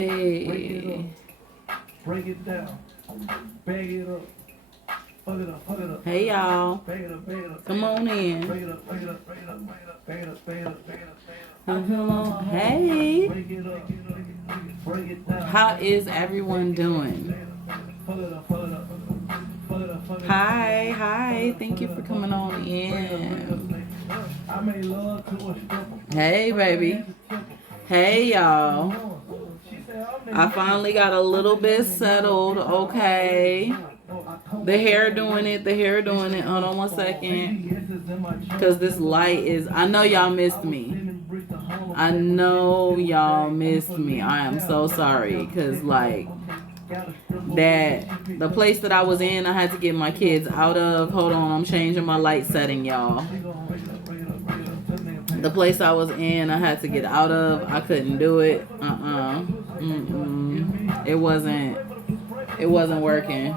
Hey. Break it down. Bag it up. Fuck it up, fuck it up. Hey y'all. Bag it up, bag it up. Come on in. Bag it up, bag it up, bag it up, bag it up, bag it up, bag it up, bag it up. Hello. Hey. Break it up. Break it down. How is everyone doing? Fuck it up, fuck it up. Fuck it up, fuck it up. Hi. Thank you for coming on in. I made love to a stripper. Hey, baby. Hey, y'all. I finally got a little bit settled. Okay. The hair doing it. Hold on 1 second. Because this light is... I know y'all missed me. I am so sorry. Because, like... the place that I was in, I had to get my kids out of. Hold on. I'm changing my light setting, y'all. The place I was in, I had to get out of. I couldn't do it. It wasn't working.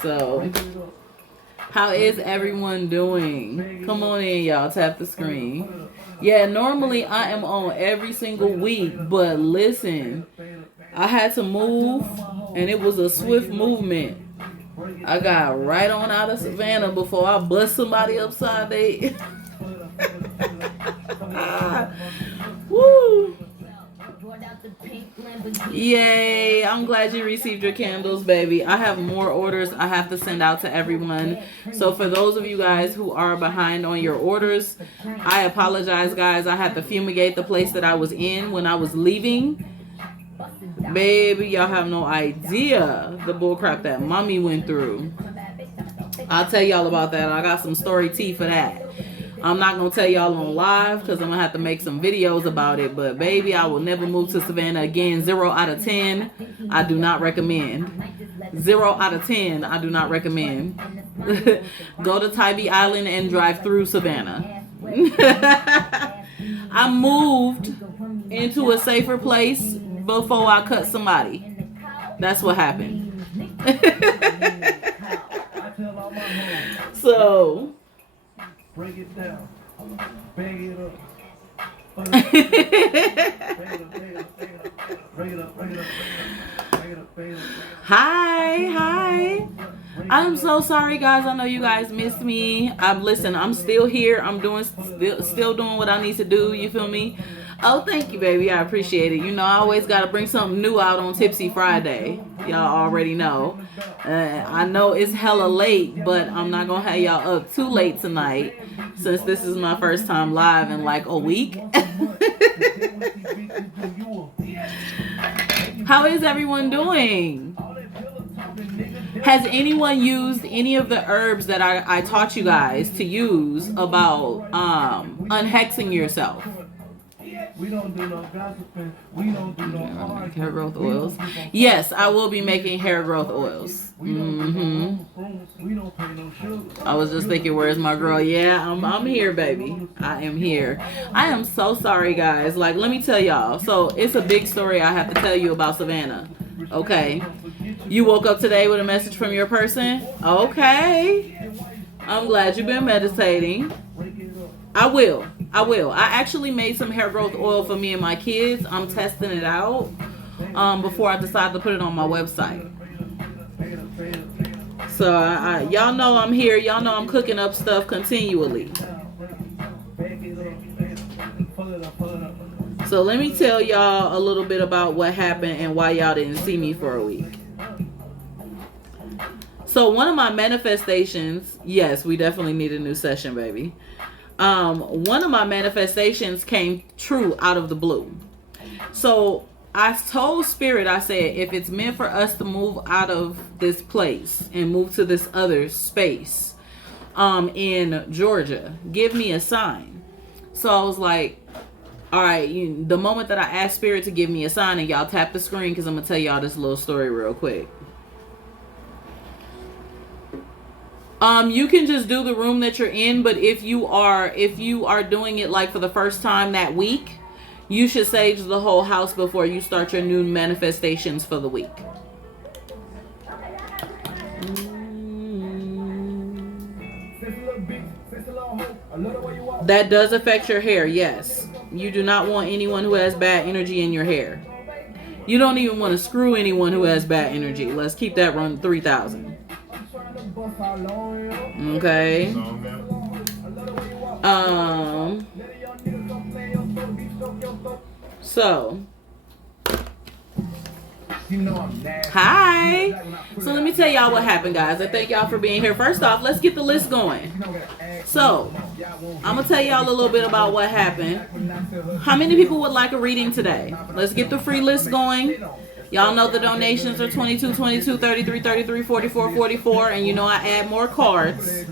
So, how is everyone doing? Come on in, y'all. Tap the screen. Yeah, normally I am on every single week, but listen, I had to move, and it was a swift movement. I got right on out of Savannah before I bust somebody upside their... Woo! Yay! I'm glad you received your candles, baby. I have more orders I have to send out to everyone. So for those of you guys who are behind on your orders, I apologize, guys. I had to fumigate the place that I was in when I was leaving. Baby, y'all have no idea the bullcrap that mommy went through. I'll tell y'all about that. I got some story tea for that. I'm not going to tell y'all on live because I'm going to have to make some videos about it. But, baby, I will never move to Savannah again. 0 out of 10. I do not recommend. 0 out of 10. I do not recommend. Go to Tybee Island and drive through Savannah. I moved into a safer place before I cut somebody. That's what happened. So... Break it down. Bag it up. Hi. I'm so sorry, guys. I know you guys missed me. I'm still here. I'm still doing what I need to do. You feel me? Oh, thank you, baby. I appreciate it. You know, I always got to bring something new out on Tipsy Friday. Y'all already know. I know it's hella late, but I'm not going to have y'all up too late tonight since this is my first time live in like a week. How is everyone doing? Has anyone used any of the herbs that I taught you guys to use about unhexing yourself? We don't do no gossiping. We don't do no hair growth oils. Yes, I will be making hair growth oils. We don't pay no sugar. I was just thinking, where's my girl? Yeah, I'm here, baby. I am here. I am so sorry, guys. Like, let me tell y'all. So, it's a big story I have to tell you about Savannah. Okay. You woke up today with a message from your person? Okay. I'm glad you've been meditating. I will. I actually made some hair growth oil for me and my kids. I'm testing it out before I decide to put it on my website. So y'all know I'm here. Y'all know I'm cooking up stuff continually. So let me tell y'all a little bit about what happened and why y'all didn't see me for a week. So one of my manifestations, yes, we definitely need a new session, baby. One of my manifestations came true out of the blue. So I told Spirit, I said, if it's meant for us to move out of this place and move to this other space, in Georgia, give me a sign. So I was like, all right, the moment that I asked Spirit to give me a sign, and y'all tap the screen because I'm going to tell y'all this little story real quick. You can just do the room that you're in, but if you are doing it like for the first time that week, you should sage the whole house before you start your new manifestations for the week. That does affect your hair, yes. You do not want anyone who has bad energy in your hair. You don't even want to screw anyone who has bad energy. Let's keep that run 3,000. Okay. So. Hi. So let me tell y'all what happened, guys. I thank y'all for being here. First off, let's get the list going. So, I'm going to tell y'all a little bit about what happened. How many people would like a reading today? Let's get the free list going. Y'all know the donations are 22, 22, 33, 33, 44, 44. And you know I add more cards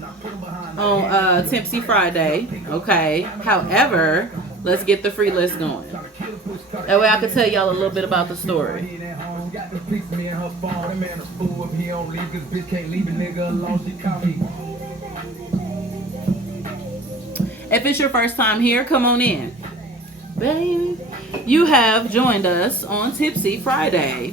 on Tipsy Friday. Okay. However, let's get the free list going. That way I can tell y'all a little bit about the story. If it's your first time here, come on in. Baby, you have joined us on Tipsy Friday,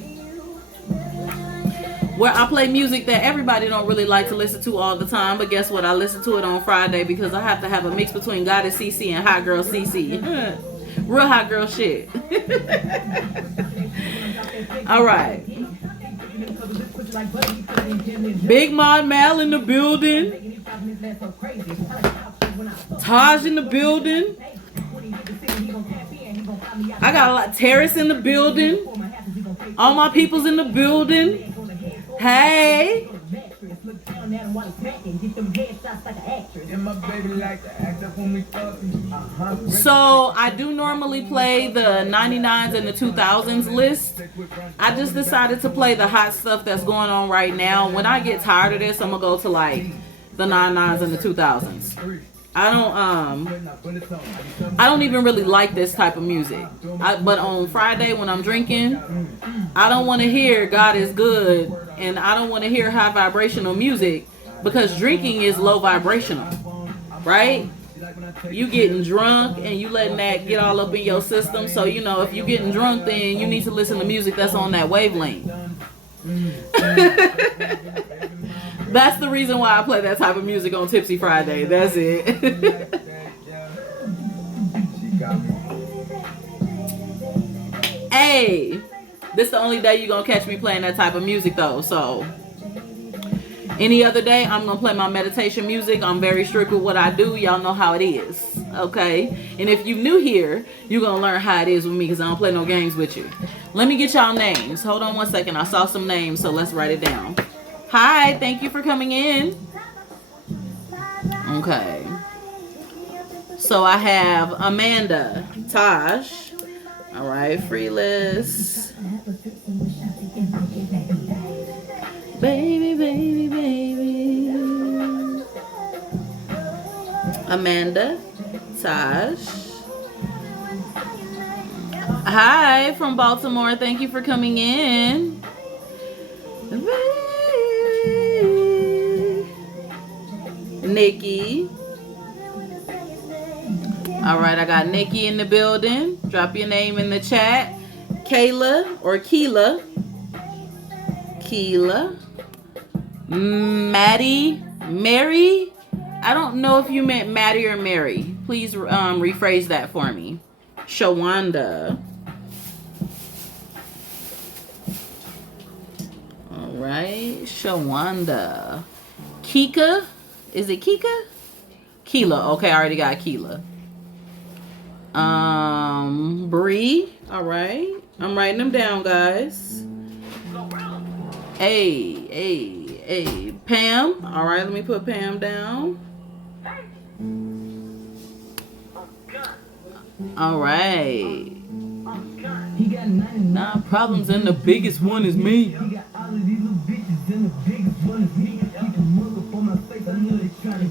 where I play music that everybody don't really like to listen to all the time. But guess what? I listen to it on Friday because I have to have a mix between Goddess CC and Hot Girl CC. Real hot girl shit. All right. Big Mod Mal in the building. Taj in the building. I got a lot. Terrace in the building. All my people's in the building. Hey. So I do normally play the 99s and the 2000s list. I just decided to play the hot stuff that's going on right now. When I get tired of this, I'm gonna go to like the 99s and the 2000s. I don't even really like this type of music. But on Friday when I'm drinking, I don't want to hear God is good, and I don't want to hear high vibrational music because drinking is low vibrational, right? You getting drunk and you letting that get all up in your system. So, you know, if you getting drunk, then you need to listen to music that's on that wavelength. That's the reason why I play that type of music on Tipsy Friday. That's it. Hey, this is the only day you're going to catch me playing that type of music though. So any other day, I'm going to play my meditation music. I'm very strict with what I do. Y'all know how it is. Okay? And if you're new here, you're going to learn how it is with me because I don't play no games with you. Let me get y'all names. Hold on one second. I saw some names, so let's write it down. Hi, thank you for coming in. Okay. So I have Amanda, Taj. All right, free list. Baby, baby, baby. Amanda, Taj. Hi, from Baltimore. Thank you for coming in. Nikki. All right, I got Nikki in the building. Drop your name in the chat. Kayla or Keela. Keela. Maddie. Mary. I don't know if you meant Maddie or Mary. Please rephrase that for me. Shawanda. All right, Shawanda. Kika. Is it Kika? Keela. Okay, I already got Keela. Bree. All right. I'm writing them down, guys. Hey. Pam. All right, let me put Pam down. All right. Nah, problems and the biggest one is me.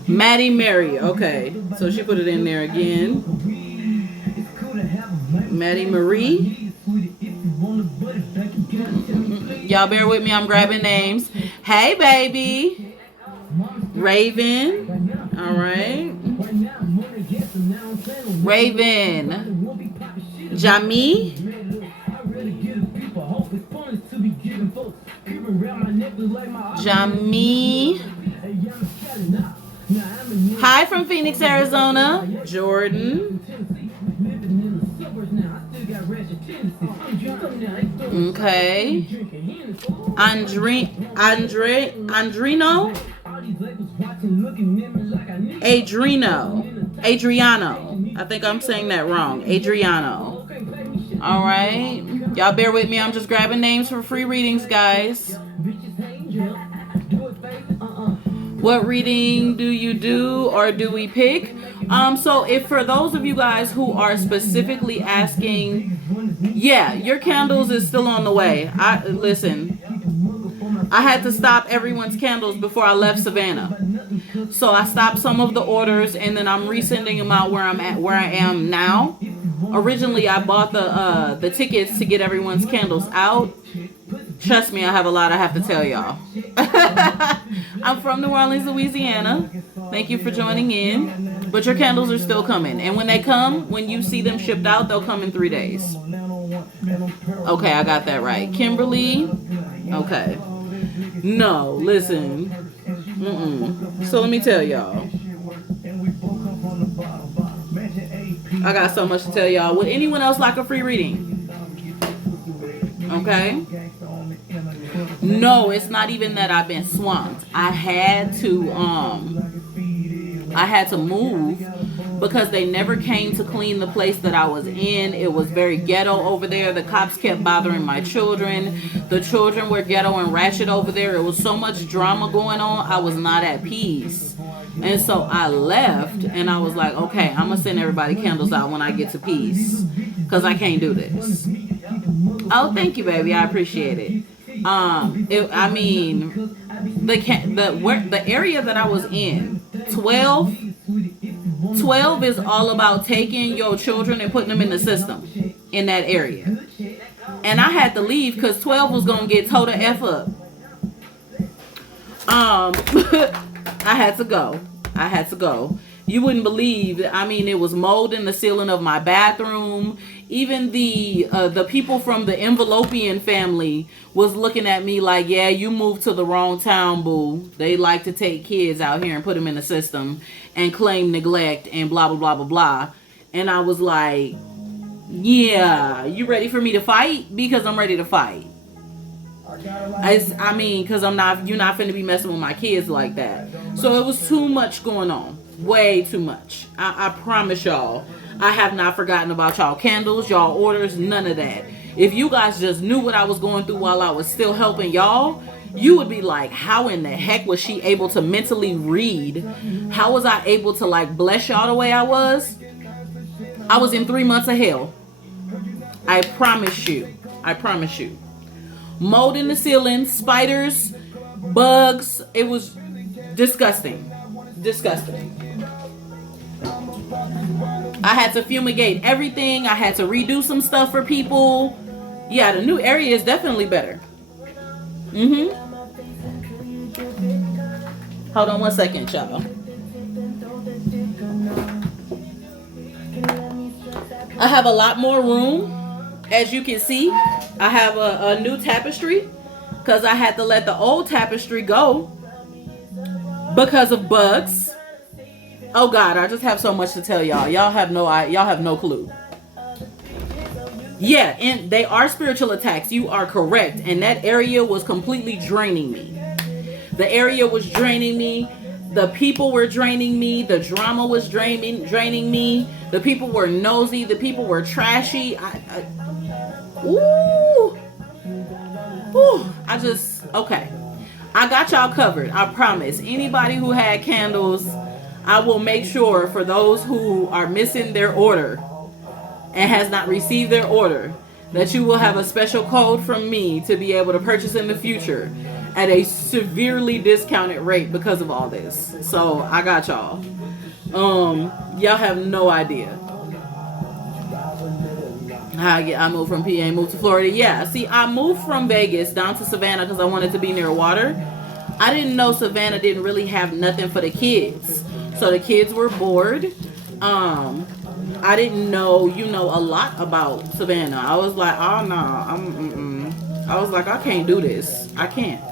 Maddie Mary. Okay, so she put it in there again. Maddie Marie. Y'all bear with me, I'm grabbing names. Hey, baby. Raven. All right. Raven. Jamie. Jamie. Hi from Phoenix, Arizona. Jordan. Okay. Andrino. Adriano. I think I'm saying that wrong. Adriano. All right. Y'all bear with me. I'm just grabbing names for free readings, guys. What reading do you do, or do we pick? So if for those of you guys who are specifically asking, yeah, your candles is still on the way. Listen. I had to stop everyone's candles before I left Savannah. So I stopped some of the orders, and then I'm resending them out where I am now. Originally, I bought the tickets to get everyone's candles out. Trust me, I have a lot I have to tell y'all. I'm from New Orleans, Louisiana. Thank you for joining in. But your candles are still coming. And when they come, when you see them shipped out, they'll come in 3 days. Okay, I got that right. Kimberly. Okay. No, listen. So let me tell y'all. I got so much to tell y'all. Would anyone else like a free reading? Okay. No, it's not even that I've been swamped. I had to move because they never came to clean the place that I was in. It was very ghetto over there. The cops kept bothering my children. The children were ghetto and ratchet over there. It was so much drama going on. I was not at peace. And so I left, and I was like, okay, I'm going to send everybody candles out when I get to peace because I can't do this. Oh, thank you, baby. I appreciate it. The area that I was in, 12 is all about taking your children and putting them in the system in that area. And I had to leave because 12 was going to get towed the F up. I had to go. You wouldn't believe, it was mold in the ceiling of my bathroom. Even the people from the Envelopian family was looking at me like, yeah, you moved to the wrong town, boo. They like to take kids out here and put them in the system and claim neglect and blah, blah, blah, blah, blah. And I was like, yeah, you ready for me to fight? Because I'm ready to fight. Because you're not finna be messing with my kids like that. So it was too much going on. Way too much. I promise y'all, I have not forgotten about y'all candles, y'all orders, none of that. If you guys just knew what I was going through while I was still helping y'all, you would be like, how in the heck was she able to mentally read? How was I able to bless y'all the way I was? I was in 3 months of hell. I promise you. Mold in the ceiling, spiders, bugs. It was disgusting. I had to fumigate everything. I had to redo some stuff for people. Yeah, the new area is definitely better. Hold on one second, y'all. I have a lot more room. As you can see, I have a new tapestry because I had to let the old tapestry go because of bugs. Oh God, I just have so much to tell y'all. Y'all have no clue. Yeah, and they are spiritual attacks. You are correct. And that area was completely draining me. The area was draining me. The people were draining me. The drama was draining me. The people were nosy. The people were trashy. Okay. I got y'all covered. I promise. Anybody who had candles, I will make sure for those who are missing their order and has not received their order, that you will have a special code from me to be able to purchase in the future at a severely discounted rate because of all this. So I got y'all. Y'all have no idea. I moved from PA, moved to Florida. Yeah, see, I moved from Vegas down to Savannah because I wanted to be near water. I didn't know Savannah didn't really have nothing for the kids. So the kids were bored. I didn't know, a lot about Savannah. I was like, oh no, I was like, I can't do this. I can't.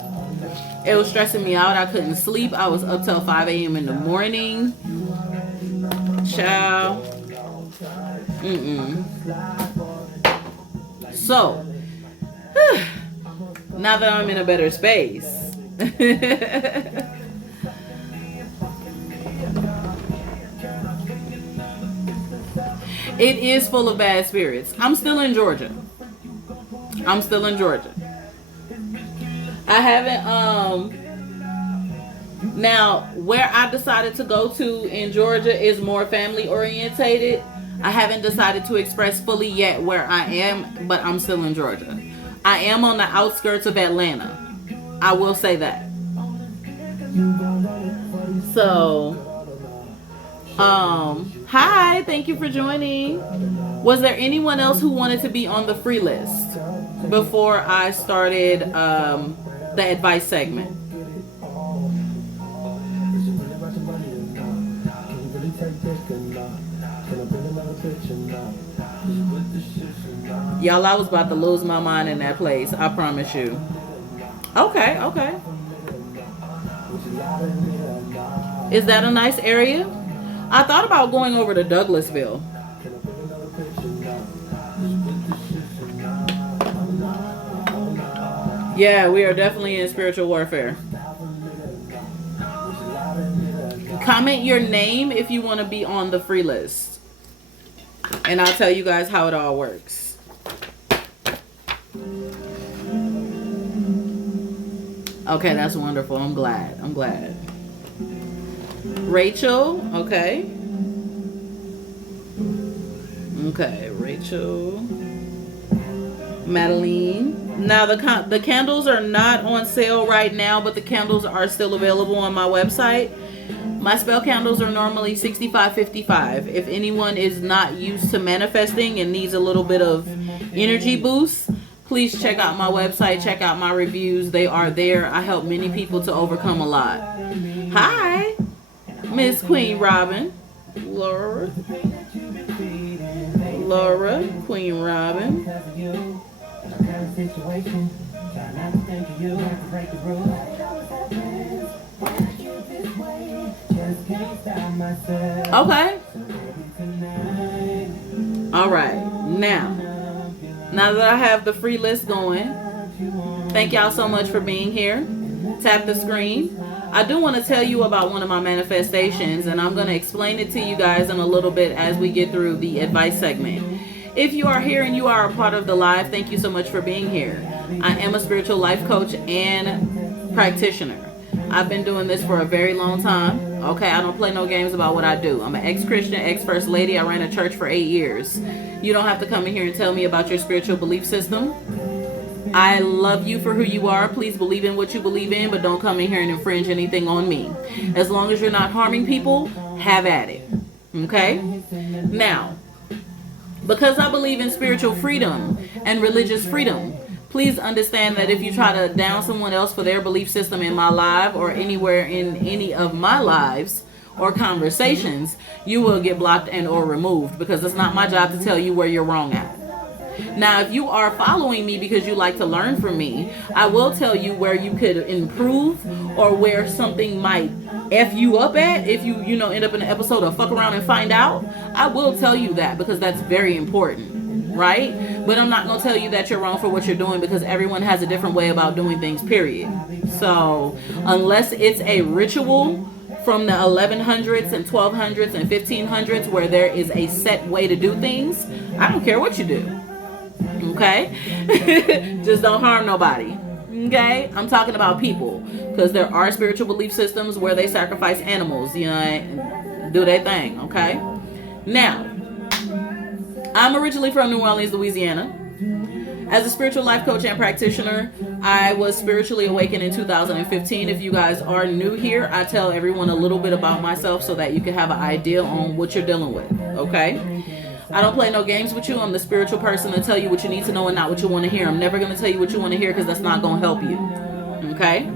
It was stressing me out. I couldn't sleep. I was up till 5 a.m. in the morning. Child. So, Now that I'm in a better space. It is full of bad spirits. I'm still in Georgia. I haven't now where I decided to go to in Georgia is more family orientated. I haven't decided to express fully yet where I am, but I'm still in Georgia. I am on the outskirts of Atlanta. I will say that. So hi, thank you for joining. Was there anyone else who wanted to be on the free list before I started the advice segment? Y'all, I was about to lose my mind in that place. I promise you. Okay. Is that a nice area? I thought about going over to Douglasville. Yeah, we are definitely in spiritual warfare. Comment your name if you want to be on the free list. And I'll tell you guys how it all works. Okay, that's wonderful. I'm glad. Rachel, okay. Okay, Rachel. Madeline. Now the candles are not on sale right now, but the candles are still available on my website. My spell candles are normally $65.55. If anyone is not used to manifesting and needs a little bit of energy boost, please check out my website, check out my reviews. They are there. I help many people to overcome a lot. Hi, Miss Queen Robin. Laura, Queen Robin. Okay. All right. Now that I have the free list going, thank y'all so much for being here. Tap the screen. I do want to tell you about one of my manifestations, and I'm going to explain it to you guys in a little bit as we get through the advice segment. If you are here and you are a part of the live, thank you so much for being here. I am a spiritual life coach and practitioner. I've been doing this for a very long time. Okay, I don't play no games about what I do. I'm an ex-Christian, ex-First Lady. I ran a church for 8 years. You don't have to come in here and tell me about your spiritual belief system. I love you for who you are. Please believe in what you believe in, but don't come in here and infringe anything on me. As long as you're not harming people, have at it. Okay? Now, because I believe in spiritual freedom and religious freedom, please understand that if you try to down someone else for their belief system in my live or anywhere in any of my lives or conversations, you will get blocked and or removed, because it's not my job to tell you where you're wrong at. Now, if you are following me because you like to learn from me, I will tell you where you could improve or where something might F you up at if you end up in an episode of Fuck Around and Find Out. I will tell you that because that's very important, right? But I'm not going to tell you that you're wrong for what you're doing, because everyone has a different way about doing things, period. So unless it's a ritual from the 1100s and 1200s and 1500s where there is a set way to do things, I don't care what you do. Okay? Just don't harm nobody. Okay? I'm talking about people, because there are spiritual belief systems where they sacrifice animals, do their thing. Okay? Now, I'm originally from New Orleans, Louisiana. As a spiritual life coach and practitioner, I was spiritually awakened in 2015. If you guys are new here, I tell everyone a little bit about myself so that you can have an idea on what you're dealing with. Okay? I don't play no games with you. I'm the spiritual person to tell you what you need to know and not what you want to hear. I'm never going to tell you what you want to hear, because that's not going to help you. Okay?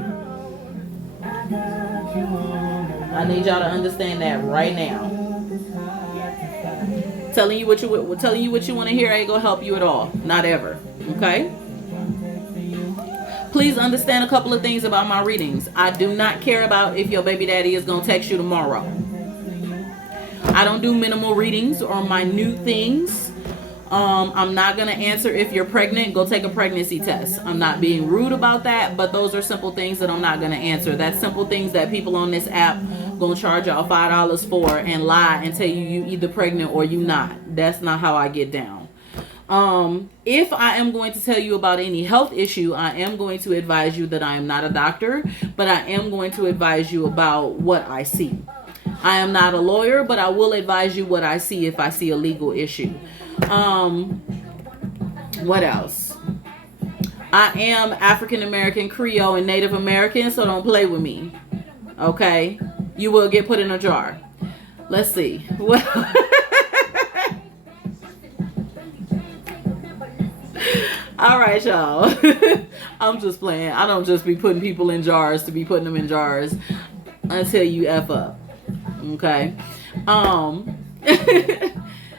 I need y'all to understand that right now. Telling you what you want to hear ain't going to help you at all. Not ever. Okay? Please understand a couple of things about my readings. I do not care about if your baby daddy is going to text you tomorrow. I don't do minimal readings or minute things. I'm not going to answer if you're pregnant. Go take a pregnancy test. I'm not being rude about that, but those are simple things that I'm not going to answer. That's simple things that people on this app going to charge y'all $5 for and lie and tell you either pregnant or you not. That's not how I get down. If I am going to tell you about any health issue, I am going to advise you that I am not a doctor, but I am going to advise you about what I see. I am not a lawyer, but I will advise you what I see if I see a legal issue. What else? I am African American, Creole, and Native American, so don't play with me. Okay? You will get put in a jar. Let's see. What? All right, y'all. I'm just playing. I don't just be putting people in jars to be putting them in jars until you F up. Okay?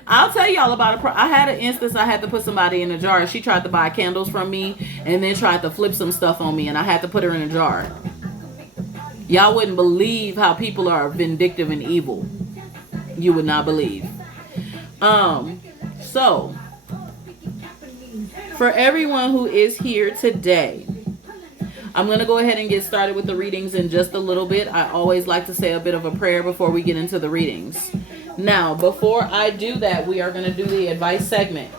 I'll tell y'all about I had an instance. I had to put somebody in a jar. She tried to buy candles from me and then tried to flip some stuff on me, and I had to put her in a jar. Y'all wouldn't believe how people are vindictive and evil. You would not believe. So for everyone who is here today, I'm going to go ahead and get started with the readings in just a little bit. I always like to say a bit of a prayer before we get into the readings. Now, before I do that, we are going to do the advice segment.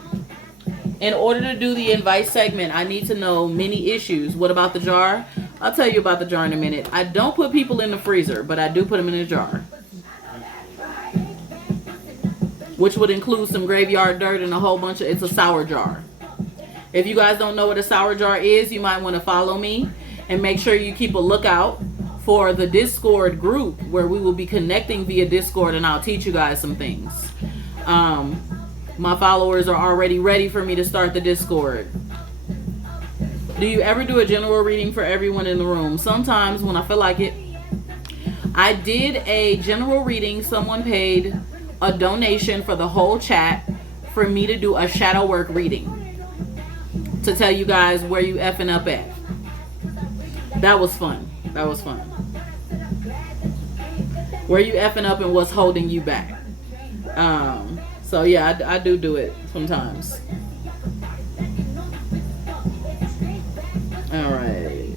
In order to do the advice segment, I need to know many issues. What about the jar? I'll tell you about the jar in a minute. I don't put people in the freezer, but I do put them in a jar, which would include some graveyard dirt and a whole bunch of, it's a sour jar. If you guys don't know what a sour jar is, you might want to follow me and make sure you keep a lookout for the Discord group where we will be connecting via Discord, and I'll teach you guys some things. My followers are already ready for me to start the Discord. Do you ever do a general reading for everyone in the room? Sometimes when I feel like it. I did a general reading. Someone paid a donation for the whole chat for me to do a shadow work reading to tell you guys where you effing up at. That was fun. That was fun. Where you effing up and what's holding you back. So yeah, I do it sometimes. All right.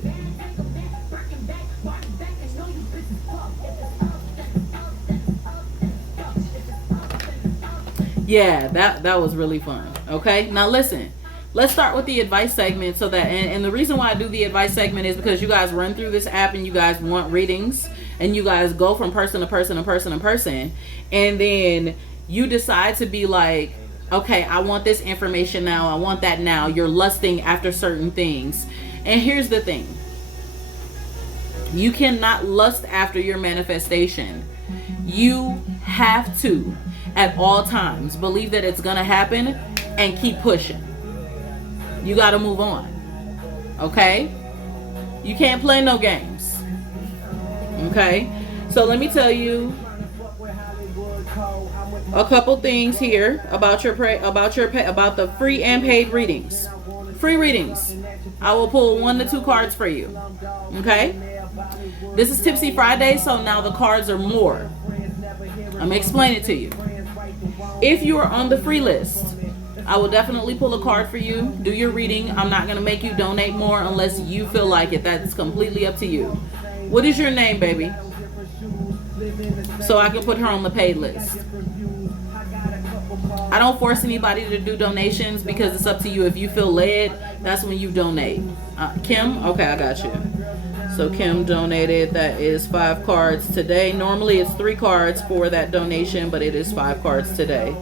Yeah, that was really fun. Okay, now listen. Let's start with the advice segment so that, and the reason why I do the advice segment is because you guys run through this app and you guys want readings and you guys go from person to person to person to person, and then you decide to be like, okay, I want this information now, I want that now. You're lusting after certain things. And here's the thing. You cannot lust after your manifestation. You have to, at all times, believe that it's going to happen and keep pushing. You got to move on. Okay? You can't play no games. Okay? So let me tell you a couple things here about the free and paid readings. Free readings. I will pull 1 to 2 cards for you. Okay? This is Tipsy Friday, so now the cards are more. I'm going to explain it to you. If you are on the free list, I will definitely pull a card for you. Do your reading. I'm not going to make you donate more unless you feel like it. That's completely up to you. What is your name, baby? So I can put her on the paid list. I don't force anybody to do donations because it's up to you. If you feel led, that's when you donate. Kim? Okay, I got you. So Kim donated. That is 5 cards today. Normally it's 3 cards for that donation, but it is 5 cards today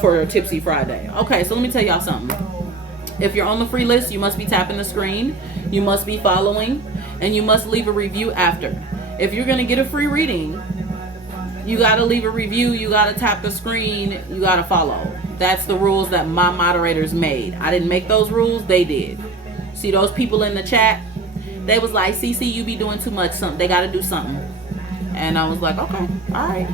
for Tipsy Friday. Okay, so let me tell y'all something. If you're on the free list, you must be tapping the screen. You must be following. And you must leave a review after. If you're going to get a free reading, you got to leave a review. You got to tap the screen. You got to follow. That's the rules that my moderators made. I didn't make those rules. They did. See those people in the chat? They was like, CC, you be doing too much. Something. They got to do something. And I was like, okay. All right.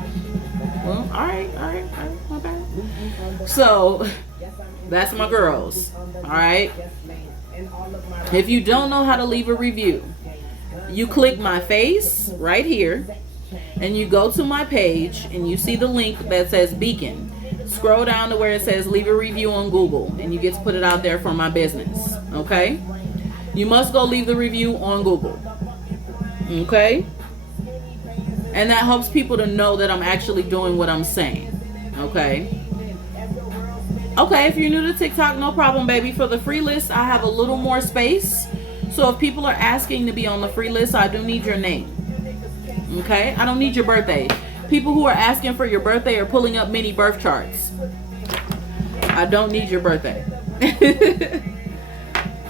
Well, all right. My bad. So, that's my girls. All right. If you don't know how to leave a review, you click my face right here and you go to my page and you see the link that says beacon. scroll down to where it says leave a review on Google, and you get to put it out there for my business. Okay? You must go leave the review on Google. Okay? And that helps people to know that I'm actually doing what I'm saying. Okay? Okay, if you're new to TikTok, no problem, baby. For the free list, I have a little more space. So if people are asking to be on the free list, I do need your name. Okay? I don't need your birthday. People who are asking for your birthday are pulling up mini birth charts. I don't need your birthday.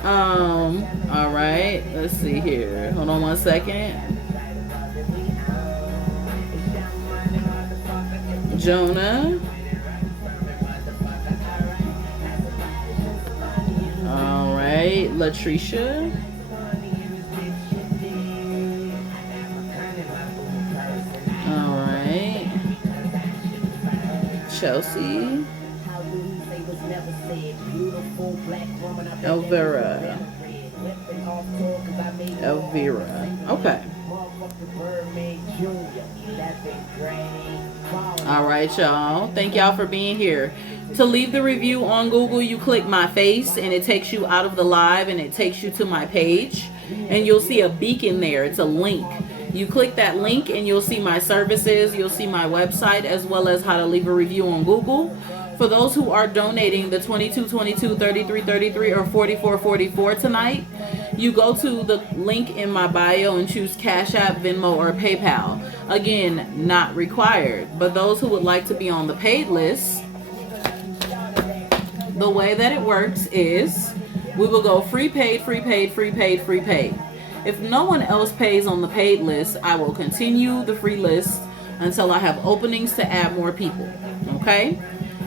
All right. Let's see here. Hold on one second. Jonah. All right. Latricia. All right. Chelsea. Elvira. Okay. All right, y'all. Thank y'all for being here. To leave the review on Google, you click my face and it takes you out of the live and it takes you to my page. And you'll see a beacon there. It's a link. You click that link and you'll see my services. You'll see my website as well as how to leave a review on Google. For those who are donating the 2222, 3333, or 4444 tonight, you go to the link in my bio and choose Cash App, Venmo, or PayPal. Again, not required. But those who would like to be on the paid list, the way that it works is we will go free paid, free paid, free paid, free paid. If no one else pays on the paid list, I will continue the free list until I have openings to add more people. Okay?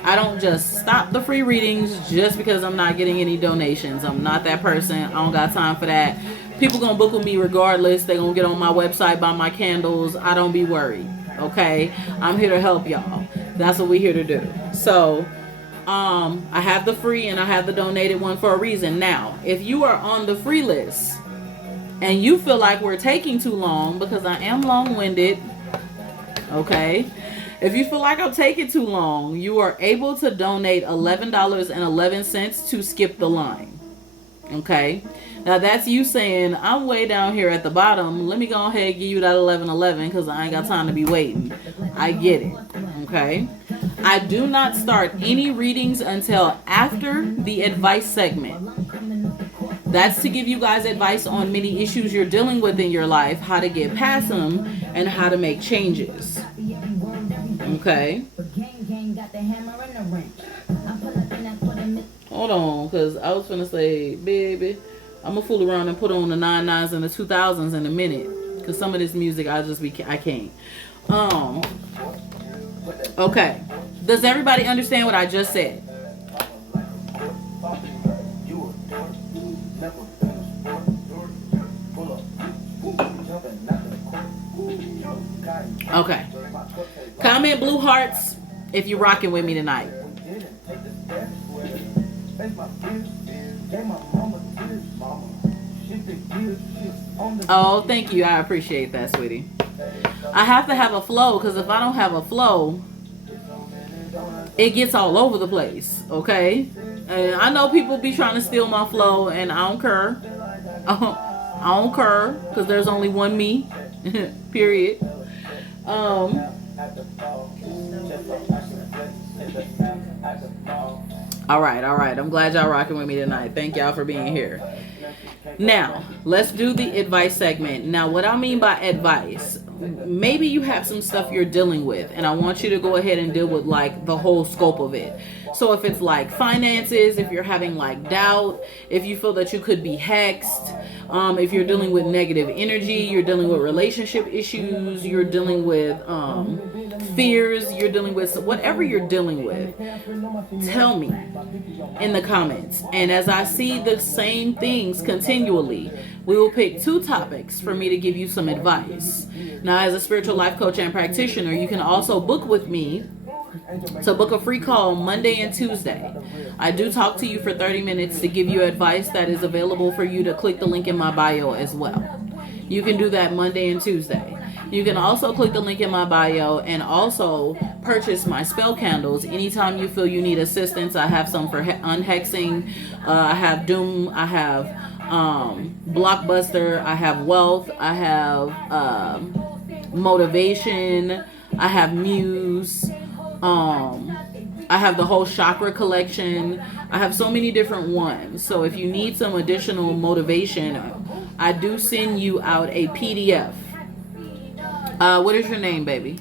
I don't just stop the free readings just because I'm not getting any donations. I'm not that person. I don't got time for that. People gonna book with me regardless. They gonna get on my website, buy my candles. I don't be worried. Okay? I'm here to help y'all. That's what we're here to do. So, I have the free and I have the donated one for a reason. Now, if you are on the free list and you feel like we're taking too long, because I am long-winded, okay? If you feel like I'm taking too long, you are able to donate $11.11 to skip the line. Okay? Now that's you saying, I'm way down here at the bottom. Let me go ahead and give you that $11.11 because I ain't got time to be waiting. I get it. Okay? I do not start any readings until after the advice segment. That's to give you guys advice on many issues you're dealing with in your life, how to get past them, and how to make changes. Okay. Hold on, because I was finna say, baby, I'm gonna fool around and put on the 99s and the 2000s in a minute. Because some of this music, I can't. Okay. Does everybody understand what I just said? Okay. Comment blue hearts if you're rocking with me tonight. Oh, thank you. I appreciate that, sweetie. I have to have a flow because if I don't have a flow, it gets all over the place. Okay? And I know people be trying to steal my flow, and I don't care. I don't care because there's only one me. Period. All right. I'm glad y'all rocking with me tonight. Thank y'all for being here. Now, let's do the advice segment. Now, what I mean by advice, maybe you have some stuff you're dealing with, and I want you to go ahead and deal with like the whole scope of it. So if it's like finances, if you're having like doubt, if you feel that you could be hexed, if you're dealing with negative energy, you're dealing with relationship issues, you're dealing with fears, you're dealing with whatever you're dealing with, tell me in the comments. And as I see the same things continually, we will pick 2 topics for me to give you some advice. Now, as a spiritual life coach and practitioner, you can also book with me to book a free call Monday and Tuesday. I do talk to you for 30 minutes to give you advice that is available for you to click the link in my bio as well. You can do that Monday and Tuesday. You can also click the link in my bio and also purchase my spell candles anytime you feel you need assistance. I have some for unhexing. I have Doom. I have Blockbuster. I have Wealth. I have Motivation. I have Muse. I have the whole chakra collection. I have so many different ones. So if you need some additional motivation, I do send you out a PDF. What is your name, baby?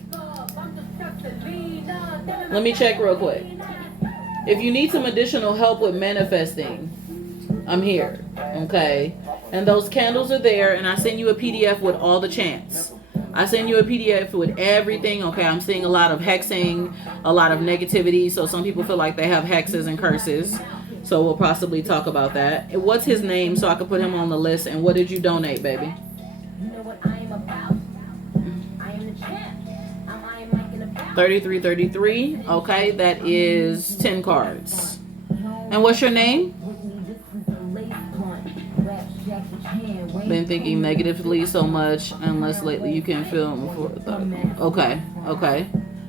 Let me check real quick. If you need some additional help with manifesting, I'm here. Okay? And those candles are there, and I send you a PDF with all the chants. I send you a PDF with everything. Okay, I'm seeing a lot of hexing, a lot of negativity. So some people feel like they have hexes and curses. So we'll possibly talk about that. And what's his name so I can put him on the list? And what did you donate, baby? You know what I am about? I am the champ. I'm like in about. 3333. Okay, that is 10 cards. And what's your name? Been thinking negatively so much, unless lately you can feel. Okay, okay.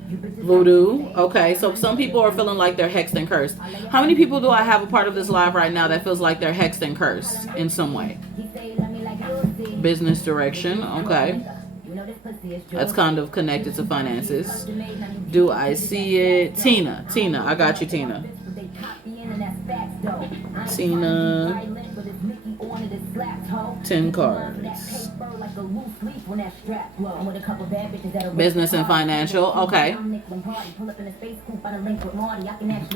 Voodoo. Okay, so some people are feeling like they're hexed and cursed. How many people do I have a part of this live right now that feels like they're hexed and cursed in some way? Business direction. Okay. That's kind of connected to finances. Do I see it? Tina. I got you, Tina. Tina. 10 cards. Business and financial. Okay.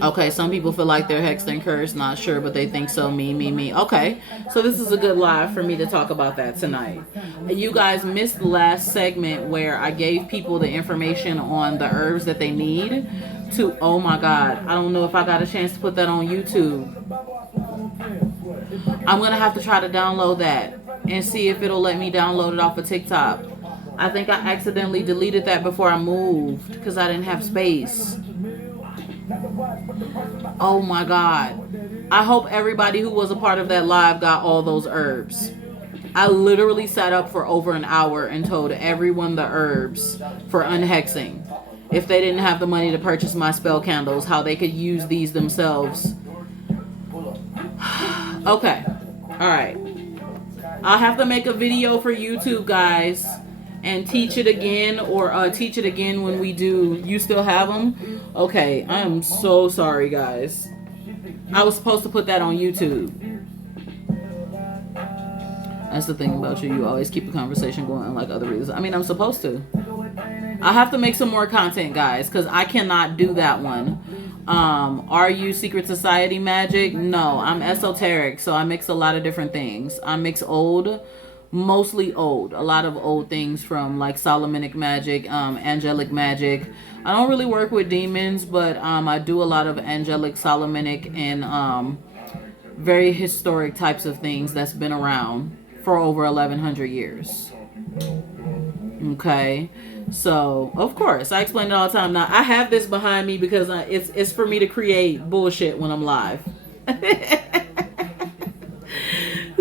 Okay, some people feel like they're hexed and cursed. Not sure, but they think so. Me. Okay. So this is a good live for me to talk about that tonight. You guys missed the last segment where I gave people the information on the herbs that they need to, oh my God, I don't know if I got a chance to put that on YouTube. I'm going to have to try to download that and see if it'll let me download it off of TikTok. I think I accidentally deleted that before I moved because I didn't have space. Oh my God. I hope everybody who was a part of that live got all those herbs. I literally sat up for over an hour and told everyone the herbs for unhexing. If they didn't have the money to purchase my spell candles, how they could use these themselves. Okay. All right. I'll have to make a video for YouTube, guys, and teach it again, or teach it again when we do. You still have them? Okay. I am so sorry, guys. I was supposed to put that on YouTube. That's the thing about you. You always keep the conversation going like other reasons. I mean, I'm supposed to. I have to make some more content, guys, because I cannot do that one. Are you Secret Society magic? No, I'm esoteric, so I mix a lot of different things. I mix old, mostly old, a lot of old things from like Solomonic magic, angelic magic. I don't really work with demons, but I do a lot of angelic, Solomonic, and very historic types of things that's been around for over 1100 years. Okay. So, of course, I explain it all the time. Now, I have this behind me because it's for me to create bullshit when I'm live.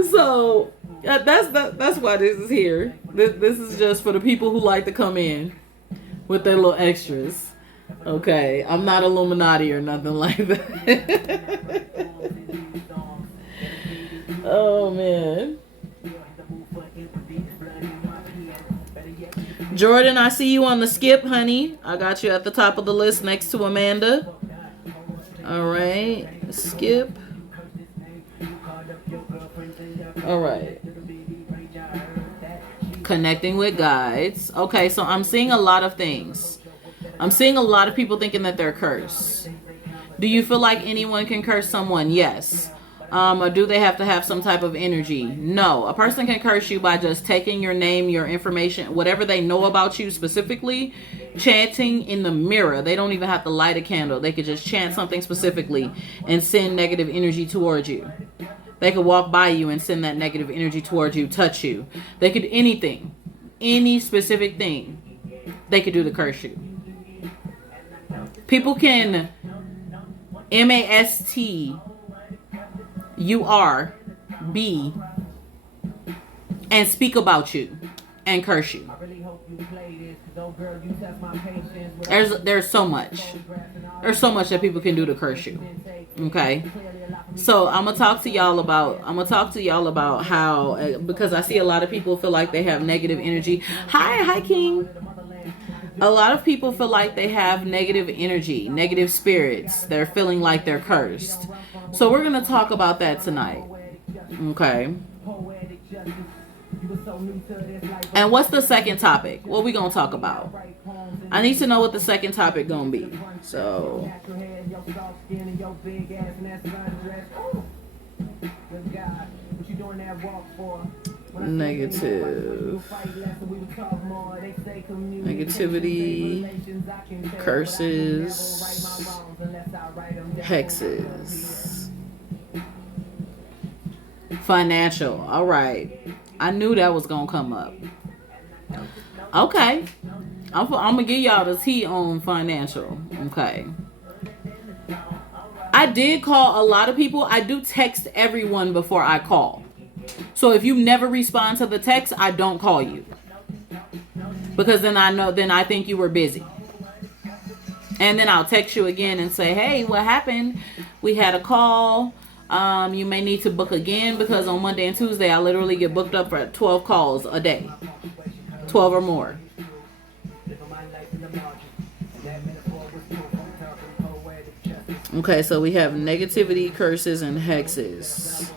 So, that's why this is here. This is just for the people who like to come in with their little extras. Okay, I'm not Illuminati or nothing like that. Oh, man. Jordan, I see you on the skip, honey. I got you at the top of the list next to Amanda. All right. Skip. All right. Connecting with guides. Okay, so I'm seeing a lot of things. I'm seeing a lot of people thinking that they're cursed. Do you feel like anyone can curse someone? Yes. Or do they have to have some type of energy? No. A person can curse you by just taking your name, your information, whatever they know about you specifically, chanting in the mirror. They don't even have to light a candle. They could just chant something specifically and send negative energy towards you. They could walk by you and send that negative energy towards you, touch you. They could anything, any specific thing they could do to curse you. People can MASTURB and speak about you and curse you. There's so much. There's so much that people can do to curse you. Okay. So I'm gonna talk to y'all about how, because I see a lot of people feel like they have negative energy. Hi King. A lot of people feel like they have negative energy, negative spirits. They're feeling like they're cursed. So we're gonna talk about that tonight. Okay. And what's the second topic? What we gonna talk about? I need to know what the second topic gonna be. So negativity, curses, hexes, financial. All right, I knew that was gonna come up. Okay, I'm gonna give y'all the tea on financial. Okay. I did call a lot of people. I do text everyone before I call. So if you never respond to the text, I don't call you. Because then I think you were busy. And then I'll text you again and say, hey, what happened? We had a call. You may need to book again, because on Monday and Tuesday, I literally get booked up for 12 calls a day. 12 or more. Okay, so we have negativity, curses, and hexes.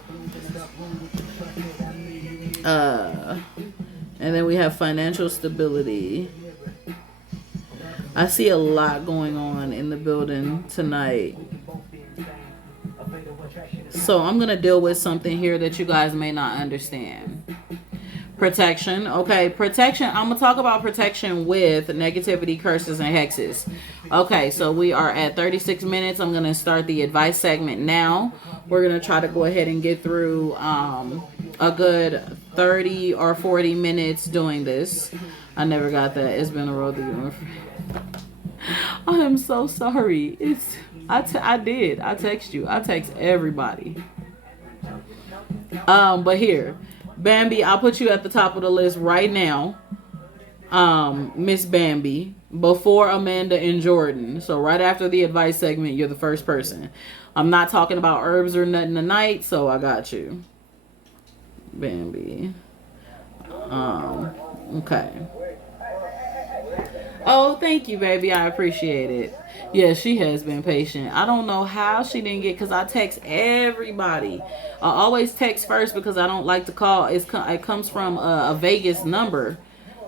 And then we have financial stability. I see a lot going on in the building tonight. So I'm going to deal with something here that you guys may not understand. Protection. Okay, protection. I'm going to talk about protection with negativity, curses, and hexes. Okay, so we are at 36 minutes. I'm going to start the advice segment now. We're going to try to go ahead and get through a good 30 or 40 minutes doing this. I never got that. It's been a road to go. I am so sorry. I did. I text you. I text everybody. But here, Bambi, I'll put you at the top of the list right now. Miss Bambi, before Amanda and Jordan. So right after the advice segment, you're the first person. I'm not talking about herbs or nothing tonight, so I got you. Bambi. Okay. Oh, thank you, baby. I appreciate it. Yeah, she has been patient. I don't know how she didn't get, because I text everybody. I always text first because I don't like to call. It comes from a Vegas number.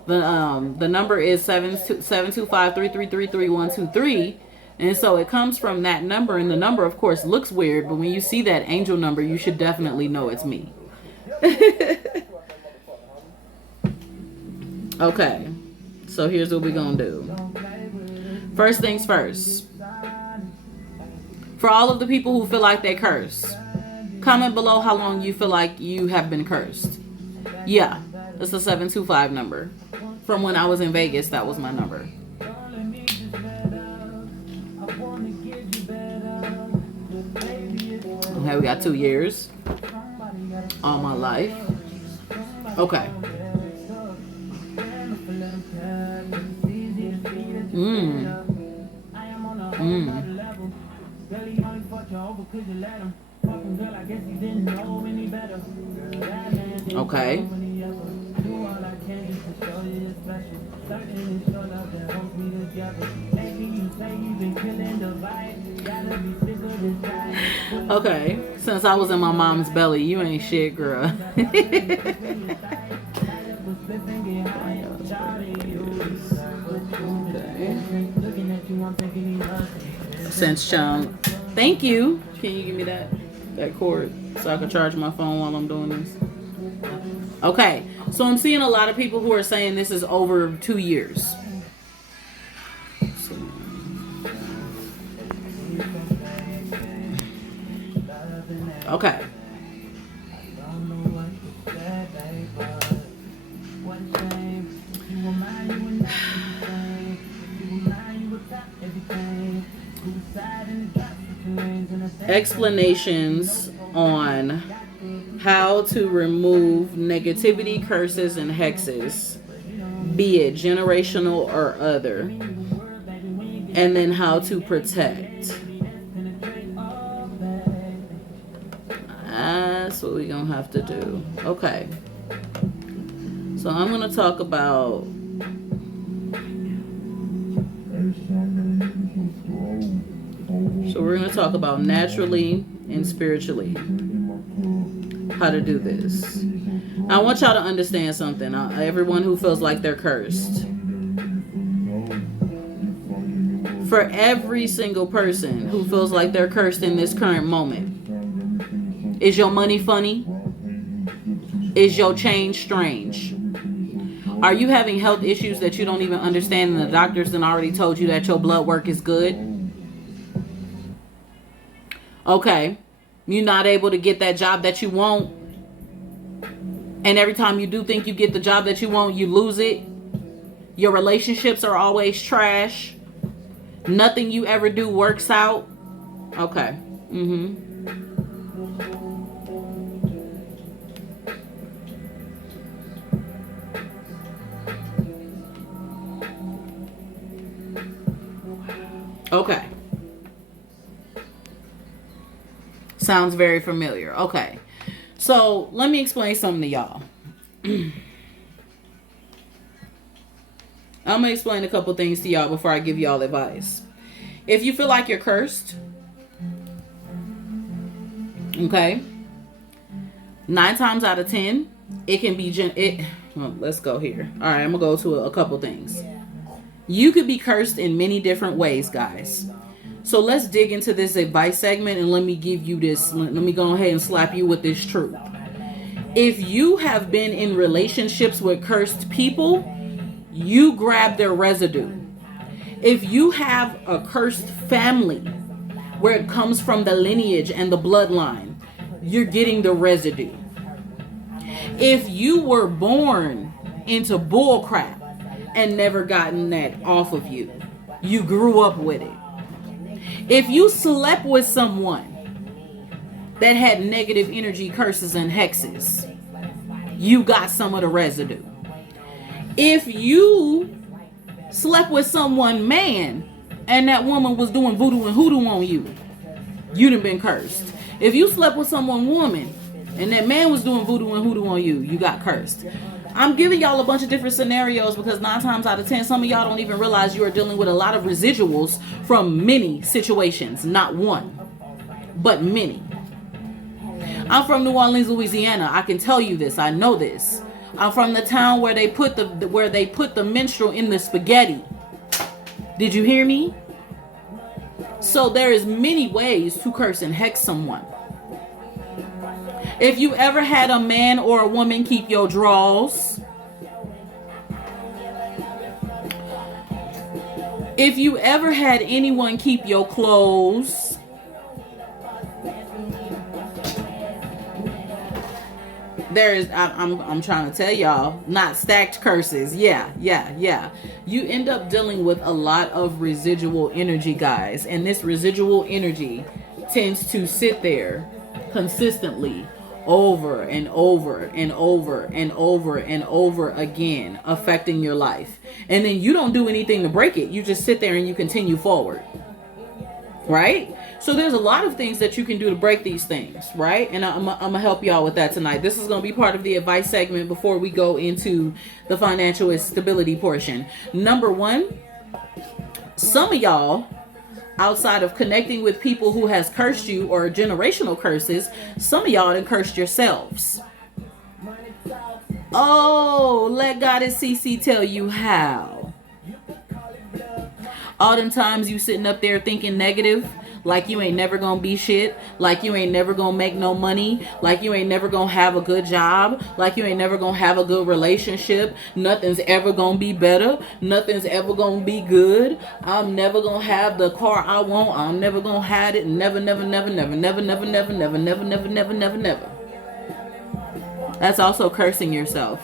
The number is 725-333-3123. And so it comes from that number. And the number, of course, looks weird. But when you see that angel number, you should definitely know it's me. Okay. So here's what we're going to do. First things first. For all of the people who feel like they curse, comment below how long you feel like you have been cursed. Yeah, it's a 725 number. From when I was in Vegas, that was my number. Okay, we got 2 years. All my life. Okay. Okay. Okay. Since I was in my mom's belly, you ain't shit, girl. Since Chung, thank you. Can you give me that cord so I can charge my phone while I'm doing this? Okay, so I'm seeing a lot of people who are saying this is over 2 years. Okay. Explanations on how to remove negativity, curses, and hexes be it generational or other, and then how to protect. That's what we're gonna have to do. Okay, so I'm gonna talk about naturally and spiritually how to do this. I want y'all to understand something. Everyone who feels like they're cursed. For every single person who feels like they're cursed in this current moment, is your money funny? Is your change strange? Are you having health issues that you don't even understand and the doctors done already told you that your blood work is good? Okay. You're not able to get that job that you want. And every time you do think you get the job that you want, you lose it. Your relationships are always trash. Nothing you ever do works out. Okay. Okay. Sounds very familiar. Okay. So let me explain something to y'all. I'm going to explain a couple things to y'all before I give y'all advice. If you feel like you're cursed, okay, 9 times out of 10, it can be, well, let's go here. All right, I'm going to go to a couple things. You could be cursed in many different ways, guys. So let's dig into this advice segment and let me give you this. Let me go ahead and slap you with this truth. If you have been in relationships with cursed people, you grab their residue. If you have a cursed family where it comes from the lineage and the bloodline, you're getting the residue. If you were born into bull crap and never gotten that off of you, you grew up with it. If you slept with someone that had negative energy, curses, and hexes, you got some of the residue. If you slept with someone, man, and that woman was doing voodoo and hoodoo on you, you done been cursed. If you slept with someone, woman, and that man was doing voodoo and hoodoo on you, you got cursed. I'm giving y'all a bunch of different scenarios because 9 times out of 10, some of y'all don't even realize you are dealing with a lot of residuals from many situations. Not one, but many. I'm from New Orleans, Louisiana. I can tell you this. I know this. I'm from the town where they put the minstrel in the spaghetti. Did you hear me? So there is many ways to curse and hex someone. If you ever had a man or a woman keep your drawers, if you ever had anyone keep your clothes, I'm trying to tell y'all, not stacked curses. Yeah. You end up dealing with a lot of residual energy, guys. And this residual energy tends to sit there consistently over and over and over and over and over again, affecting your life. And then you don't do anything to break it. You just sit there and you continue forward. Right? So there's a lot of things that you can do to break these things, right? And I'm gonna help y'all with that tonight. This is gonna be part of the advice segment before we go into the financial stability portion. Number 1, some of y'all, outside of connecting with people who has cursed you or generational curses, some of y'all done cursed yourselves. Oh, let Goddess CC tell you how. All them times you sitting up there thinking negative, like you ain't never gonna be shit, like you ain't never gonna make no money, like you ain't never gonna have a good job, like you ain't never gonna have a good relationship, nothing's ever gonna be better, nothing's ever gonna be good, I'm never gonna have the car I want, I'm never gonna have it, never. That's also cursing yourself.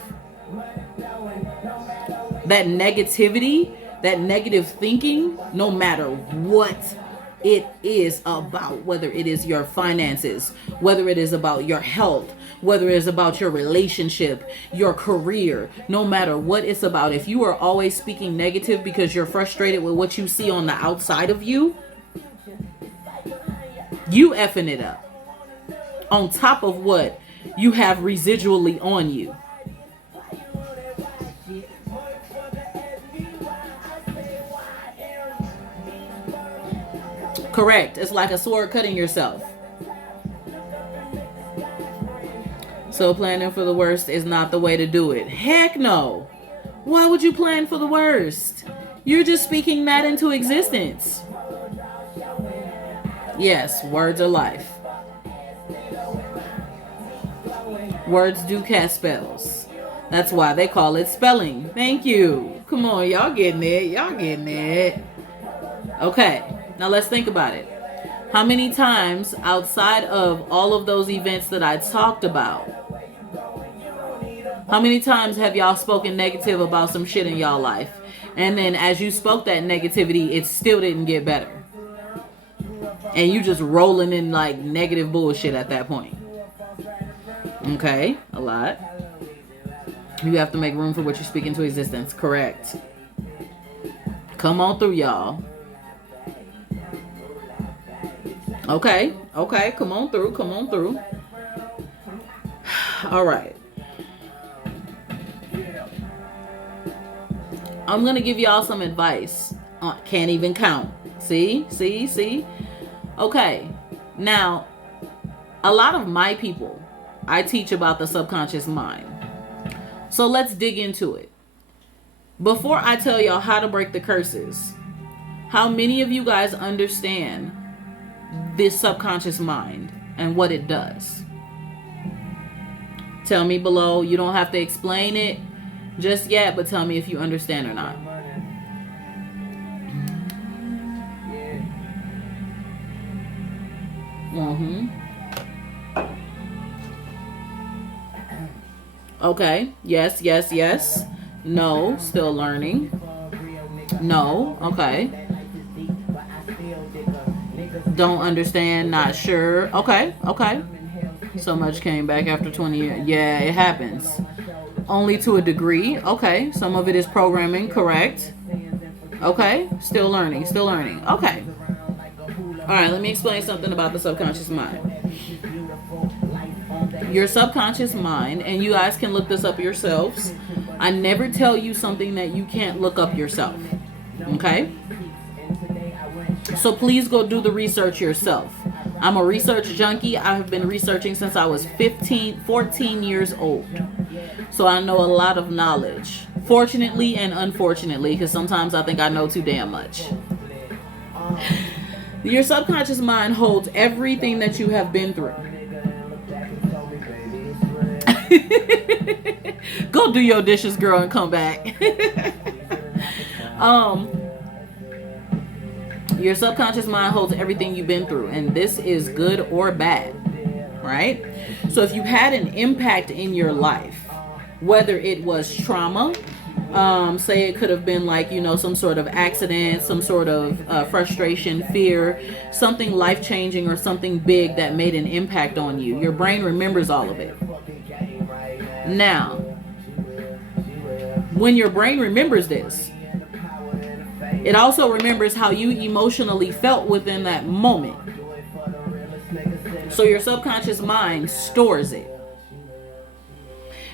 That negativity, that negative thinking, no matter what it is about, whether it is your finances, whether it is about your health, whether it is about your relationship, your career, no matter what it's about. If you are always speaking negative because you're frustrated with what you see on the outside of you, you effing it up. On top of what you have residually on you. Correct. It's like a sword cutting yourself. So planning for the worst is not the way to do it. Heck no. Why would you plan for the worst? You're just speaking that into existence. Yes, words are life. Words do cast spells. That's why they call it spelling. Thank you. Come on, y'all getting it. Y'all getting it. Okay, now let's think about it. How many times outside of all of those events that I talked about, how many times have y'all spoken negative about some shit in y'all life? And then as you spoke that negativity, it still didn't get better. And you just rolling in like negative bullshit at that point. Okay, a lot. You have to make room for what you speak into existence. Correct. Come on through, y'all. Okay, come on through. All right. I'm going to give y'all some advice. Can't even count. See? Okay. Now, a lot of my people, I teach about the subconscious mind. So let's dig into it. Before I tell y'all how to break the curses, how many of you guys understand this subconscious mind and what it does? Tell me below. You don't have to explain it just yet, but tell me if you understand or not. Okay. Yes. No. Still learning. No. Okay. Don't understand. Not sure. Okay. So much came back after 20 years. Yeah, it happens. Only to a degree. Okay. Some of it is programming. Correct. Okay. Still learning. Okay. All right. Let me explain something about the subconscious mind. Your subconscious mind, and you guys can look this up yourselves. I never tell you something that you can't look up yourself. Okay? So please go do the research yourself. I'm a research junkie. I have been researching since I was 14 years old. So I know a lot of knowledge. Fortunately and unfortunately, because sometimes I think I know too damn much. Your subconscious mind holds everything that you have been through. Go do your dishes, girl, and come back. Your subconscious mind holds everything you've been through, and this is good or bad, right? So if you had an impact in your life, whether it was trauma, say it could have been like, some sort of accident, some sort of frustration, fear, something life-changing or something big that made an impact on you. Your brain remembers all of it. Now, when your brain remembers this, it also remembers how you emotionally felt within that moment. So your subconscious mind stores it.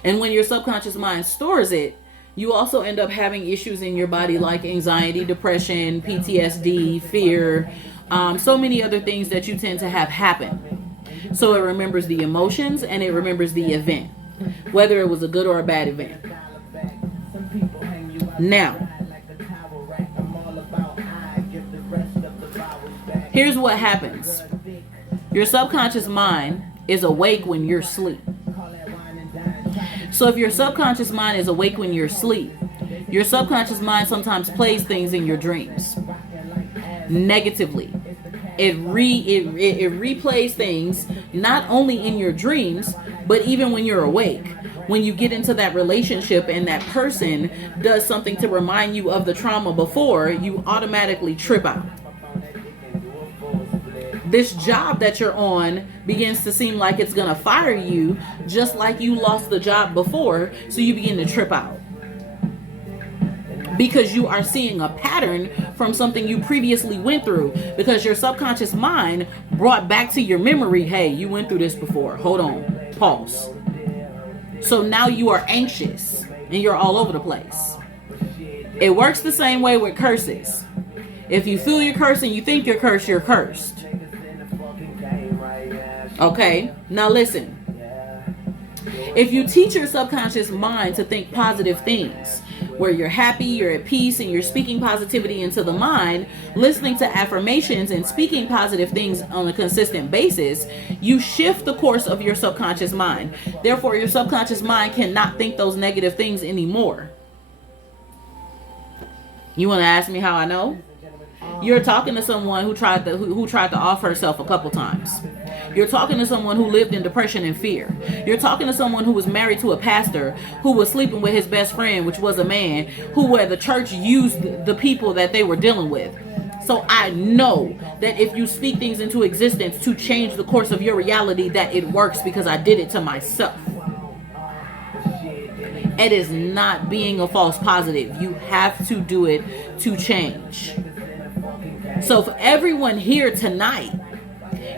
And when your subconscious mind stores it, you also end up having issues in your body like anxiety, depression, PTSD, fear, so many other things that you tend to have happen. So it remembers the emotions and it remembers the event, whether it was a good or a bad event. Now, here's what happens. Your subconscious mind is awake when you're asleep. So if your subconscious mind is awake when you're asleep, your subconscious mind sometimes plays things in your dreams negatively. It replays things not only in your dreams, but even when you're awake. When you get into that relationship and that person does something to remind you of the trauma before, you automatically trip out. This job that you're on begins to seem like it's going to fire you, just like you lost the job before. So you begin to trip out because you are seeing a pattern from something you previously went through, because your subconscious mind brought back to your memory, hey, you went through this before. Hold on. Pause. So now you are anxious and you're all over the place. It works the same way with curses. If you feel you're cursed and you think you're cursed, you're cursed. Okay, now listen. If you teach your subconscious mind to think positive things, where you're happy, you're at peace, and you're speaking positivity into the mind, listening to affirmations and speaking positive things on a consistent basis, you shift the course of your subconscious mind. Therefore, your subconscious mind cannot think those negative things anymore. You want to ask me how I know? You're talking to someone who tried to off herself a couple times. You're talking to someone who lived in depression and fear. You're talking to someone who was married to a pastor, who was sleeping with his best friend, which was a man, where the church used the people that they were dealing with. So I know that if you speak things into existence to change the course of your reality, that it works, because I did it to myself. It is not being a false positive. You have to do it to change. So for everyone here tonight,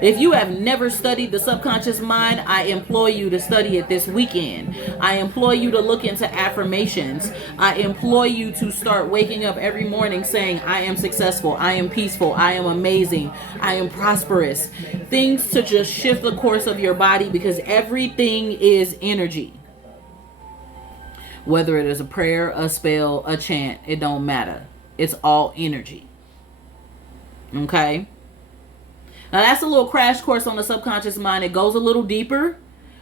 if you have never studied the subconscious mind, I implore you to study it this weekend. I implore you to look into affirmations. I implore you to start waking up every morning saying, I am successful, I am peaceful, I am amazing, I am prosperous. Things to just shift the course of your body, because everything is energy. Whether it is a prayer, a spell, a chant, it don't matter. It's all energy. Okay? Now that's a little crash course on the subconscious mind. It goes a little deeper,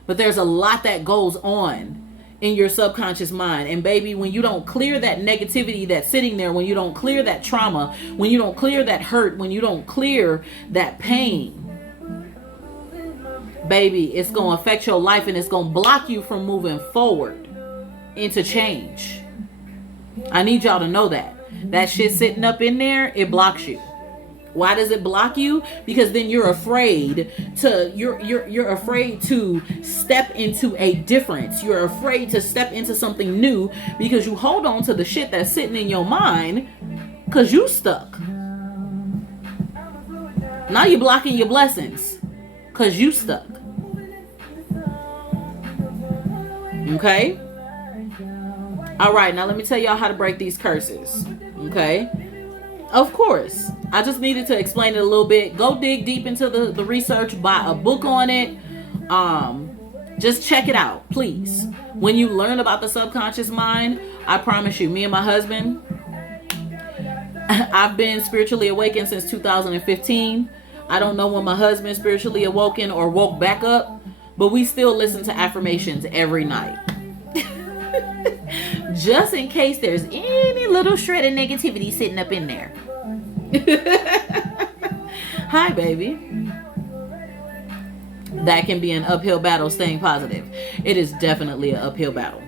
but there's a lot that goes on in your subconscious mind. And baby, when you don't clear that negativity that's sitting there, when you don't clear that trauma, when you don't clear that hurt, when you don't clear that pain, baby, it's going to affect your life, and it's going to block you from moving forward into change. I need y'all to know that. That shit sitting up in there, it blocks you. Why does it block you? Because then you're afraid you're afraid to step into a difference. You're afraid to step into something new, because you hold on to the shit that's sitting in your mind because you stuck. Now you're blocking your blessings because you stuck. Okay? All right, now let me tell y'all how to break these curses. Okay? Of course, I just needed to explain it a little bit. Go dig deep into the research, buy a book on it. Just check it out, please. When you learn about the subconscious mind, I promise you, me and my husband, I've been spiritually awakened since 2015. I don't know when my husband spiritually awoken or woke back up, but we still listen to affirmations every night. Just in case there's any little shred of negativity sitting up in there. Hi, baby. That can be an uphill battle, staying positive. It is definitely an uphill battle.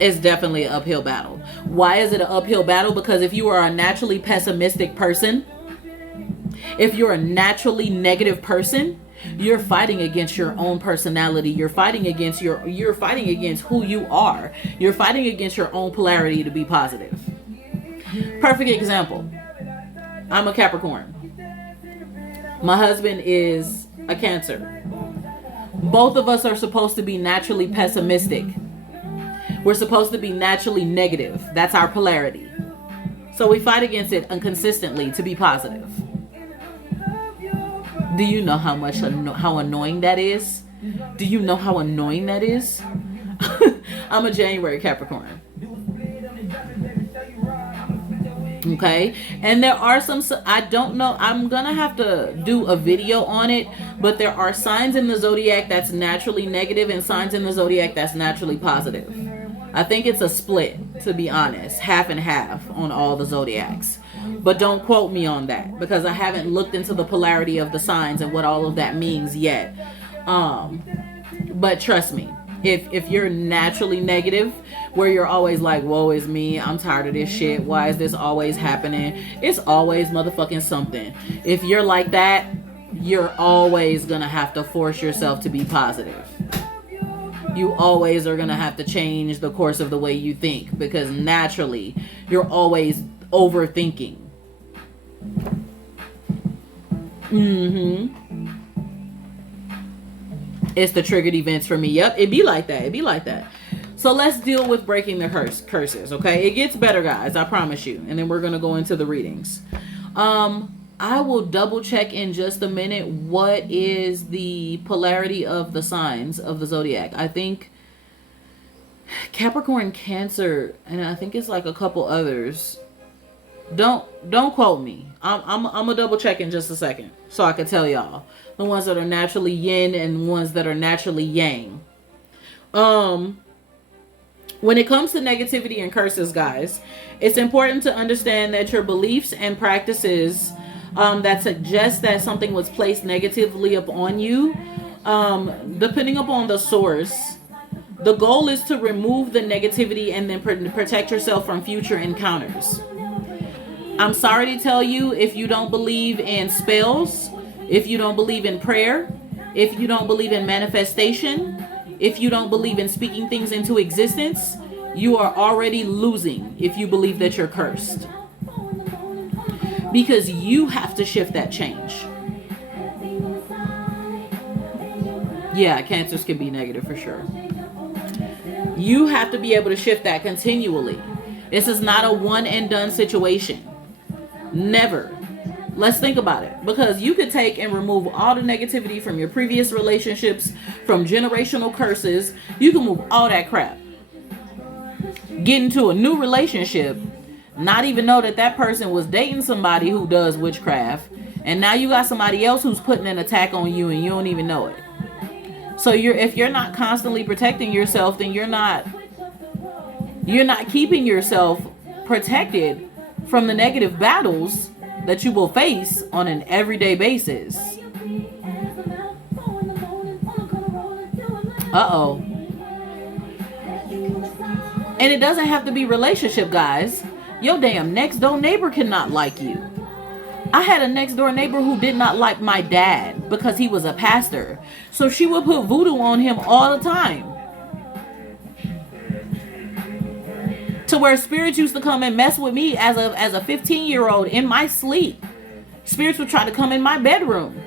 It's definitely an uphill battle. Why is it an uphill battle? Because if you are a naturally pessimistic person, if you're a naturally negative person, you're fighting against your own personality. You're fighting against who you are. You're fighting against your own polarity to be positive. Perfect example. I'm a Capricorn. My husband is a Cancer. Both of us are supposed to be naturally pessimistic. We're supposed to be naturally negative. That's our polarity. So we fight against it consistently to be positive. Do you know how annoying that is? Do you know how annoying that is? I'm a January Capricorn. Okay, and there are some, I don't know, I'm gonna have to do a video on it, but there are signs in the zodiac that's naturally negative and signs in the zodiac that's naturally positive. I think it's a split, to be honest, half and half on all the zodiacs. But don't quote me on that, because I haven't looked into the polarity of the signs and what all of that means yet. But trust me, If you're naturally negative, where you're always like, woe is me, I'm tired of this shit, why is this always happening, it's always motherfucking something. If you're like that, you're always gonna have to force yourself to be positive. You always are gonna have to change the course of the way you think, because naturally you're always overthinking. It's the triggered events for me. Yep, it'd be like that. So let's deal with breaking the curses, okay? It gets better, guys, I promise you. And then we're gonna go into the readings. I will double check in just a minute what is the polarity of the signs of the zodiac. I think Capricorn, Cancer, and I think it's like a couple others. Don't quote me. I'm gonna double check in just a second so I can tell y'all the ones that are naturally yin and ones that are naturally yang. When it comes to negativity and curses, guys, it's important to understand that your beliefs and practices that suggest that something was placed negatively upon you, depending upon the source, the goal is to remove the negativity and then protect yourself from future encounters. I'm sorry to tell you, if you don't believe in spells, if you don't believe in prayer, if you don't believe in manifestation, if you don't believe in speaking things into existence, you are already losing if you believe that you're cursed. Because you have to shift that change. Yeah, cancers can be negative for sure. You have to be able to shift that continually. This is not a one and done situation. Never. Let's think about it. Because you could take and remove all the negativity from your previous relationships, from generational curses. You can move all that crap. Get into a new relationship, not even know that that person was dating somebody who does witchcraft, and now you got somebody else who's putting an attack on you and you don't even know it. So if you're not constantly protecting yourself, then you're not keeping yourself protected from the negative battles that you will face on an everyday basis. Uh-oh. And it doesn't have to be relationship, guys. Your damn next door neighbor cannot like you. I had a next door neighbor who did not like my dad because he was a pastor. So she would put voodoo on him all the time. To where spirits used to come and mess with me as a 15-year-old in my sleep. Spirits would try to come in my bedroom.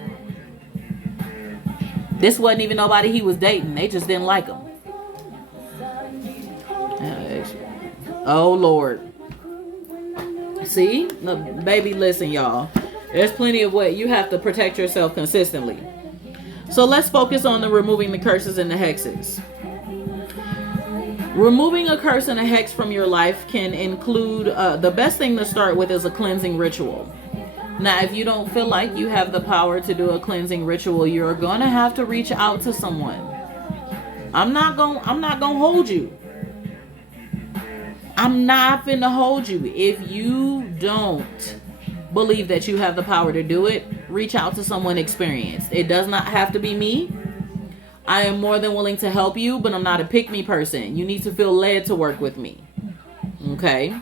This wasn't even nobody he was dating. They just didn't like him. Oh, Lord. See? Look, baby, listen, y'all. There's plenty of way. You have to protect yourself consistently. So let's focus on the removing the curses and the hexes. Removing a curse and a hex from your life can include, the best thing to start with is a cleansing ritual. Now, if you don't feel like you have the power to do a cleansing ritual, you're going to have to reach out to someone. I'm not going to hold you. I'm not finna hold you. If you don't believe that you have the power to do it, reach out to someone experienced. It does not have to be me. I am more than willing to help you, but I'm not a pick-me person. You need to feel led to work with me. Okay?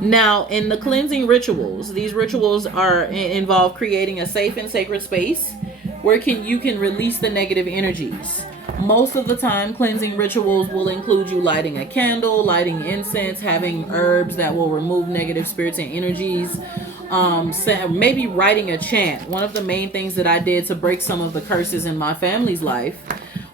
Now, in the cleansing rituals, these rituals involve creating a safe and sacred space where you can release the negative energies. Most of the time, cleansing rituals will include you lighting a candle, lighting incense, having herbs that will remove negative spirits and energies, maybe writing a chant. One of the main things that I did to break some of the curses in my family's life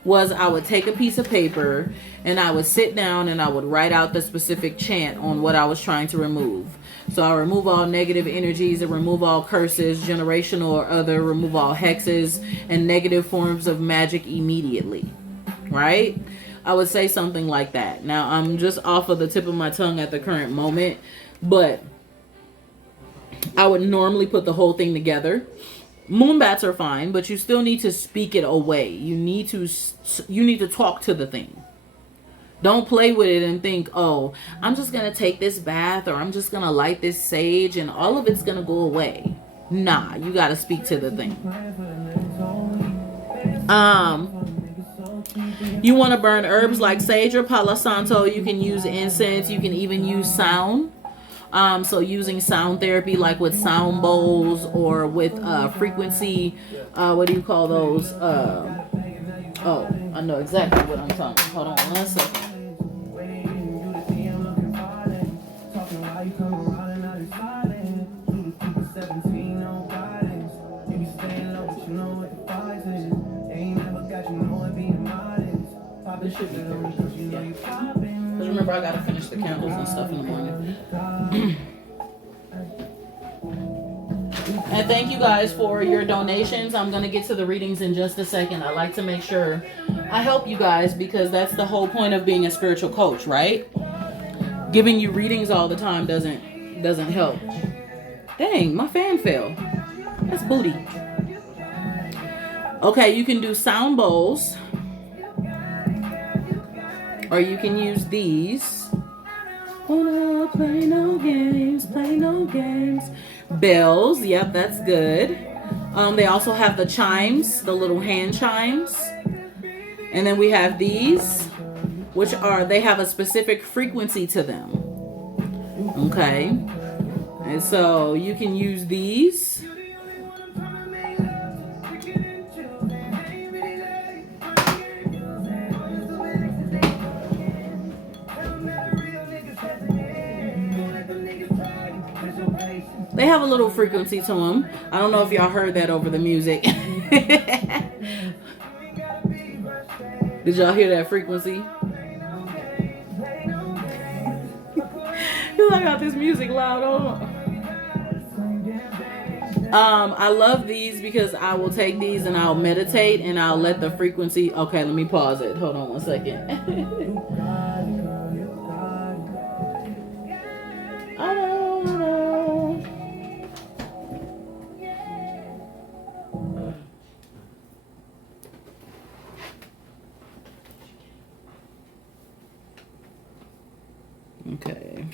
was I would take a piece of paper and I would sit down and I would write out the specific chant on what I was trying to remove. So I remove all negative energies, I remove all curses, generational or other, remove all hexes and negative forms of magic immediately, right? I would say something like that. Now, I'm just off of the tip of my tongue at the current moment, but I would normally put the whole thing together. Moonbats are fine, but you still need to speak it away. You need to talk to the thing. Don't play with it and think, oh, I'm just going to take this bath or I'm just going to light this sage and all of it's going to go away. Nah, you got to speak to the thing. You want to burn herbs like sage or palo santo. You can use incense. You can even use sound. So using sound therapy, like with sound bowls or with frequency, what do you call those? Oh, I know exactly what I'm talking about. Hold on 1 second. This should be good. Yeah. Because remember, I gotta finish the candles and stuff in the morning. And thank you guys for your donations. I'm gonna get to the readings in just a second. I like to make sure I help you guys because that's the whole point of being a spiritual coach, right? Giving you readings all the time doesn't help. Dang, my fan fell. That's booty. Okay, you can do sound bowls. Or you can use these. Oh, play no games, play no games. Bells, yep, that's good. They also have the chimes, the little hand chimes. And then we have these, which they have a specific frequency to them. Okay. And so you can use these. They have a little frequency to them. I don't know if y'all heard that over the music. Did y'all hear that frequency? I got this music loud on. I love these because I will take these and I'll meditate and I'll let the frequency. Okay, let me pause it. Hold on 1 second. I don't know. Okay.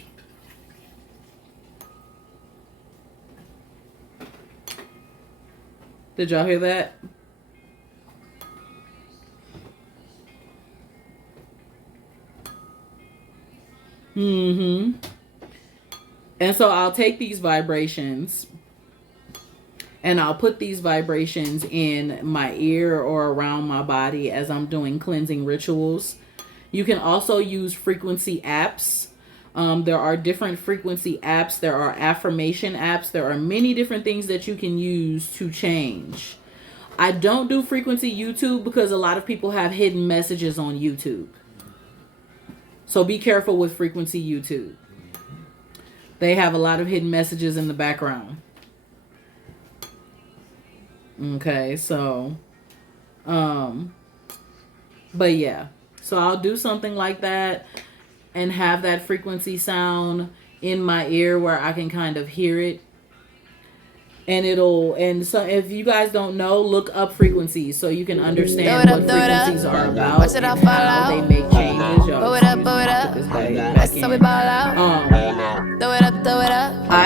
Did y'all hear that? And so I'll take these vibrations and I'll put these vibrations in my ear or around my body as I'm doing cleansing rituals. You can also use frequency apps. There are different frequency apps. There are affirmation apps. There are many different things that you can use to change. I don't do frequency YouTube because a lot of people have hidden messages on YouTube. So be careful with frequency YouTube. They have a lot of hidden messages in the background. Okay, so, but yeah. So I'll do something like that and have that frequency sound in my ear where I can kind of hear it. And so if you guys don't know, look up frequencies so you can understand what frequencies are about and how they make changes. I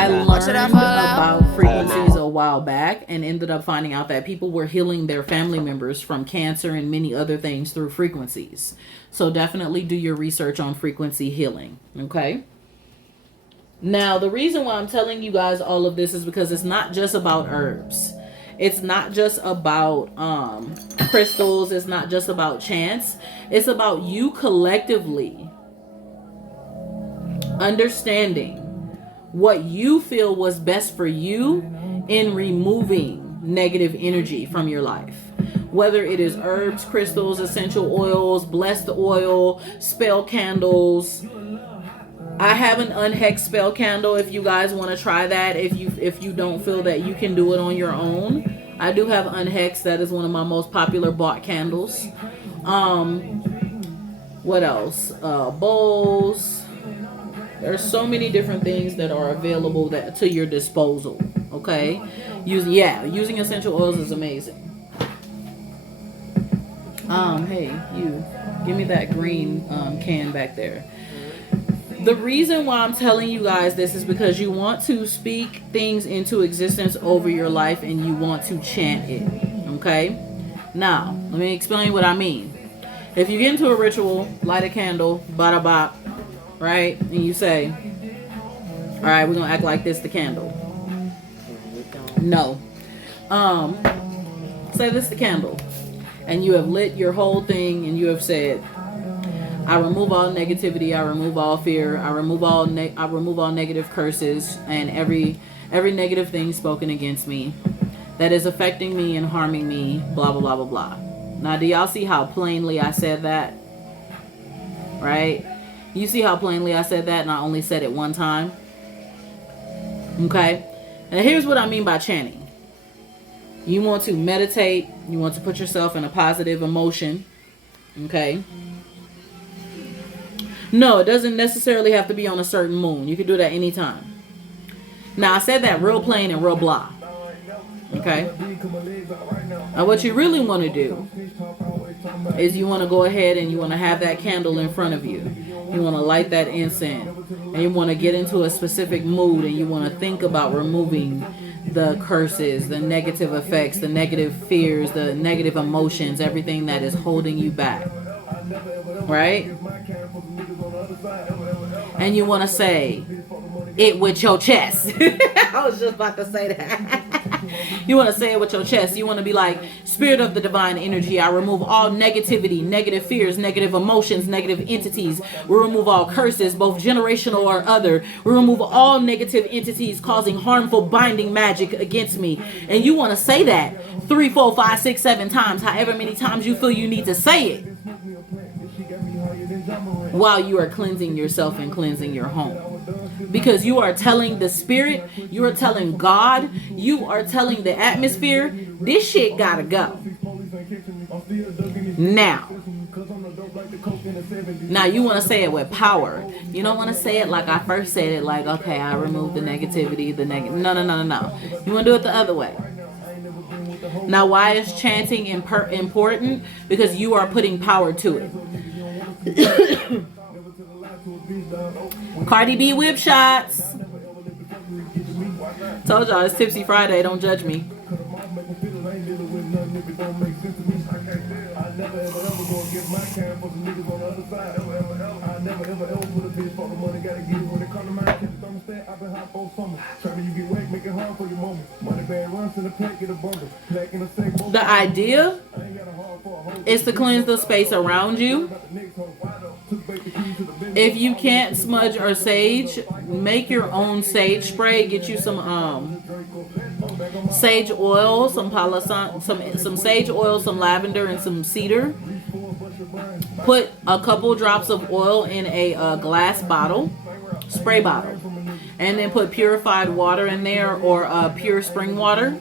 learned about frequencies a while back and ended up finding out that people were healing their family members from cancer and many other things through frequencies. So definitely do your research on frequency healing. Okay. Now, the reason why I'm telling you guys all of this is because it's not just about herbs. It's not just about crystals. It's not just about chants. It's about you collectively understanding what you feel was best for you in removing negative energy from your life. Whether it is herbs, crystals, essential oils, blessed oil, spell candles. I have an unhexed spell candle if you guys want to try that. If you don't feel that you can do it on your own. I do have unhexed. That is one of my most popular bought candles. What else? Bowls. There's so many different things that are available that to your disposal. Okay? Using essential oils is amazing. Hey, you. Give me that green can back there. The reason why I'm telling you guys this is because you want to speak things into existence over your life and you want to chant it. Okay? Now, let me explain what I mean. If you get into a ritual, light a candle, bada bop, right? And you say, all right, we're going to act like this the candle. No. Say this the candle. And you have lit your whole thing and you have said, I remove all negativity, I remove all fear, I remove all negative curses and every negative thing spoken against me that is affecting me and harming me, blah, blah, blah, blah, blah. Now, do y'all see how plainly I said that? Right? You see how plainly I said that and I only said it one time? Okay? And here's what I mean by chanting. You want to meditate. You want to put yourself in a positive emotion. Okay? No, it doesn't necessarily have to be on a certain moon. You can do that anytime. Now, I said that real plain and real blah. Okay? Now, what you really want to do is you want to go ahead and you want to have that candle in front of you. You want to light that incense. And you want to get into a specific mood and you want to think about removing the curses, the negative effects, the negative fears, the negative emotions, everything that is holding you back. Right? And you want to say it with your chest. I was just about to say that. You want to say it with your chest. You want to be like, Spirit of the divine energy, I remove all negativity, negative fears, negative emotions, negative entities. We remove all curses, both generational or other. We remove all negative entities causing harmful binding magic against me. And you want to say that 3, 4, 5, 6, 7 times, however many times you feel you need to say it, while you are cleansing yourself and cleansing your home. Because you are telling the spirit, you are telling God, you are telling the atmosphere, this shit gotta go. Now you want to say it with power. You don't want to say it like I first said it, like, okay, I remove the negativity, No. You want to do it the other way. Now, why is chanting important? Because you are putting power to it. Cardi B whip shots. Told y'all it's Tipsy Friday. Don't judge me. The idea is to cleanse the space around you. If you can't smudge or sage, make your own sage spray. Get you some sage oil, some sage oil, some lavender, and some cedar. Put a couple drops of oil in a glass bottle, spray bottle, and then put purified water in there or pure spring water.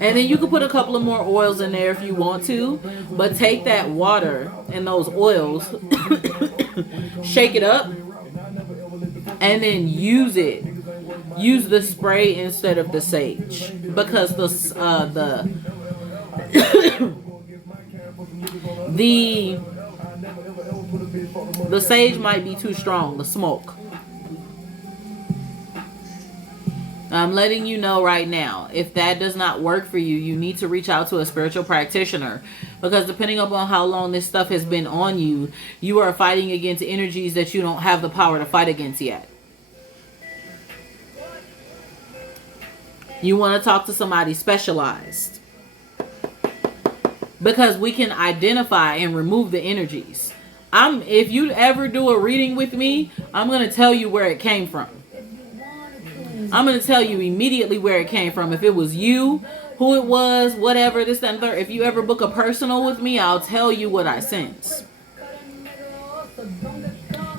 And then you can put a couple of more oils in there if you want to, but take that water and those oils, shake it up, and then use it. Use the spray instead of the sage, because the sage might be too strong, the smoke. I'm letting you know right now, if that does not work for you, you need to reach out to a spiritual practitioner, because depending upon how long this stuff has been on you, you are fighting against energies that you don't have the power to fight against yet. You want to talk to somebody specialized, because we can identify and remove the energies. If you ever do a reading with me, I'm going to tell you where it came from. I'm going to tell you immediately where it came from. If it was you, who it was, whatever, this, that, and third. If you ever book a personal with me, I'll tell you what I sense.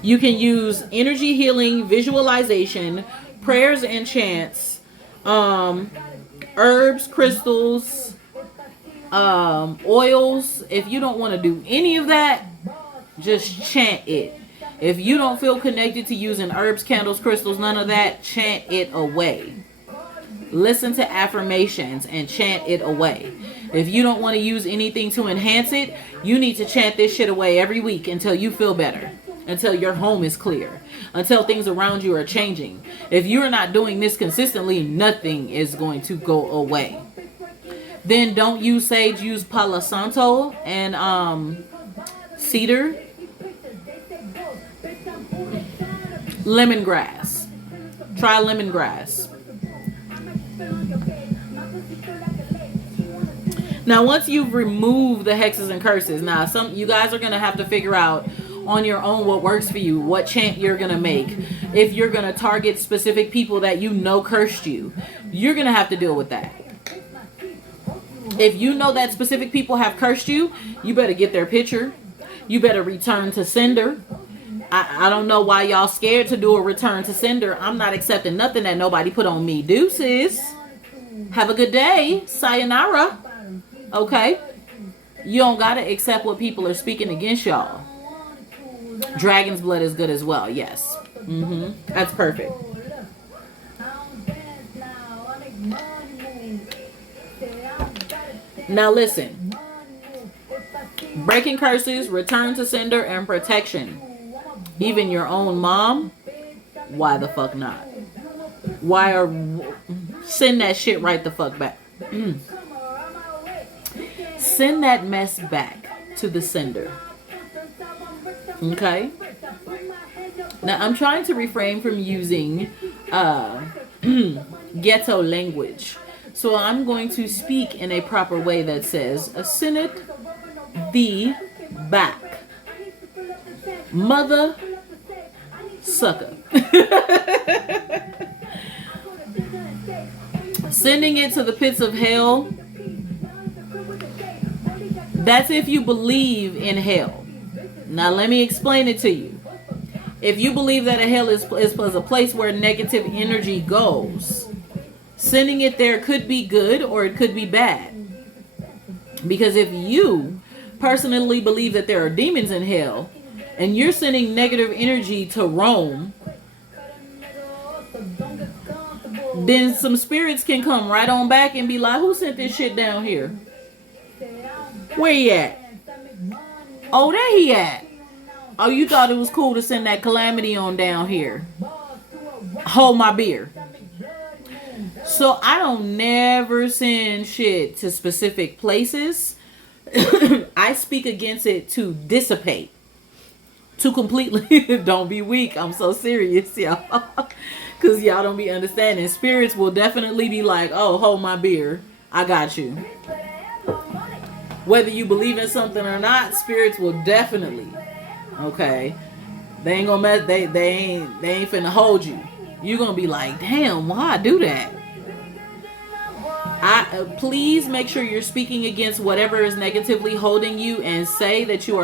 You can use energy healing, visualization, prayers and chants, herbs, crystals, oils. If you don't want to do any of that, just chant it. If you don't feel connected to using herbs, candles, crystals, none of that, chant it away. Listen to affirmations and chant it away. If you don't want to use anything to enhance it, you need to chant this shit away every week until you feel better, until your home is clear, until things around you are changing. If you're not doing this consistently, nothing is going to go away. Then don't use sage, use Palo Santo and cedar, lemongrass. Try lemongrass. Now, once you've removed the hexes and curses, now you guys are gonna have to figure out on your own what works for you, what chant you're gonna make. If you're gonna target specific people that you know cursed you, you're gonna have to deal with that. If you know that specific people have cursed you, you better get their picture. You better return to sender. I don't know why y'all scared to do a return to sender. I'm not accepting nothing that nobody put on me. Deuces. Have a good day. Sayonara. Okay? You don't gotta accept what people are speaking against y'all. Dragon's blood is good as well. Yes. That's perfect. Now listen. Breaking curses, return to sender, and protection. Even your own mom? Why the fuck not? Send that shit right the fuck back. Send that mess back to the sender. Okay? Now I'm trying to refrain from using ghetto language. So I'm going to speak in a proper way that says, send it the back. Mother sucker. Sending it to the pits of hell. That's if you believe in hell. Now let me explain it to you. If you believe that a hell is a place where negative energy goes, sending it there could be good or it could be bad. Because if you personally believe that there are demons in hell and you're sending negative energy to Rome, then some spirits can come right on back and be like, who sent this shit down here? Where he at? Oh, there he at. Oh, you thought it was cool to send that calamity on down here. Hold my beer. So I don't never send shit to specific places. I speak against it to dissipate. To completely, don't be weak. I'm so serious, y'all. Because y'all don't be understanding. Spirits will definitely be like, oh, hold my beer. I got you. Whether you believe in something or not, spirits will definitely. Okay. They ain't gonna mess, they ain't finna hold you. You're gonna be like, damn, why I do that? Please make sure you're speaking against whatever is negatively holding you and say that you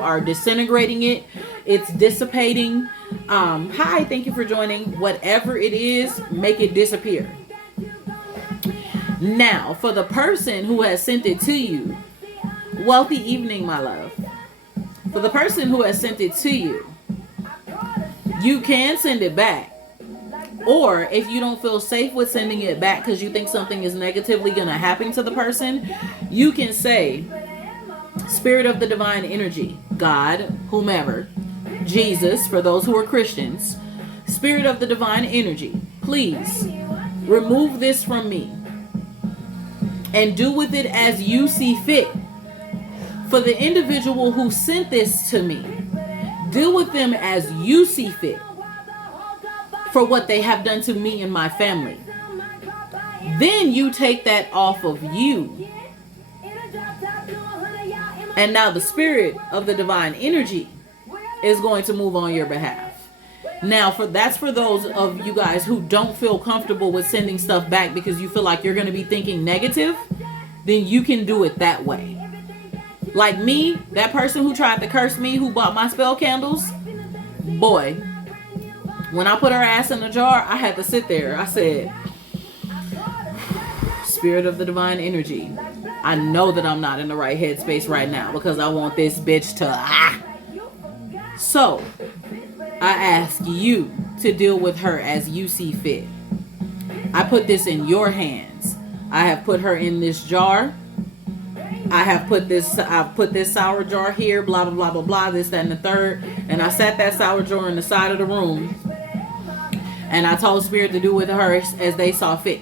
are disintegrating it. It's dissipating. Hi, thank you for joining. Whatever it is, make it disappear. Now, for the person who has sent it to you, wealthy evening, my love. For the person who has sent it to you, you can send it back. Or if you don't feel safe with sending it back because you think something is negatively going to happen to the person, you can say, Spirit of the divine energy, God, whomever, Jesus, for those who are Christians, Spirit of the divine energy, please remove this from me and do with it as you see fit. For the individual who sent this to me, deal with them as you see fit. For what they have done to me and my family. Then you take that off of you. And now the spirit of the divine energy is going to move on your behalf. Now, that's for those of you guys who don't feel comfortable with sending stuff back because you feel like you're going to be thinking negative, then you can do it that way. Like me, that person who tried to curse me, who bought my spell candles, boy, when I put her ass in the jar, I had to sit there. I said, Spirit of the divine energy, I know that I'm not in the right headspace right now because I want this bitch to So, I ask you to deal with her as you see fit. I put this in your hands. I have put her in this jar. I've put this sour jar here, blah, blah, blah, blah, blah, this, that, and the third. And I sat that sour jar in the side of the room. And I told Spirit to do with her as they saw fit.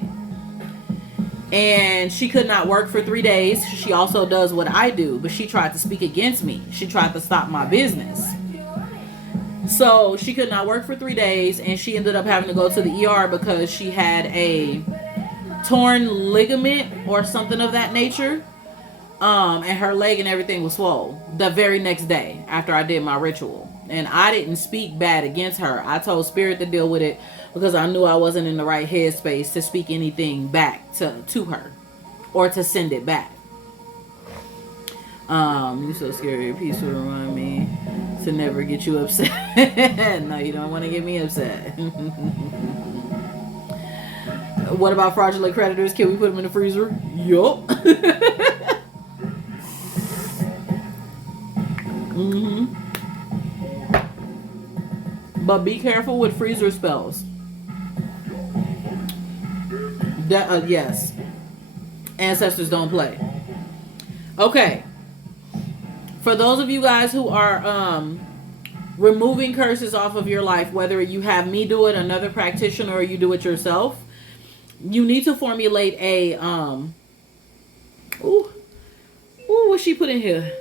And she could not work for 3 days. She also does what I do, but she tried to speak against me. She tried to stop my business. So she could not work for 3 days, and she ended up having to go to the ER because she had a torn ligament or something of that nature. And her leg and everything was swole the very next day after I did my ritual. And I didn't speak bad against her. I told Spirit to deal with it because I knew I wasn't in the right headspace to speak anything back to her or to send it back. You so scary. Peace will remind me to never get you upset. No, you don't want to get me upset. What about fraudulent creditors? Can we put them in the freezer? Yup. But be careful with freezer spells. Yes. Ancestors don't play. Okay. For those of you guys who are removing curses off of your life, whether you have me do it, another practitioner, or you do it yourself, you need to formulate a what's she put in here?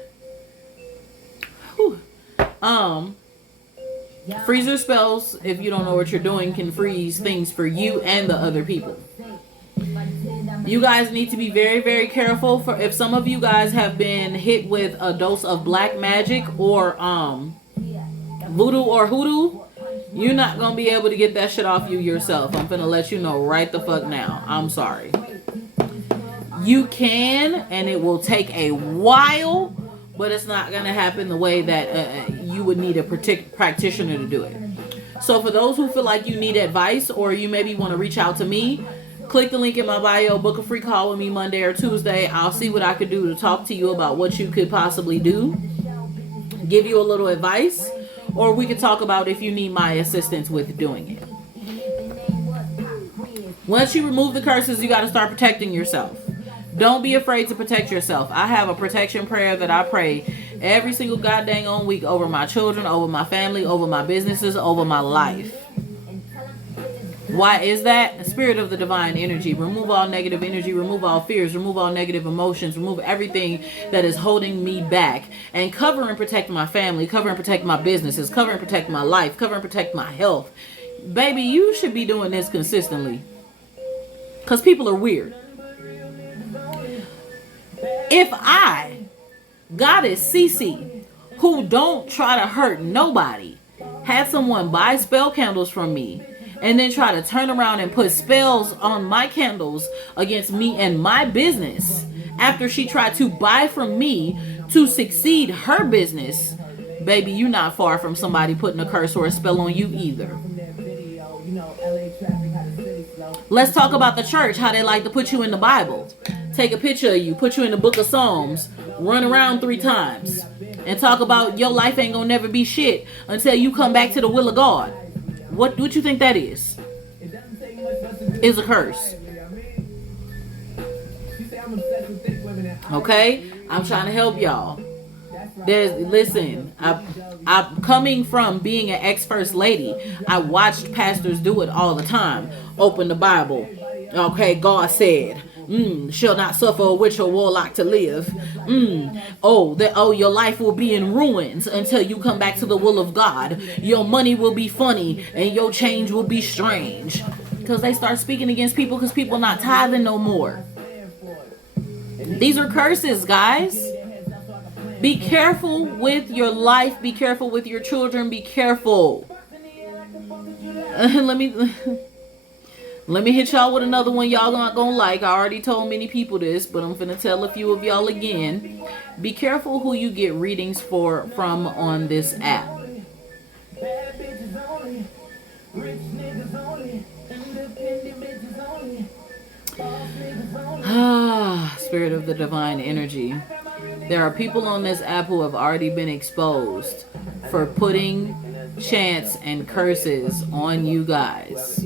Freezer spells, if you don't know what you're doing, can freeze things for you and the other people. You guys need to be very, very careful. For if some of you guys have been hit with a dose of black magic or voodoo or hoodoo, you're not gonna be able to get that shit off you yourself. I'm finna let you know right the fuck now. I'm sorry. You can, and it will take a while, but it's not gonna happen the way that you would need a practitioner to do it. So for those who feel like you need advice, or you maybe want to reach out to me, click the link in my bio, book a free call with me Monday or Tuesday. I'll see what I could do to talk to you about what you could possibly do, give you a little advice, or we could talk about if you need my assistance with doing it. Once you remove the curses, you got to start protecting yourself. Don't be afraid to protect yourself. I have a protection prayer that I pray every single goddamn on week over my children, over my family, over my businesses, over my life. Why is that? Spirit of the divine energy. Remove all negative energy, remove all fears, remove all negative emotions, remove everything that is holding me back, and cover and protect my family, cover and protect my businesses, cover and protect my life, cover and protect my health. Baby, you should be doing this consistently, because people are weird. If I, Goddess Cece, who don't try to hurt nobody, had someone buy spell candles from me and then try to turn around and put spells on my candles against me and my business after she tried to buy from me to succeed her business, baby, you not far from somebody putting a curse or a spell on you either. Let's talk about the church, how they like to put you in the Bible. Take a picture of you, put you in the book of Psalms, run around 3 times, and talk about your life ain't gonna never be shit until you come back to the will of God. What you think that is? Is a curse. Okay? I'm trying to help y'all. Listen, I'm coming from being an ex-first lady. I watched pastors do it all the time. Open the Bible. Okay, God said, shall not suffer a witch or warlock to live. Your life will be in ruins until you come back to the will of God. Your money will be funny and your change will be strange. Because they start speaking against people because people not tithing no more. These are curses, guys. Be careful with your life. Be careful with your children. Be careful. Let me hit y'all with another one y'all not gonna like. I already told many people this, but I'm finna tell a few of y'all again. Be careful who you get readings from on this app. Spirit of the divine energy. There are people on this app who have already been exposed for putting chants and curses on you guys.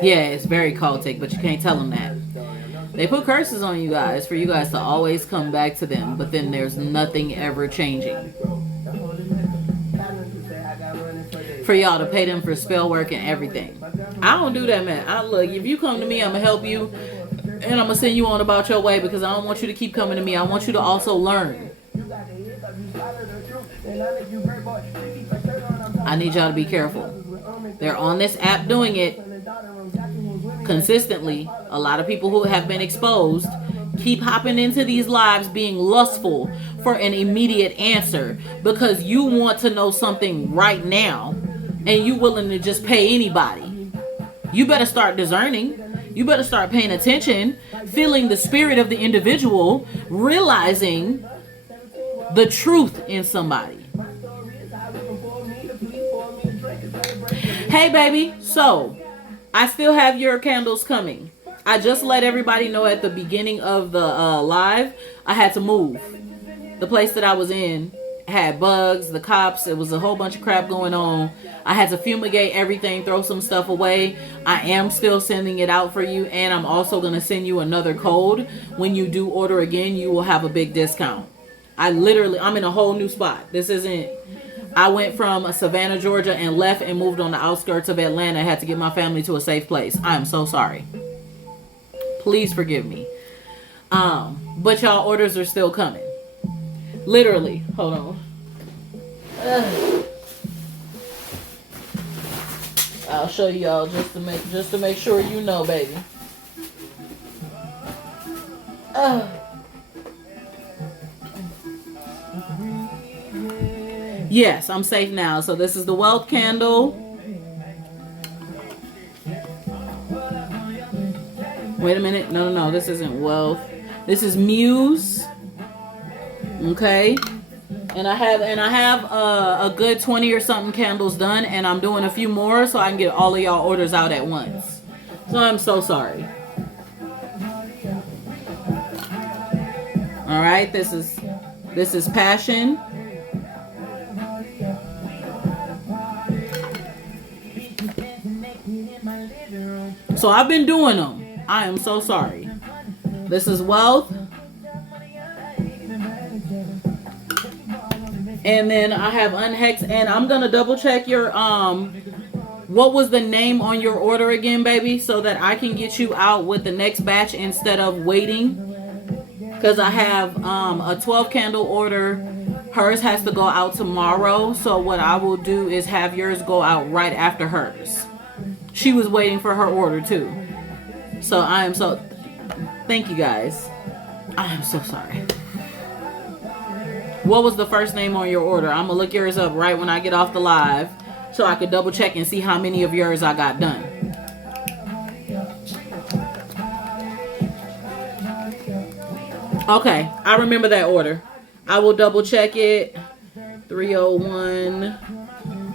Yeah, it's very cultic, but you can't tell them that. They put curses on you guys for you guys to always come back to them, but then there's nothing ever changing. for y'all to pay them for spell work and everything. I don't do that, man. I look, if you come to me, I'm gonna help you, and I'm gonna send you on about your way, because I don't want you to keep coming to me. I want you to also learn. I need y'all to be careful. They're on this app doing it consistently. A lot of people who have been exposed keep hopping into these lives being lustful for an immediate answer, because you want to know something right now and you willing to just pay anybody. You better start discerning. You better start paying attention, feeling the spirit of the individual, realizing the truth in somebody. Hey baby, so I still have your candles coming. I just let everybody know at the beginning of the live, I had to move. The place that I was in had bugs, the cops, it was a whole bunch of crap going on. I had to fumigate everything, throw some stuff away. I am still sending it out for you, and I'm also going to send you another code. When you do order again, you will have a big discount. I'm in a whole new spot. This isn't, I went from Savannah, Georgia, and left and moved on the outskirts of Atlanta. I had to get my family to a safe place. I am so sorry. Please forgive me. But y'all orders are still coming. Literally. Hold on. I'll show y'all just to make sure you know, baby. Yes, I'm safe now. So this is the wealth candle. Wait a minute. No. This isn't wealth. This is Muse. Okay. And I have a good 20 or something candles done, and I'm doing a few more so I can get all of y'all orders out at once. So I'm so sorry. All right. This is Passion. So I've been doing them. I am so sorry. This is Wealth. And then I have Unhex. And I'm going to double check your, what was the name on your order again, baby? So that I can get you out with the next batch instead of waiting. Because I have a 12 candle order. Hers has to go out tomorrow. So what I will do is have yours go out right after hers. She was waiting for her order too. So I am so... Thank you guys. I am so sorry. What was the first name on your order? I'm going to look yours up right when I get off the live, so I could double check and see how many of yours I got done. Okay, I remember that order. I will double check it. 301.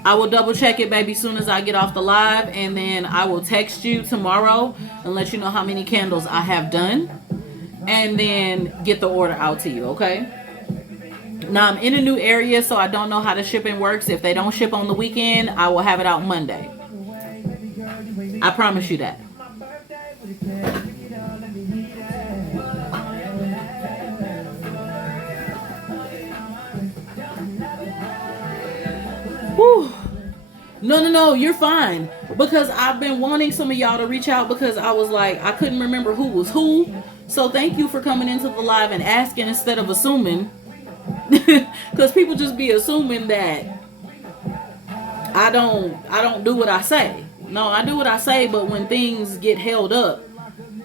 I will double check it, baby, as soon as I get off the live, and then I will text you tomorrow and let you know how many candles I have done, and then get the order out to you, okay? Now, I'm in a new area, so I don't know how the shipping works. If they don't ship on the weekend, I will have it out Monday. I promise you that. Whew. No, you're fine. Because I've been wanting some of y'all to reach out, because I was like, I couldn't remember who was who. So thank you for coming into the live and asking instead of assuming. Because people just be assuming that I don't do what I say. No, I do what I say, but when things get held up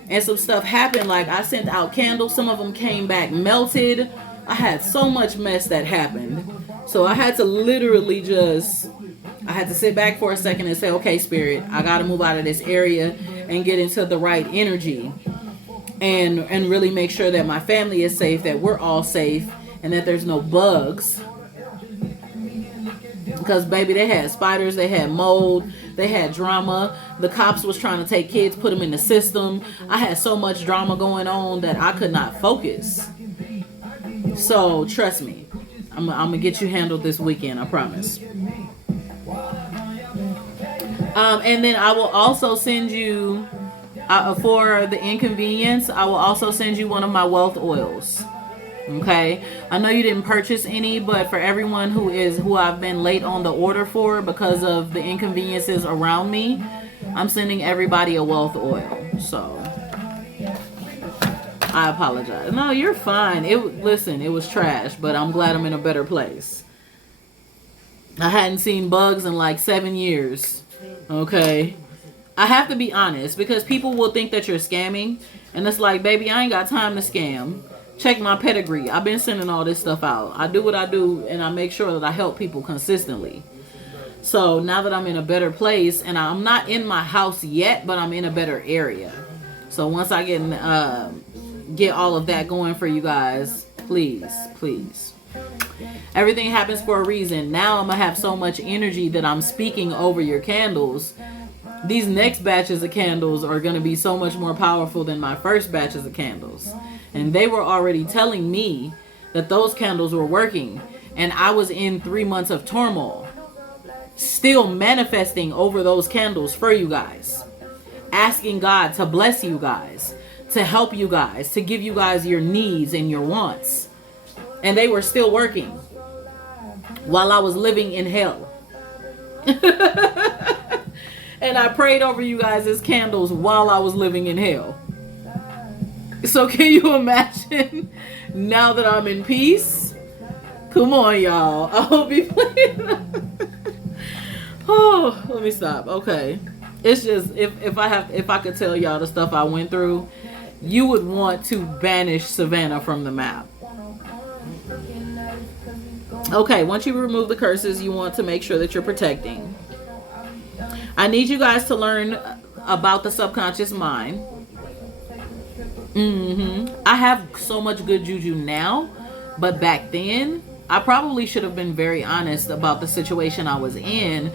and some stuff happened, like I sent out candles, some of them came back melted. I had so much mess that happened. So I had to literally I had to sit back for a second and say, okay, Spirit, I got to move out of this area and get into the right energy and really make sure that my family is safe, that we're all safe, and that there's no bugs. Because, baby, they had spiders, they had mold, they had drama. The cops was trying to take kids, put them in the system. I had so much drama going on that I could not focus. So, trust me, I'm going to get you handled this weekend, I promise. And then I will also send you, for the inconvenience, I will also send you one of my wealth oils. Okay, I know you didn't purchase any, but for everyone who I've been late on the order for because of the inconveniences around me, I'm sending everybody a wealth oil. So I apologize. No, you're fine. Listen, it was trash, but I'm glad I'm in a better place. I hadn't seen bugs in like 7 years. Okay, I have to be honest because people will think that you're scamming, and it's like, baby, I ain't got time to scam. Check my pedigree. I've been sending all this stuff out. I do what I do, and I make sure that I help people consistently. So now that I'm in a better place, and I'm not in my house yet, but I'm in a better area. So once I get all of that going for you guys, please. Everything happens for a reason. Now I'm going to have so much energy that I'm speaking over your candles. These next batches of candles are going to be so much more powerful than my first batches of candles. And they were already telling me that those candles were working. And I was in 3 months of turmoil. Still manifesting over those candles for you guys. Asking God to bless you guys. To help you guys. To give you guys your needs and your wants. And they were still working. While I was living in hell. And I prayed over you guys as candles while I was living in hell. So can you imagine now that I'm in peace? Come on, y'all. I hope you playing. Oh, let me stop. Okay. It's just if I could tell y'all the stuff I went through, you would want to banish Savannah from the map. Okay, once you remove the curses, you want to make sure that you're protecting. I need you guys to learn about the subconscious mind. I have so much good juju now, but back then, I probably should have been very honest about the situation I was in,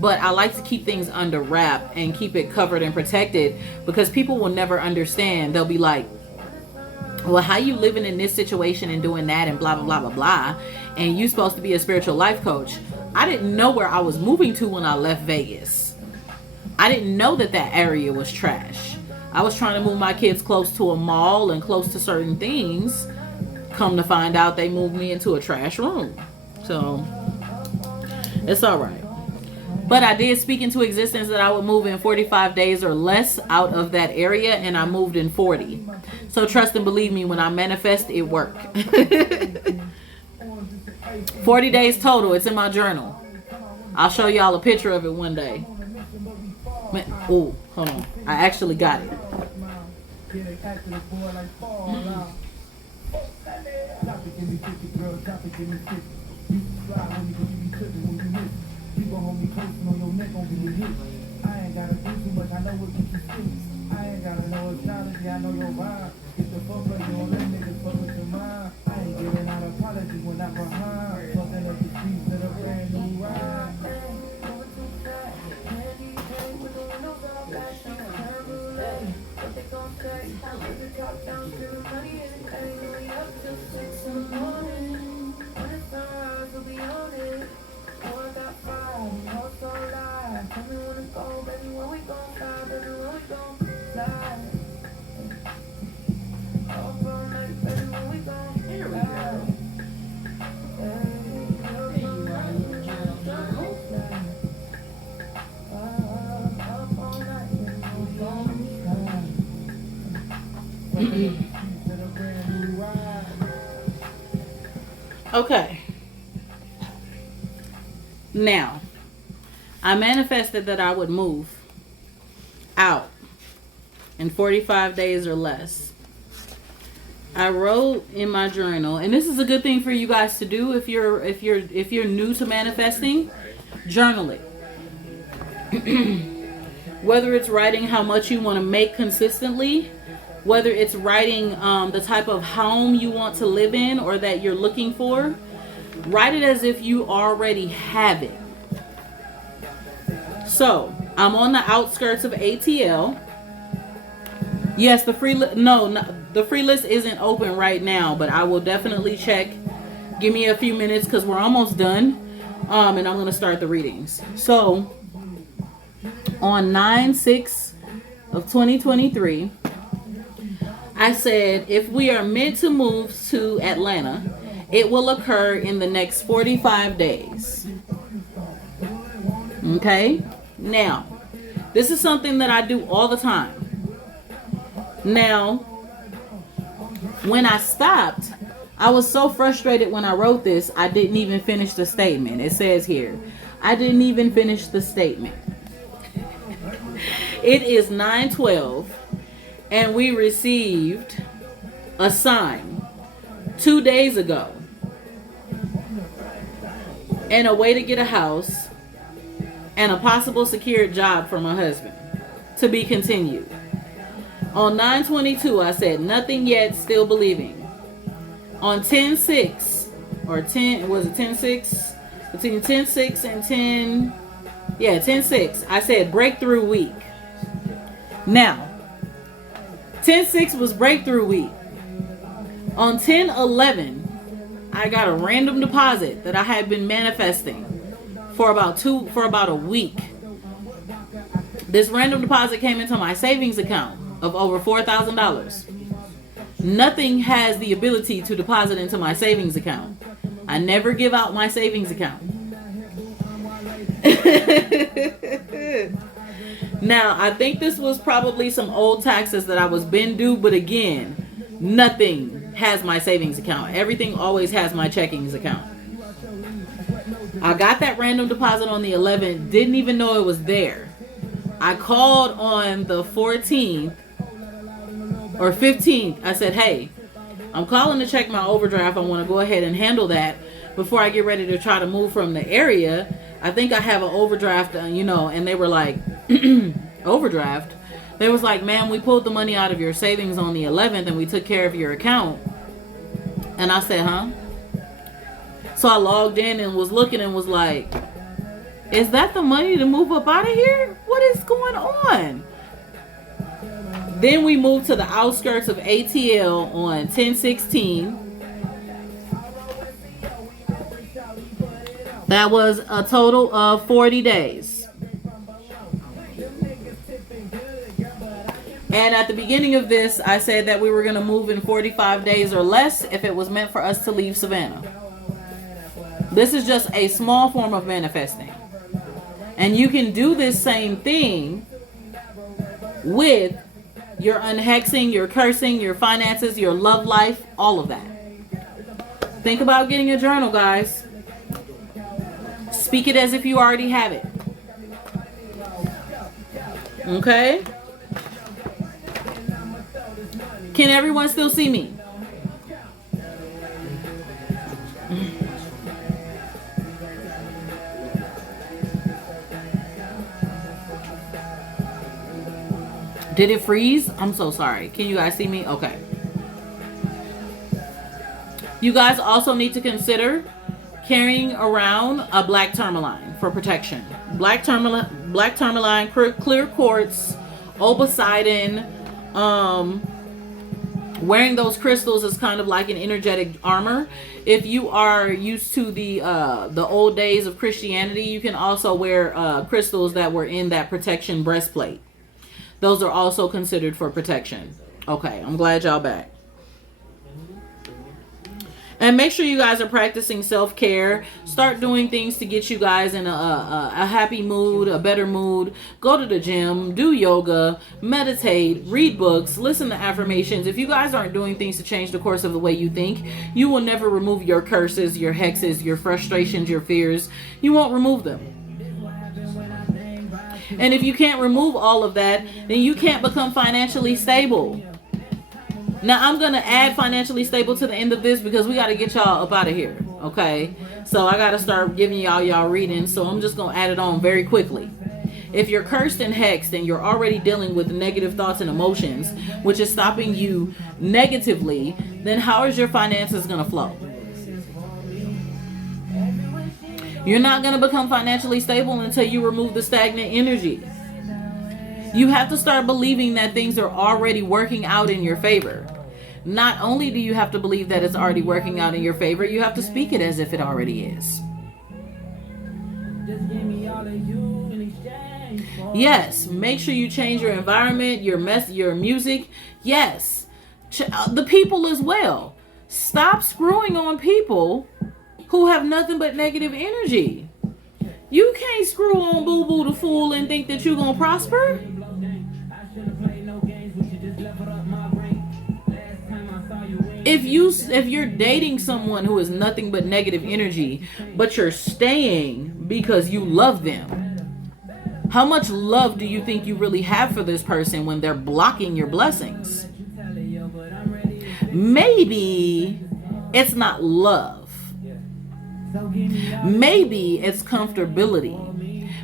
but I like to keep things under wrap and keep it covered and protected because people will never understand. They'll be like, well, how you living in this situation and doing that and blah, blah, blah, blah, blah, and you supposed to be a spiritual life coach. I didn't know where I was moving to when I left Vegas. I didn't know that area was trash. I was trying to move my kids close to a mall and close to certain things. Come to find out they moved me into a trash room. So, it's all right. But I did speak into existence that I would move in 45 days or less out of that area, and I moved in 40. So trust and believe me, when I manifest, it worked. 40 days total. It's in my journal. I'll show y'all a picture of it one day. Oh, hold on. I actually got it. Okay. Now, I manifested that I would move out in 45 days or less. I wrote in my journal, and this is a good thing for you guys to do if you're new to manifesting, journal it. Whether it's writing how much you want to make consistently, whether it's writing the type of home you want to live in or that you're looking for, write it as if you already have it. So, I'm on the outskirts of ATL. Yes, the free the free list isn't open right now, but I will definitely check. Give me a few minutes because we're almost done. And I'm going to start the readings. So, on 9/6 of 2023, I said, if we are meant to move to Atlanta, it will occur in the next 45 days. Okay? Now, this is something that I do all the time. Now, when I stopped, I was so frustrated when I wrote this, I didn't even finish the statement. It says here, I didn't even finish the statement. It is 9:12, and we received a sign 2 days ago, and a way to get a house, and a possible secured job for my husband, to be continued. On 9/22, I said, nothing yet, still believing. On 10/6, or 10, was it 10/6? Between 10/6 and 10/6, I said breakthrough week. Now, 10/6 was breakthrough week. On 10/11, I got a random deposit that I had been manifesting for about a week. This random deposit came into my savings account of over $4,000. Nothing has the ability to deposit into my savings account. I never give out my savings account. Now, I think this was probably some old taxes that I was been due, but again, nothing has my savings account. Everything always has my checkings account. I got that random deposit on the 11th, didn't even know it was there. I called on the 14th or 15th. I said, hey, I'm calling to check my overdraft. I want to go ahead and handle that before I get ready to try to move from the area. I think I have an overdraft, and they were like, overdraft? They was like, ma'am, we pulled the money out of your savings on the 11th and we took care of your account. And I said, huh? So I logged in and was looking and was like, is that the money to move up out of here? What is going on? Then we moved to the outskirts of ATL on 10/16. That was a total of 40 days. And at the beginning of this, I said that we were going to move in 45 days or less if it was meant for us to leave Savannah. This is just a small form of manifesting. And you can do this same thing with your unhexing, your cursing, your finances, your love life, all of that. Think about getting a journal, guys. Speak it as if you already have it. Okay? Can everyone still see me? Did it freeze? I'm so sorry. Can you guys see me? Okay. You guys also need to consider carrying around a black tourmaline for protection. Black tourmaline, clear quartz, Obosidon. Wearing those crystals is kind of like an energetic armor. If you are used to the old days of Christianity, you can also wear crystals that were in that protection breastplate. Those are also considered for protection. Okay, I'm glad y'all back. And make sure you guys are practicing self-care. Start doing things to get you guys in a happy mood, a better mood. Go to the gym, do yoga, meditate, read books, listen to affirmations. If you guys aren't doing things to change the course of the way you think, you will never remove your curses, your hexes, your frustrations, your fears. You won't remove them. And if you can't remove all of that, then you can't become financially stable. Now, I'm going to add financially stable to the end of this because we got to get y'all up out of here, okay? So I got to start giving y'all readings, so I'm just going to add it on very quickly. If you're cursed and hexed and you're already dealing with negative thoughts and emotions, which is stopping you negatively, then how is your finances going to flow? You're not going to become financially stable until you remove the stagnant energy. You have to start believing that things are already working out in your favor. Not only do you have to believe that it's already working out in your favor, you have to speak it as if it already is. Yes, make sure you change your environment, your music. Yes, The people as well. Stop screwing on people who have nothing but negative energy. You can't screw on Boo Boo the fool and think that you're gonna prosper. If you're dating someone who is nothing but negative energy, but you're staying because you love them, how much love do you think you really have for this person when they're blocking your blessings? Maybe it's not love. Maybe it's comfortability.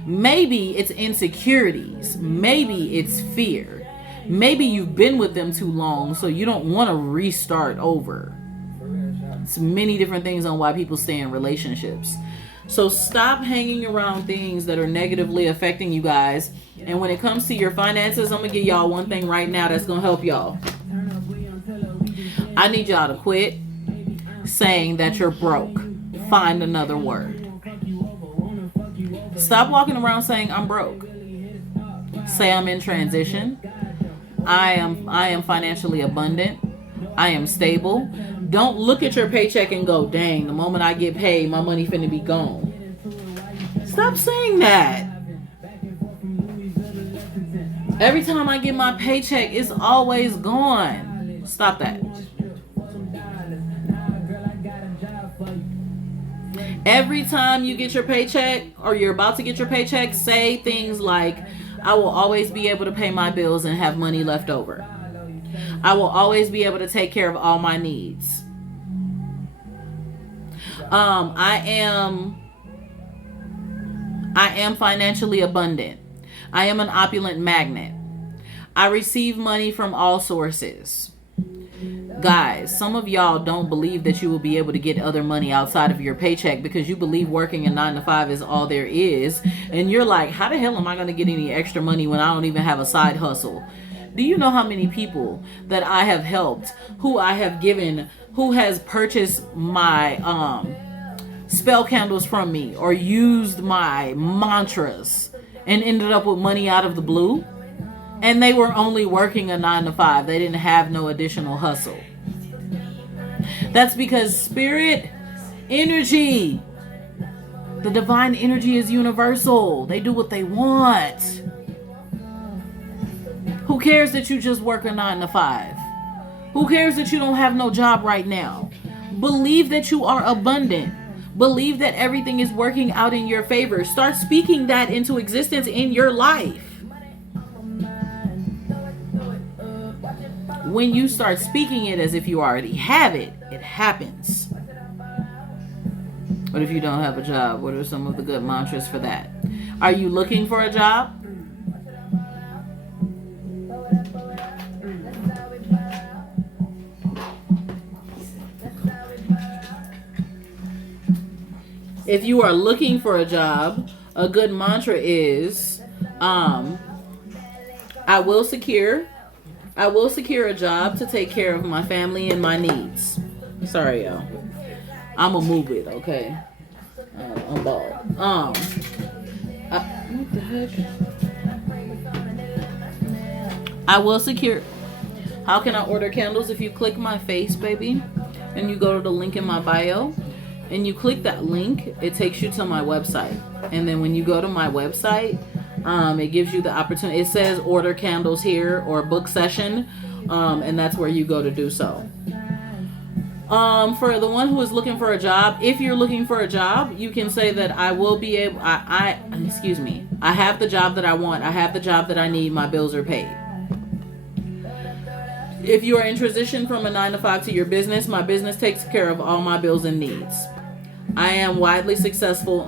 Maybe it's insecurities. Maybe it's fear. Maybe you've been with them too long, so you don't want to restart over. It's many different things on why people stay in relationships. So stop hanging around things that are negatively affecting you guys. And when it comes to your finances, I'm going to give y'all one thing right now that's going to help y'all. I need y'all to quit saying that you're broke. Find another word. Stop walking around saying I'm broke. Say I'm in transition. I am financially abundant. I am stable. Don't look at your paycheck and go, dang, the moment I get paid, my money finna be gone. Stop saying that. Every time I get my paycheck, it's always gone. Stop that. Every time you get your paycheck or you're about to get your paycheck, say things like, I will always be able to pay my bills and have money left over. I will always be able to take care of all my needs. I am financially abundant. I am an opulent magnet. I receive money from all sources. Guys, some of y'all don't believe that you will be able to get other money outside of your paycheck because you believe working a 9-to-5 is all there is. And you're like, how the hell am I going to get any extra money when I don't even have a side hustle? Do you know how many people that I have helped, who I have given, who has purchased my spell candles from me or used my mantras and ended up with money out of the blue? And they were only working a 9-to-5. They didn't have no additional hustle. That's because spirit energy, the divine energy is universal. They do what they want. Who cares that you just work a 9-to-5? Who cares that you don't have no job right now? Believe that you are abundant. Believe that everything is working out in your favor. Start speaking that into existence in your life. When you start speaking it as if you already have it, it happens. What if you don't have a job? What are some of the good mantras for that? Are you looking for a job? If you are looking for a job, a good mantra is, I will secure a job to take care of my family and my needs. Sorry, y'all. I'm gonna move it, okay? I'm bald. What the heck? I will secure. How can I order candles? If you click my face, baby, and you go to the link in my bio, and you click that link, it takes you to my website. And then when you go to my website, it gives you the opportunity. It says order candles here or book session, and that's where you go to do so. For the one who is looking for a job, if you're looking for a job, you can say that I will be able, I have the job that I want. I have the job that I need. My bills are paid. If you are in transition from a 9-to-5 to your business, my business takes care of all my bills and needs. I'm widely successful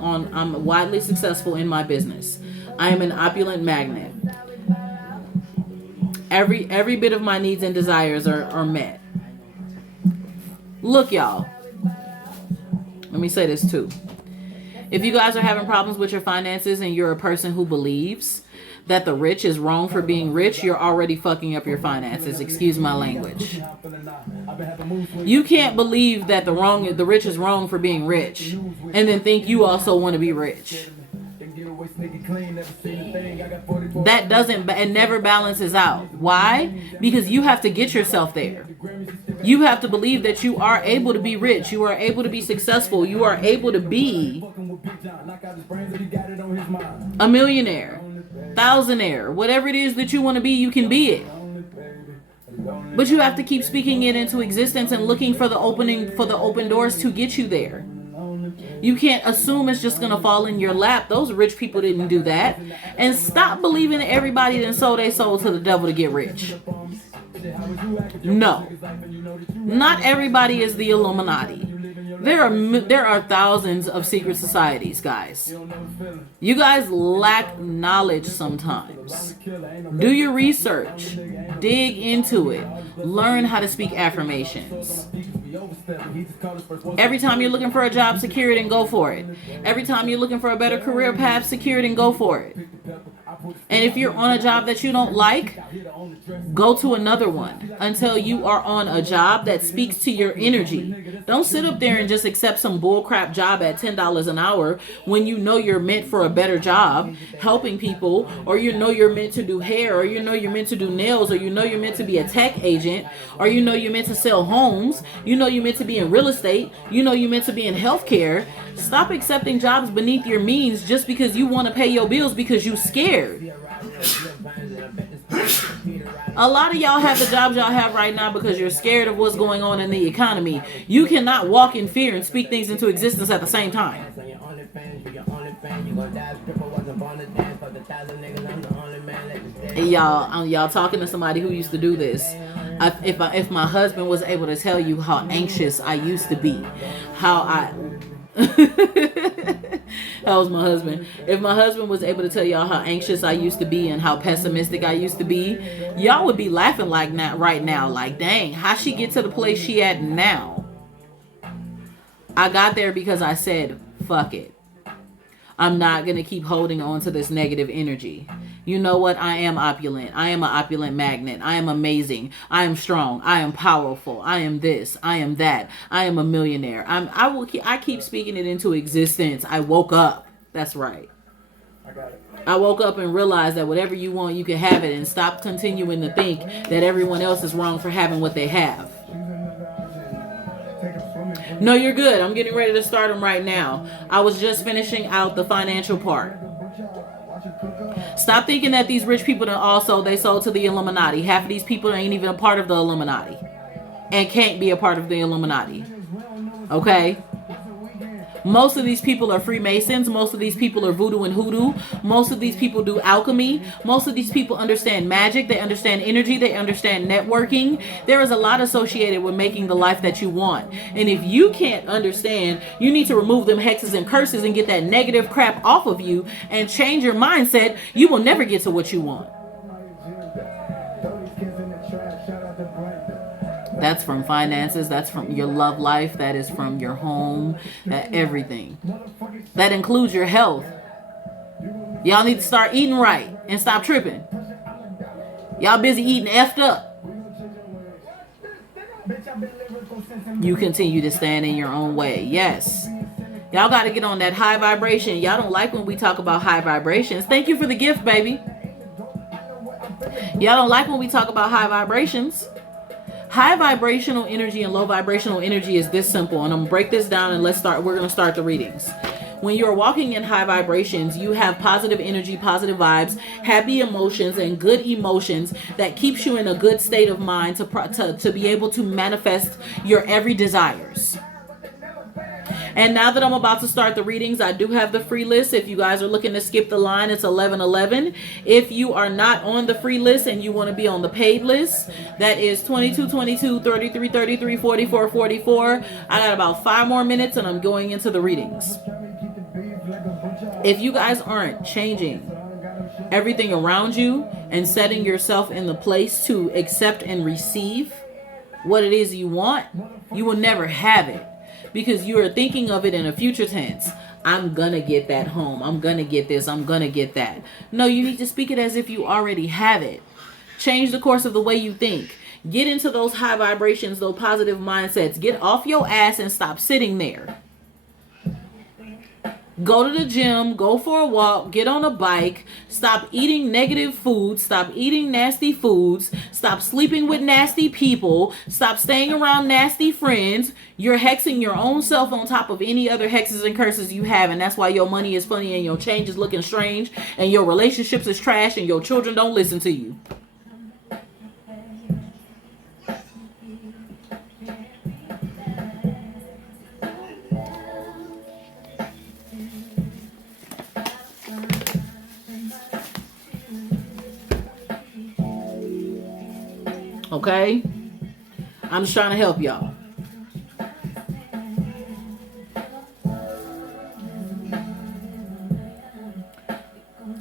in my business. I am an opulent magnet. Every bit of my needs and desires are met. Look, y'all. Let me say this too. If you guys are having problems with your finances and you're a person who believes that the rich is wrong for being rich, you're already fucking up your finances. Excuse my language. You can't believe that the rich is wrong for being rich and then think you also want to be rich. It never balances out. Why? Because you have to get yourself there. You have to believe that you are able to be rich. You are able to be successful. You are able to be a millionaire, thousandaire, whatever it is that you want to be, you can be it. But you have to keep speaking it into existence and looking for the open doors to get you there. You can't assume it's just going to fall in your lap. Those rich people didn't do that. And stop believing that everybody that sold their soul to the devil to get rich. No. Not everybody is the Illuminati. There are thousands of secret societies, guys. You guys lack knowledge sometimes. Do your research. Dig into it. Learn how to speak affirmations. Every time you're looking for a job, secure it and go for it. Every time you're looking for a better career path, secure it and go for it. And if you're on a job that you don't like, go to another one until you are on a job that speaks to your energy. Don't sit up there and just accept some bullcrap job at $10 an hour when you know you're meant for a better job, helping people, or you know you're meant to do hair, or you know you're meant to do nails, or you know you're meant to be a tech agent, or you know you're meant to sell homes, you know you're meant to be in real estate, you know you're meant to be in healthcare. Stop accepting jobs beneath your means just because you want to pay your bills because you're scared. A lot of y'all have the jobs y'all have right now because you're scared of what's going on in the economy. You cannot walk in fear and speak things into existence at the same time. Y'all talking to somebody who used to do this. If my husband was able to tell you how anxious I used to be, that was my husband. If my husband was able to tell y'all how anxious I used to be and how pessimistic I used to be, y'all would be laughing like that right now. Like, dang, how she get to the place she at now? I got there because I said, fuck it. I'm not going to keep holding on to this negative energy. You know what? I am opulent. I am an opulent magnet. I am amazing. I am strong. I am powerful. I am this. I am that. I am a millionaire. I keep speaking it into existence. I woke up. That's right. I woke up and realized that whatever you want, you can have it, and stop continuing to think that everyone else is wrong for having what they have. No, you're good. I'm getting ready to start them right now. I was just finishing out the financial part. Stop thinking that these rich people they sold to the Illuminati. Half of these people ain't even a part of the Illuminati and can't be a part of the Illuminati. Okay? Most of these people are Freemasons. Most of these people are voodoo and hoodoo. Most of these people do alchemy. Most of these people understand magic. They understand energy. They understand networking. There is a lot associated with making the life that you want. And if you can't understand, you need to remove them hexes and curses and get that negative crap off of you and change your mindset. You will never get to what you want. That's from finances. That's from your love life. That is from your home. Everything. That includes your health. Y'all need to start eating right and stop tripping. Y'all busy eating effed up. You continue to stand in your own way. Yes. Y'all got to get on that high vibration. Y'all don't like when we talk about high vibrations. Thank you for the gift, baby. Y'all don't like when we talk about high vibrations. High vibrational energy and low vibrational energy is this simple. And I'm going to break this down and we're going to start the readings. When you're walking in high vibrations, you have positive energy, positive vibes, happy emotions, and good emotions that keeps you in a good state of mind to be able to manifest your every desires. And now that I'm about to start the readings, I do have the free list. If you guys are looking to skip the line, it's 11:11. If you are not on the free list and you want to be on the paid list, that is 22:22, 33:33, 44:44. I got about 5 more minutes and I'm going into the readings. If you guys aren't changing everything around you and setting yourself in the place to accept and receive what it is you want, you will never have it. Because you are thinking of it in a future tense. I'm going to get that home. I'm going to get this. I'm going to get that. No, you need to speak it as if you already have it. Change the course of the way you think. Get into those high vibrations, those positive mindsets. Get off your ass and stop sitting there. Go to the gym, go for a walk, get on a bike, stop eating negative foods, stop eating nasty foods, stop sleeping with nasty people, stop staying around nasty friends. You're hexing your own self on top of any other hexes and curses you have, and that's why your money is funny and your change is looking strange and your relationships is trash and your children don't listen to you. Okay? I'm just trying to help y'all.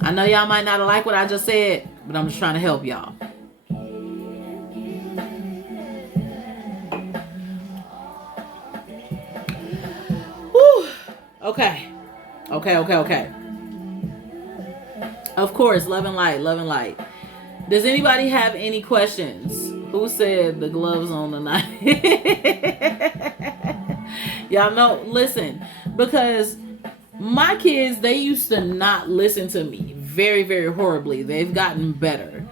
I know y'all might not like what I just said, but I'm just trying to help y'all. Whew. Okay. Okay. Of course, love and light. Does anybody have any questions? Who said the gloves on the knife? Y'all know, listen, because my kids, they used to not listen to me very, very horribly. They've gotten better.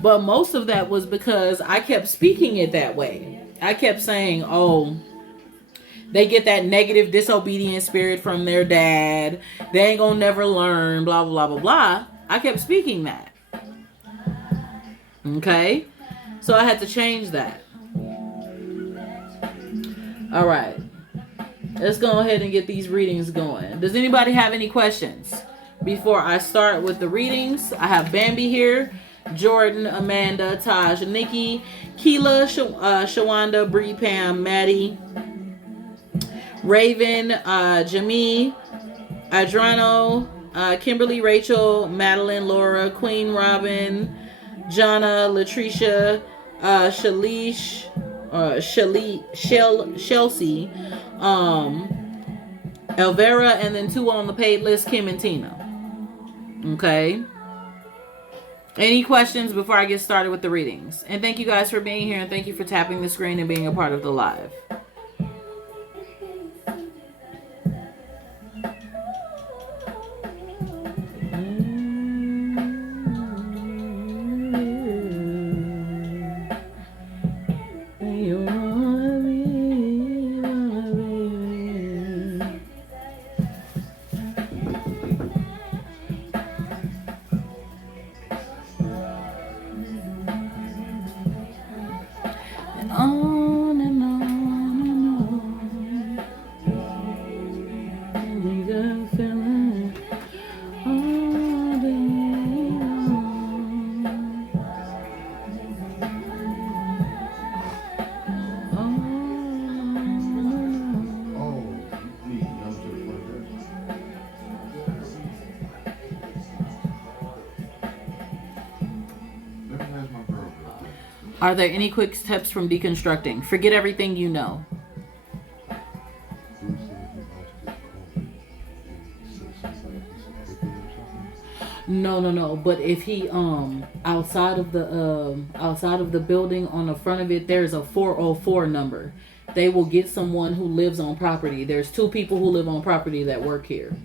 But most of that was because I kept speaking it that way. I kept saying, oh, they get that negative disobedient spirit from their dad. They ain't gonna never learn, blah, blah, blah, blah, blah. I kept speaking that. Okay? So I had to change that. All right. Let's go ahead and get these readings going. Does anybody have any questions before I start with the readings? I have Bambi here, Jordan, Amanda, Taj, Nikki, Keela, Shawanda, Bree, Pam, Maddie, Raven, Jamie, Adrano, Kimberly, Rachel, Madeline, Laura, Queen, Robin, Jonna, Latricia, Shalish, Chelsea, Elvira, and then 2 on the paid list, Kim and Tina. Okay. Any questions before I get started with the readings? And thank you guys for being here, and thank you for tapping the screen and being a part of the live. Are there any quick steps from deconstructing? Forget everything you know. No. But if he outside of the building, on the front of it, there's a 404 number. They will get someone who lives on property. There's 2 people who live on property that work here.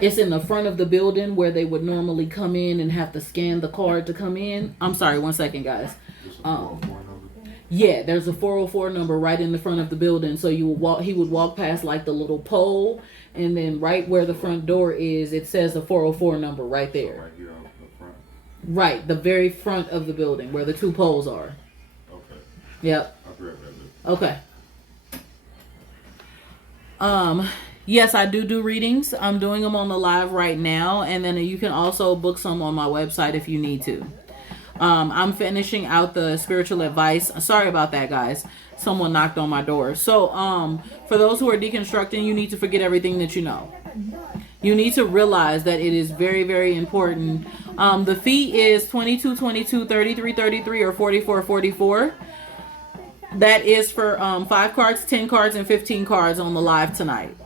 It's in the front of the building where they would normally come in and have to scan the card to come in. I'm sorry, 1 second, guys. Yeah, there's a 404 number right in the front of the building. So he would walk past like the little pole, and then right where the front door is, it says the 404 number right there. So right here on the front. Right, the very front of the building where the 2 poles are. Okay. Yep. I'll grab that. Okay. Yes, I do readings. I'm doing them on the live right now, and then you can also book some on my website if you need to. I'm finishing out the spiritual advice. Sorry about that, guys. Someone knocked on my door. So, for those who are deconstructing, you need to forget everything that you know. You need to realize that it is very, very important. The fee is $22.22, $33.33, or $44.44. That is for 5 cards, 10 cards, and 15 cards on the live tonight.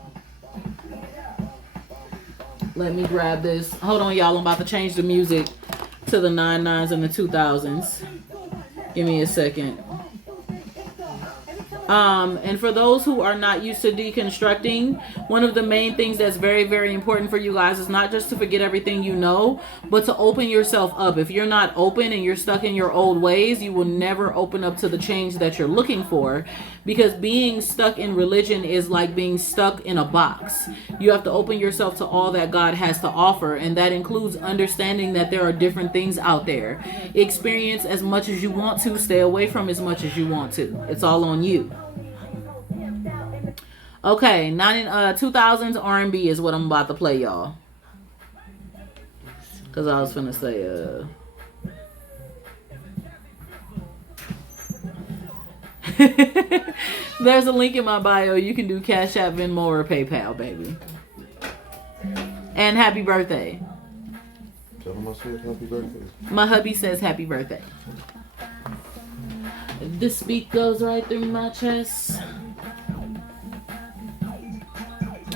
Let me grab this. Hold on, y'all. I'm about to change the music to the 99s and the 2000s. Give me a second. And for those who are not used to deconstructing, one of the main things that's very, very important for you guys is not just to forget everything you know, but to open yourself up. If you're not open and you're stuck in your old ways, you will never open up to the change that you're looking for, because being stuck in religion is like being stuck in a box. You have to open yourself to all that God has to offer, and that includes understanding that there are different things out there. Experience as much as you want to, stay away from as much as you want to. It's all on you. Okay, 2000s R&B is what I'm about to play, y'all. Because I was finna say, there's a link in my bio. You can do Cash App, Venmo, or PayPal, baby. And happy birthday. Tell him I said happy birthday. My hubby says happy birthday. This beat goes right through my chest.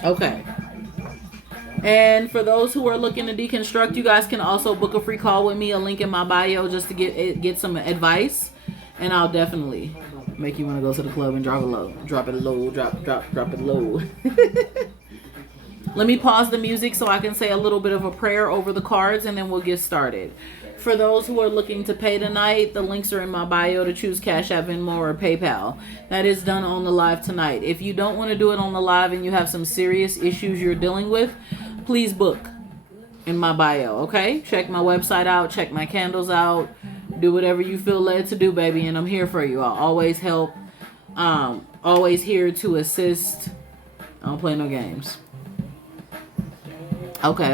Okay. And for those who are looking to deconstruct, you guys can also book a free call with me. A link in my bio just to get some advice. And I'll definitely make you want to go to the club and drop it low. Drop it low. Drop it low. Let me pause the music so I can say a little bit of a prayer over the cards, and then we'll get started. For those who are looking to pay tonight, the links are in my bio to choose Cash App, Venmo, or PayPal. That is done on the live tonight. If you don't want to do it on the live and you have some serious issues you're dealing with, please book in my bio, okay? Check my website out. Check my candles out. Do whatever you feel led to do, baby, and I'm here for you. I'll always help. Always here to assist. I don't play no games. Okay.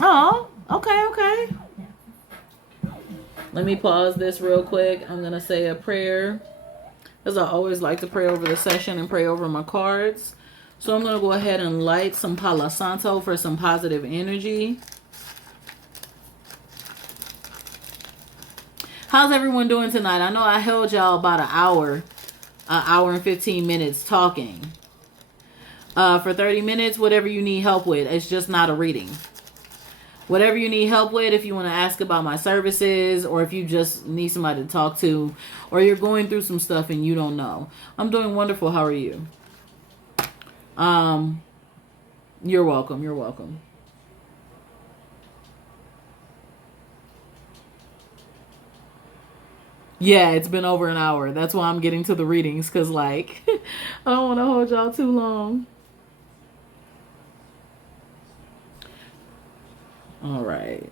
Oh, okay. Let me pause this real quick. I'm going to say a prayer, as I always like to pray over the session and pray over my cards. So I'm going to go ahead and light some Palo Santo for some positive energy. How's everyone doing tonight? I know I held y'all about an hour and 15 minutes talking. For 30 minutes, whatever you need help with. It's just not a reading. Whatever you need help with, if you want to ask about my services, or if you just need somebody to talk to, or you're going through some stuff and you don't know. I'm doing wonderful. How are you? You're welcome. Yeah, it's been over an hour. That's why I'm getting to the readings, because, like, I don't want to hold y'all too long. All right.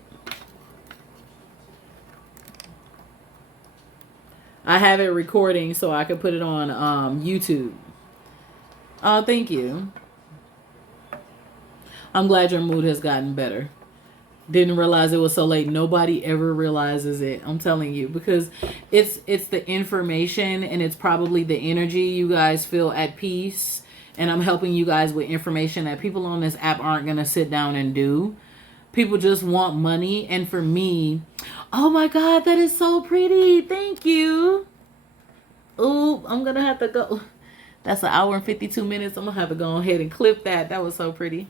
I have it recording so I can put it on YouTube. Oh, thank you. I'm glad your mood has gotten better. Didn't realize it was so late. Nobody ever realizes it. I'm telling you, because it's the information, and it's probably the energy. You guys feel at peace, and I'm helping you guys with information that people on this app aren't going to sit down and do. People just want money. And for me, oh my God, that is so pretty. Thank you. Ooh, I'm going to have to go. That's an hour and 52 minutes. I'm going to have to go ahead and clip that. That was so pretty.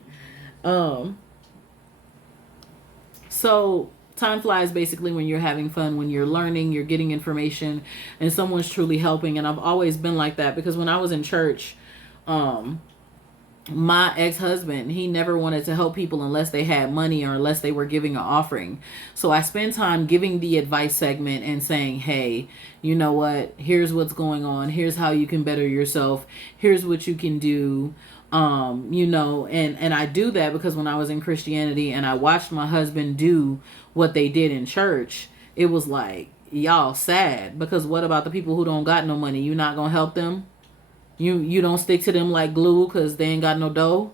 So time flies basically when you're having fun, when you're learning, you're getting information, and someone's truly helping. And I've always been like that, because when I was in church, my ex-husband, he never wanted to help people unless they had money or unless they were giving an offering. So I spend time giving the advice segment and saying, hey, you know what? Here's what's going on. Here's how you can better yourself. Here's what you can do. And I do that because when I was in Christianity and I watched my husband do what they did in church, it was like, y'all sad, because what about the people who don't got no money? You not gonna help them? You don't stick to them like glue because they ain't got no dough?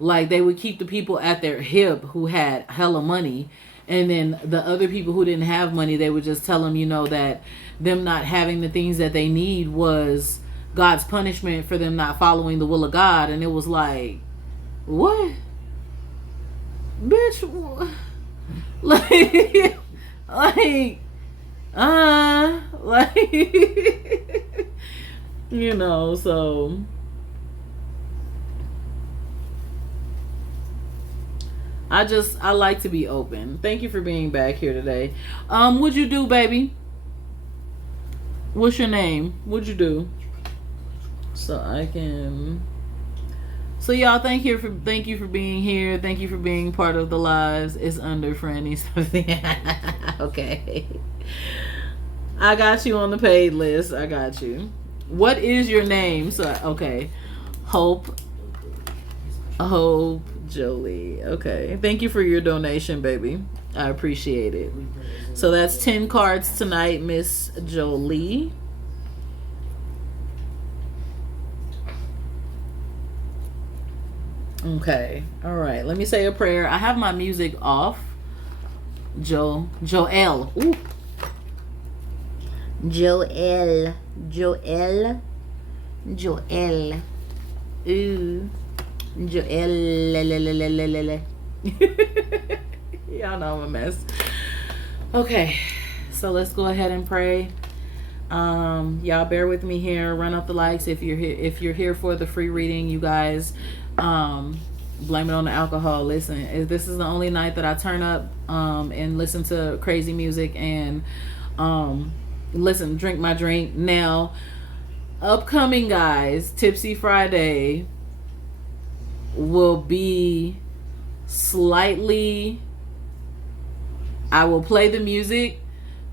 Like, they would keep the people at their hip who had hella money, and then the other people who didn't have money, they would just tell them, that them not having the things that they need was God's punishment for them not following the will of God. And it was like, what? Bitch, what? like, so I like to be open. Thank you for being back here today. What'd you do, baby? What's your name? What'd you do? So I can. So y'all, thank you for being here. Thank you for being part of the lives. It's under Franny's. Okay. I got you on the paid list. I got you. What is your name? So okay. Hope Jolie. Okay. Thank you for your donation, baby. I appreciate it. So that's 10 cards tonight, Miss Jolie. Okay. All right. Let me say a prayer. I have my music off. Joel. Ooh. Joel. Ooh. Joel. Y'all know I'm a mess. Okay. So let's go ahead and pray. Y'all bear with me here. Run up the likes if you're here for the free reading, you guys. Blame it on the alcohol. Listen, this is the only night that I turn up and listen to crazy music and drink my drink. Now, upcoming guys, Tipsy Friday will be slightly, I will play the music,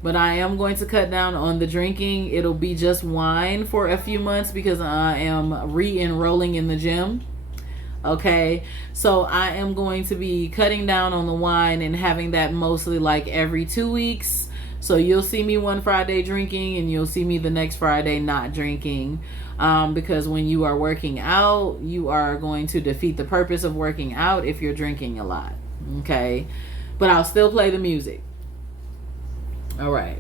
but I am going to cut down on the drinking. It'll be just wine for a few months because I am re-enrolling in the gym. Okay, so I am going to be cutting down on the wine and having that mostly like every 2 weeks. So you'll see me one Friday drinking and you'll see me the next Friday not drinking. Because when you are working out, you are going to defeat the purpose of working out if you're drinking a lot. Okay, but I'll still play the music. All right.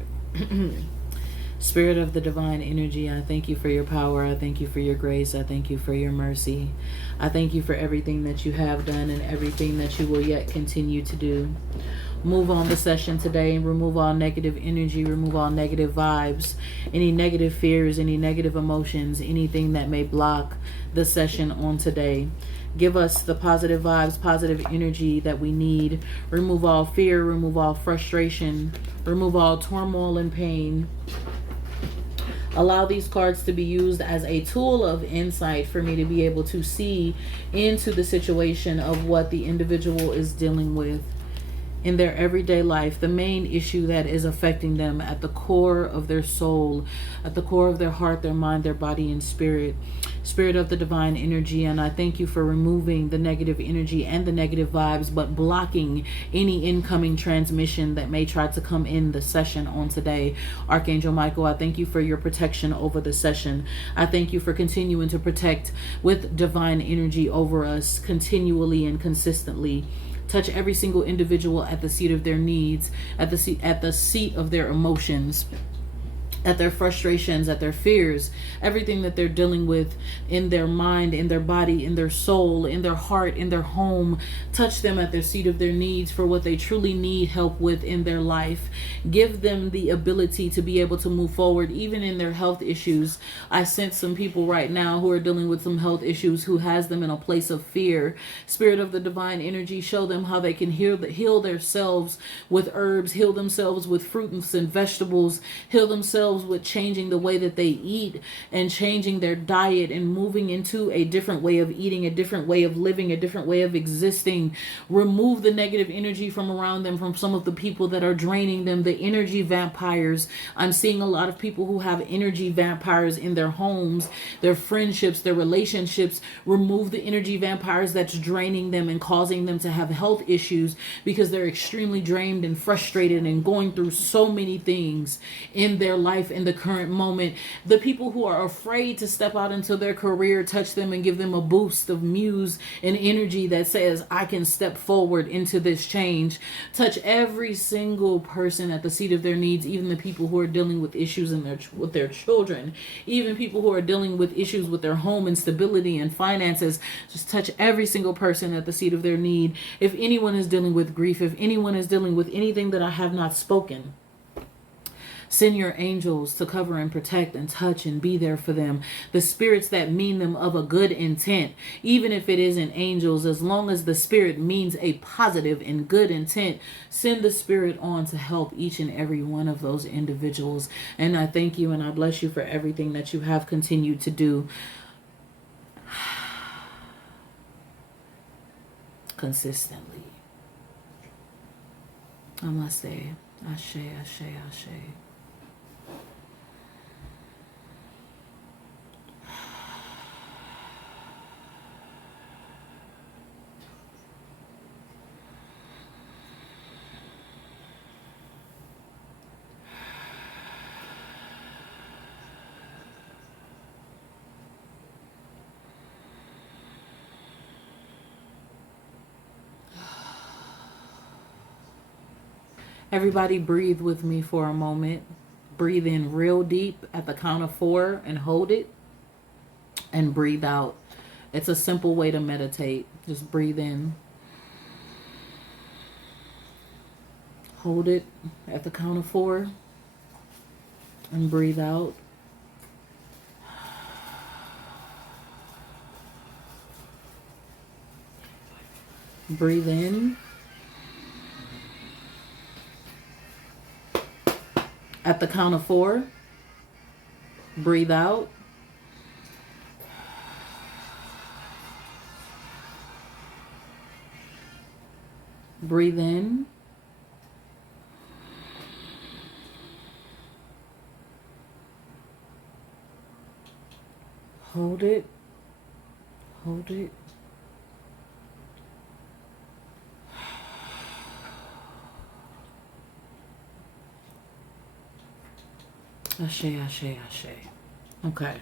Spirit of the divine energy, I thank you for your power. I thank you for your grace. I thank you for your mercy. I thank you for everything that you have done and everything that you will yet continue to do. Move on the session today and remove all negative energy, remove all negative vibes, any negative fears, any negative emotions, anything that may block the session on today. Give us the positive vibes, positive energy that we need. Remove all fear, remove all frustration, remove all turmoil and pain. Allow these cards to be used as a tool of insight for me to be able to see into the situation of what the individual is dealing with in their everyday life, the main issue that is affecting them at the core of their soul, at the core of their heart, their mind, their body, and spirit. Spirit of the divine energy, and I thank you for removing the negative energy and the negative vibes, but blocking any incoming transmission that may try to come in the session on today. Archangel Michael, I thank you for your protection over the session. I thank you for continuing to protect with divine energy over us continually and consistently. Touch every single individual at the seat of their needs, at the seat of their emotions, at their frustrations, at their fears, everything that they're dealing with in their mind, in their body, in their soul, in their heart, in their home. Touch them at their seat of their needs for what they truly need help with in their life. Give them the ability to be able to move forward, even in their health issues. I sense some people right now who are dealing with some health issues who has them in a place of fear. Spirit of the divine energy, show them how they can heal themselves with herbs, heal themselves with fruits and vegetables, heal themselves with changing the way that they eat and changing their diet and moving into a different way of eating, a different way of living, a different way of existing. Remove the negative energy from around them, from some of the people that are draining them, the energy vampires. I'm seeing a lot of people who have energy vampires in their homes, their friendships, their relationships. Remove the energy vampires that's draining them and causing them to have health issues because they're extremely drained and frustrated and going through so many things in their life in the current moment. The people who are afraid to step out into their career, touch them and give them a boost of muse and energy that says, I can step forward into this change. Touch every single person at the seat of their needs, even the people who are dealing with issues with their children, even people who are dealing with issues with their home and stability and finances. Just touch every single person at the seat of their need. If anyone is dealing with grief, if anyone is dealing with anything that I have not spoken, Send your angels to cover and protect and touch and be there for them. The spirits that mean them of a good intent, even if it isn't angels, as long as the spirit means a positive and good intent, send the spirit on to help each and every one of those individuals. And I thank you and I bless you for everything that you have continued to do consistently. I must say, Ashe, Ashe, Ashe. Everybody breathe with me for a moment. Breathe in real deep at the count of 4 and hold it. And breathe out. It's a simple way to meditate. Just breathe in. Hold it at the count of 4. And breathe out. Breathe in. At the count of 4, breathe out. Breathe in. Hold it. Hold it. Ashe, Ashe, Ashe. Okay.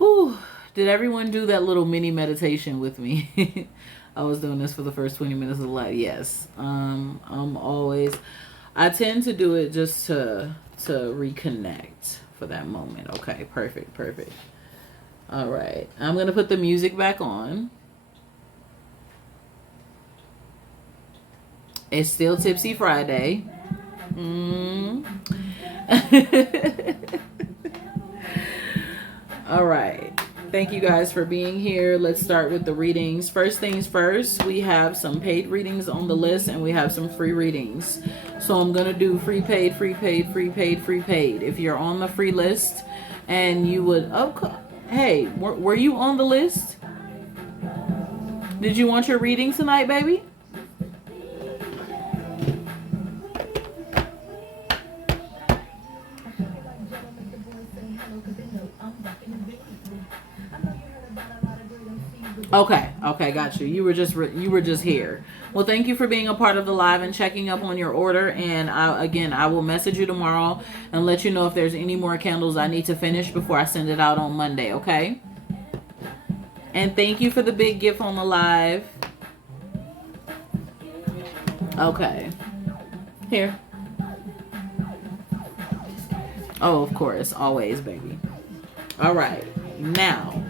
Ooh, did everyone do that little mini meditation with me? I was doing this for the first 20 minutes of the live. Yes. I tend to do it just to reconnect for that moment. Okay, perfect, perfect. All right. I'm going to put the music back on. It's still Tipsy Friday. All right. Thank you guys for being here. Let's start with the readings. First things first, we have some paid readings on the list and we have some free readings. So I'm going to do free paid, free paid, free paid, free paid. If you're on the free list and you would, hey, were you on the list? Did you want your reading tonight, baby? Okay, got you. You were just here. Well, thank you for being a part of the live and checking up on your order. And I will message you tomorrow and let you know if there's any more candles I need to finish before I send it out on Monday. Okay. And thank you for the big gift on the live. Okay. Here. Oh, of course, always, baby. All right, now.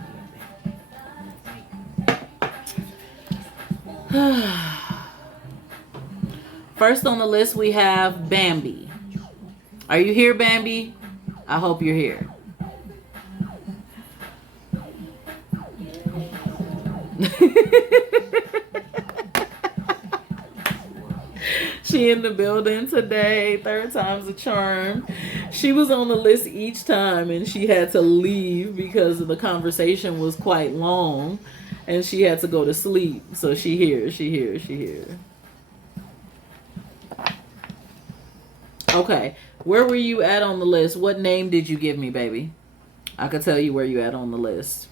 First on the list, we have Bambi. Are you here, Bambi? I hope you're here. She in the building today. 3rd time's a charm. She was on the list each time and she had to leave because the conversation was quite long and she had to go to sleep. So she here. Okay, where were you at on the list? What name did you give me, baby? I could tell you where you at on the list.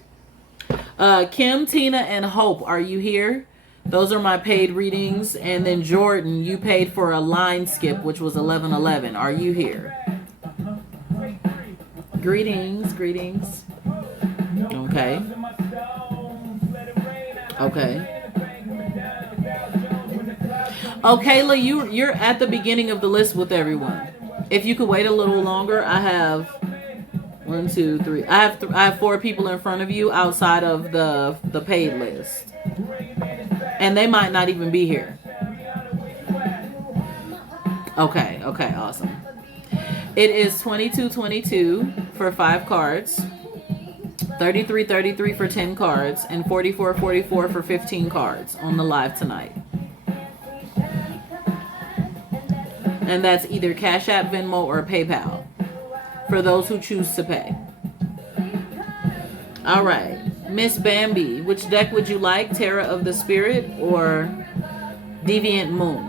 Kim, Tina, and Hope, are you here? Those are my paid readings. And then Jordan, you paid for a line skip, which was 1111. Are you here? Greetings. Okay. Oh, Kayla, you're at the beginning of the list with everyone. If you could wait a little longer, I have 1, 2, 3. I have 4 people in front of you outside of the paid list. And they might not even be here. Okay, okay, awesome. It is 22.22 for 5 cards, 33.33 for 10 cards, and 44.44 for 15 cards on the live tonight. And that's either Cash App, Venmo, or PayPal for those who choose to pay. All right, Miss Bambi, which deck would you like? Terra of the Spirit or Deviant Moon?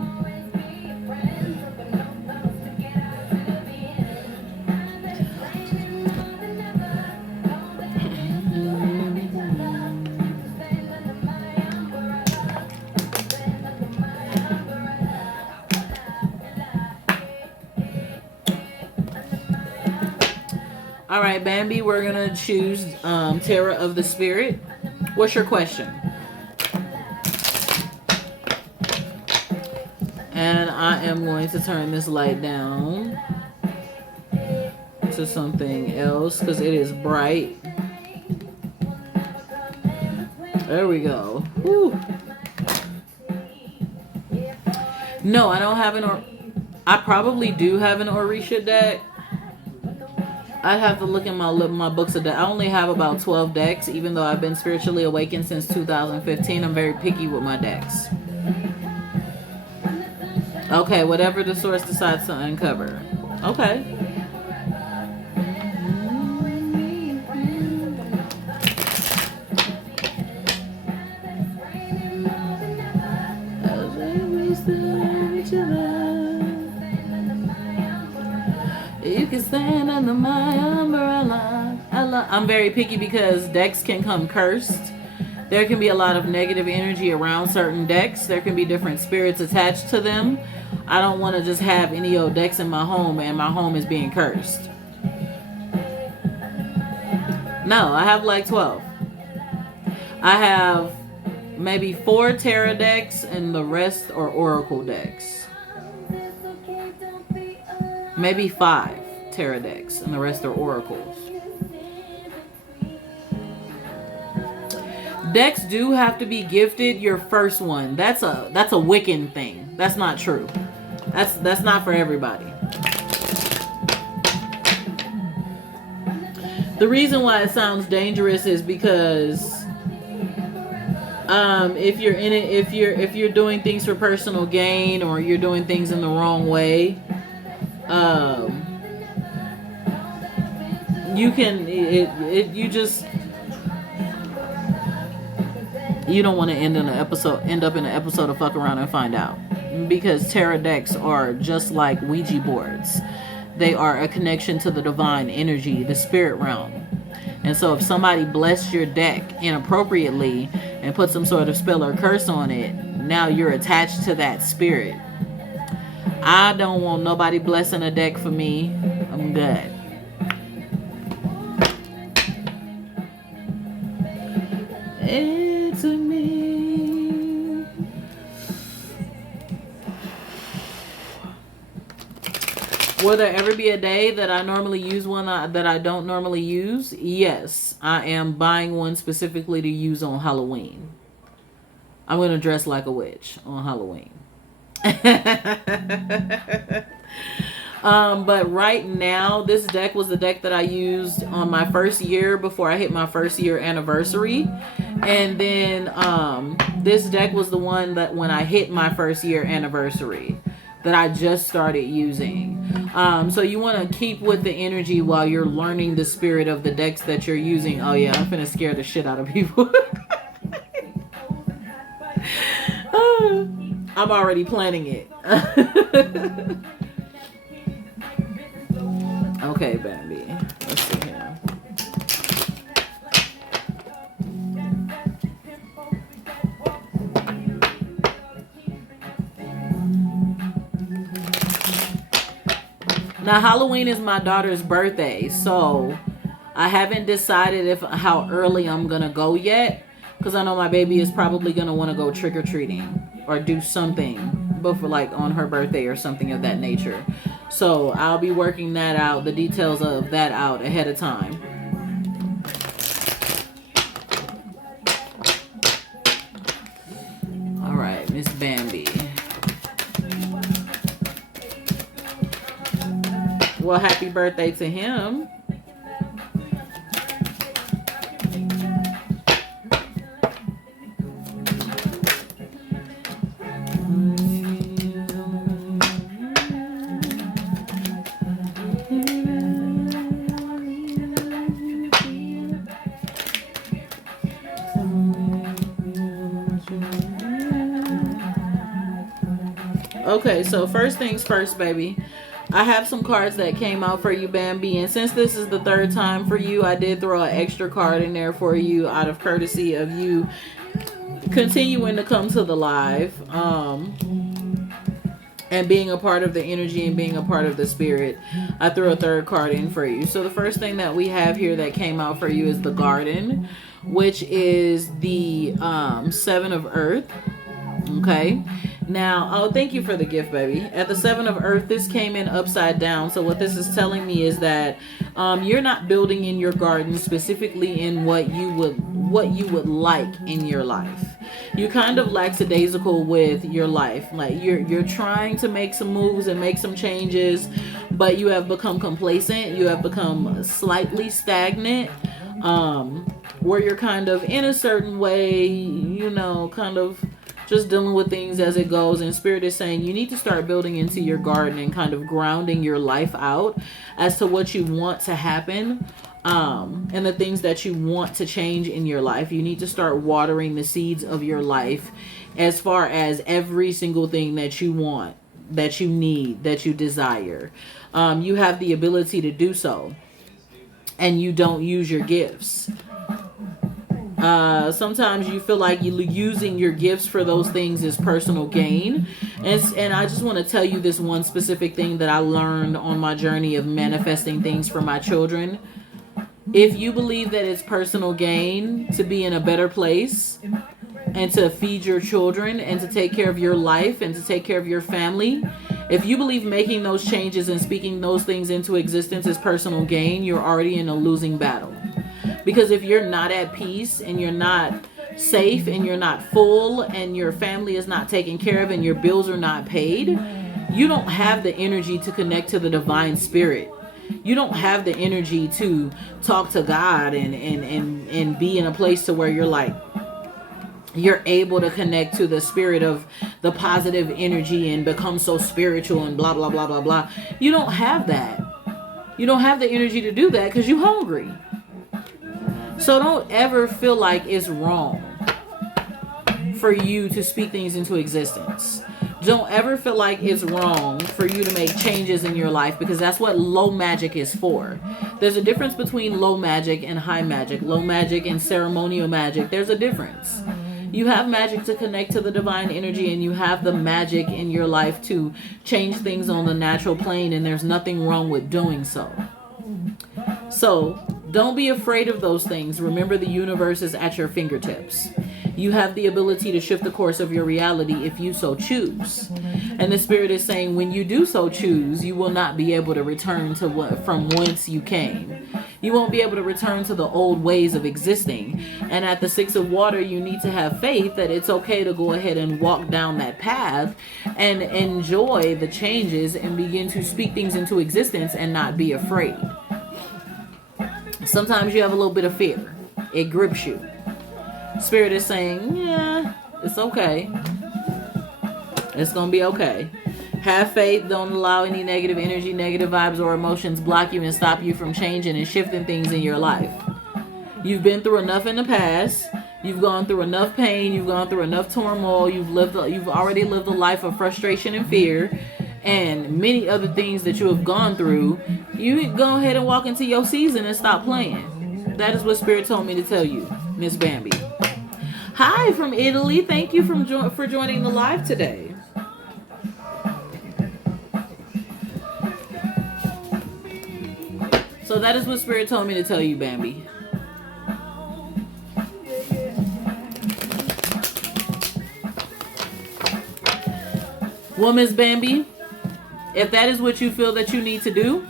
All right, Bambi, we're going to choose Terra of the Spirit. What's your question? And I am going to turn this light down to something else because it is bright. There we go. Whew. No, I don't have I probably do have an Orisha deck. I'd have to look in my books of decks. I only have about 12 decks, even though I've been spiritually awakened since 2015. I'm very picky with my decks. Okay, whatever the source decides to uncover. Okay. You can stand under my umbrella. I'm very picky because decks can come cursed. There can be a lot of negative energy around certain decks. There can be different spirits attached to them. I don't want to just have any old decks in my home and my home is being cursed. No, I have like 12. I have maybe 4 Terra decks and the rest are Oracle decks. Maybe 5 Terra decks and the rest are Oracles. Decks do have to be gifted your first one. That's a Wiccan thing. That's not true. That's not for everybody. The reason why it sounds dangerous is because if you're in it, if you're doing things for personal gain or you're doing things in the wrong way, you can you don't want to end up in an episode of Fuck Around and Find Out, because tarot decks are just like Ouija boards. They are a connection to the divine energy, the spirit realm. And so if somebody blessed your deck inappropriately and put some sort of spell or curse on it, now you're attached to that spirit. I don't want nobody blessing a deck for me. I'm good. It's me. Will there ever be a day that I normally use one that I don't normally use? Yes, I am buying one specifically to use on Halloween. I'm going to dress like a witch on Halloween. But right now, this deck was the deck that I used on my first year before I hit my first year anniversary. And then this deck was the one that when I hit my first year anniversary that I just started using. So you want to keep with the energy while you're learning the spirit of the decks that you're using. Oh yeah, I'm finna scare the shit out of people. I'm already planning it. Okay, Bambi. Let's see here. Now, Halloween is my daughter's birthday, so I haven't decided how early I'm gonna go yet, because I know my baby is probably gonna want to go trick-or-treating or do something before, like on her birthday or something of that nature. So I'll be working that out, the details of that out ahead of time. All right, Miss Bambi. Well, happy birthday to him. Okay, so first things first, baby. I have some cards that came out for you, Bambi. And since this is the third time for you, I did throw an extra card in there for you out of courtesy of you continuing to come to the live. And being a part of the energy and being a part of the spirit. I threw a third card in for you. So the first thing that we have here that came out for you is the Garden, which is the Seven of Earth. Okay. Now, oh, thank you for the gift, baby. At the Seven of Earth, this came in upside down. So what this is telling me is that you're not building in your garden specifically in what you would like in your life. You kind of lackadaisical with your life. Like you're trying to make some moves and make some changes, but you have become complacent. You have become slightly stagnant. Where you're kind of in a certain way, you know, kind of just dealing with things as it goes. And Spirit is saying you need to start building into your garden and kind of grounding your life out as to what you want to happen, and the things that you want to change in your life. You need to start watering the seeds of your life as far as every single thing that you want, that you need, that you desire. You have the ability to do so, and you don't use your gifts. Sometimes you feel like you using your gifts for those things is personal gain. And I just want to tell you this one specific thing that I learned on my journey of manifesting things for my children. If you believe that it's personal gain to be in a better place and to feed your children and to take care of your life and to take care of your family, if you believe making those changes and speaking those things into existence is personal gain, you're already in a losing battle. Because if you're not at peace and you're not safe and you're not full and your family is not taken care of and your bills are not paid, you don't have the energy to connect to the divine spirit. You don't have the energy to talk to God and be in a place to where you're like, you're able to connect to the spirit of the positive energy and become so spiritual and blah, blah, blah, blah, blah. You don't have that. You don't have the energy to do that because you're hungry. So don't ever feel like it's wrong for you to speak things into existence. Don't ever feel like it's wrong for you to make changes in your life, because that's what low magic is for. There's a difference between low magic and high magic. Low magic and ceremonial magic. There's a difference. You have magic to connect to the divine energy, and you have the magic in your life to change things on the natural plane, and there's nothing wrong with doing so. So don't be afraid of those things. Remember, the universe is at your fingertips. You have the ability to shift the course of your reality if you so choose. And the Spirit is saying when you do so choose, you will not be able to return to from whence you came. You won't be able to return to the old ways of existing. And at the Six of Water, you need to have faith that it's okay to go ahead and walk down that path and enjoy the changes and begin to speak things into existence and not be afraid. Sometimes you have a little bit of fear. It grips you. Spirit is saying, yeah, it's okay. It's going to be okay. Have faith. Don't allow any negative energy, negative vibes, or emotions block you and stop you from changing and shifting things in your life. You've been through enough in the past. You've gone through enough pain. You've gone through enough turmoil. You've already lived a life of frustration and fear and many other things that you have gone through. You go ahead and walk into your season and stop playing. That is what Spirit told me to tell you, Miss Bambi. Hi from Italy. Thank you for joining the live today. So that is what Spirit told me to tell you, Bambi. Well, Miss Bambi, if that is what you feel that you need to do,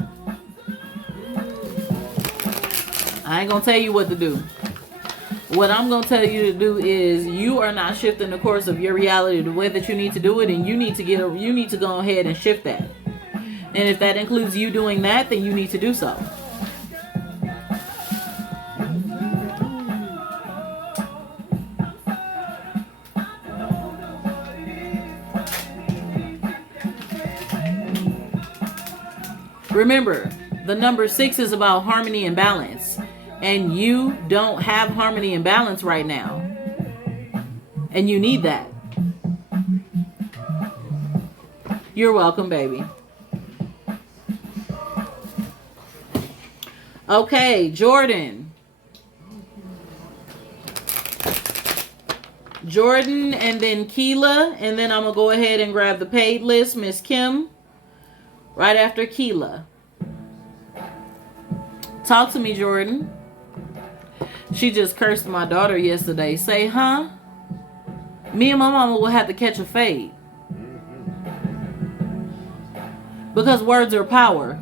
I ain't gonna tell you what to do. What I'm gonna tell you to do is you are not shifting the course of your reality the way that you need to do it, and you need to go ahead and shift that. And if that includes you doing that, then you need to do so. Remember, the number 6 is about harmony and balance. And you don't have harmony and balance right now. And you need that. You're welcome, baby. Okay, Jordan. Jordan and then Keela. And then I'm going to go ahead and grab the paid list, Miss Kim. Right after Keela. Talk to me, Jordan. She just cursed my daughter yesterday. Say, huh? Me and my mama will have to catch a fade. Because words are power.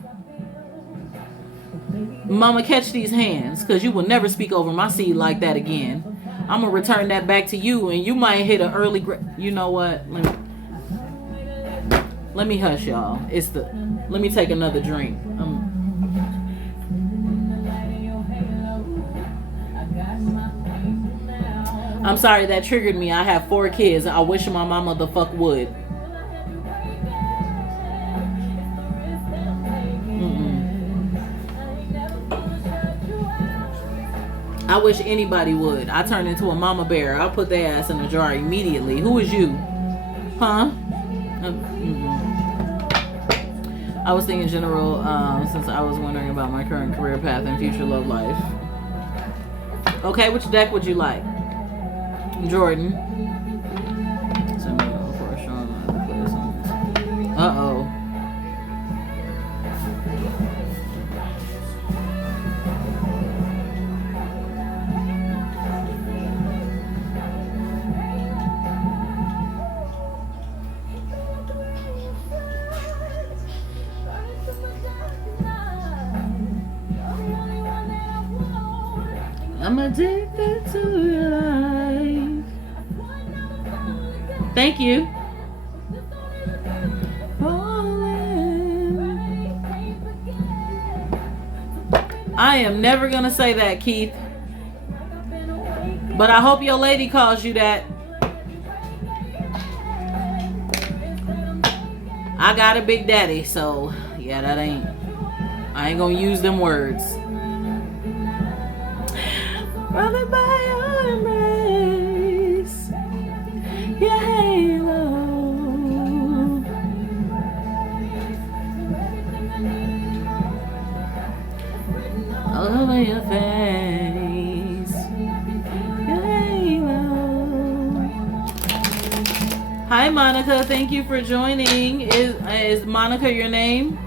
Mama, catch these hands. Because you will never speak over my seed like that again. I'm going to return that back to you. And you might hit an early... You know what? Let me hush, y'all. Let me take another drink. I'm sorry, that triggered me. I have 4 kids. I wish my mama the fuck would. I wish anybody would. I turn into a mama bear. I'll put their ass in a jar immediately. Who is you? Huh? I was thinking general, since I was wondering about my current career path and future love life. Okay, which deck would you like? Jordan. Uh-oh. I'm addicted to your life. Thank you. I am never gonna say that, Keith. But I hope your lady calls you that. I got a big daddy, so yeah, I ain't gonna use them words. Running by your embrace, your halo, all over your face, your halo. Hi, Monica. Thank you for joining. Is Monica your name?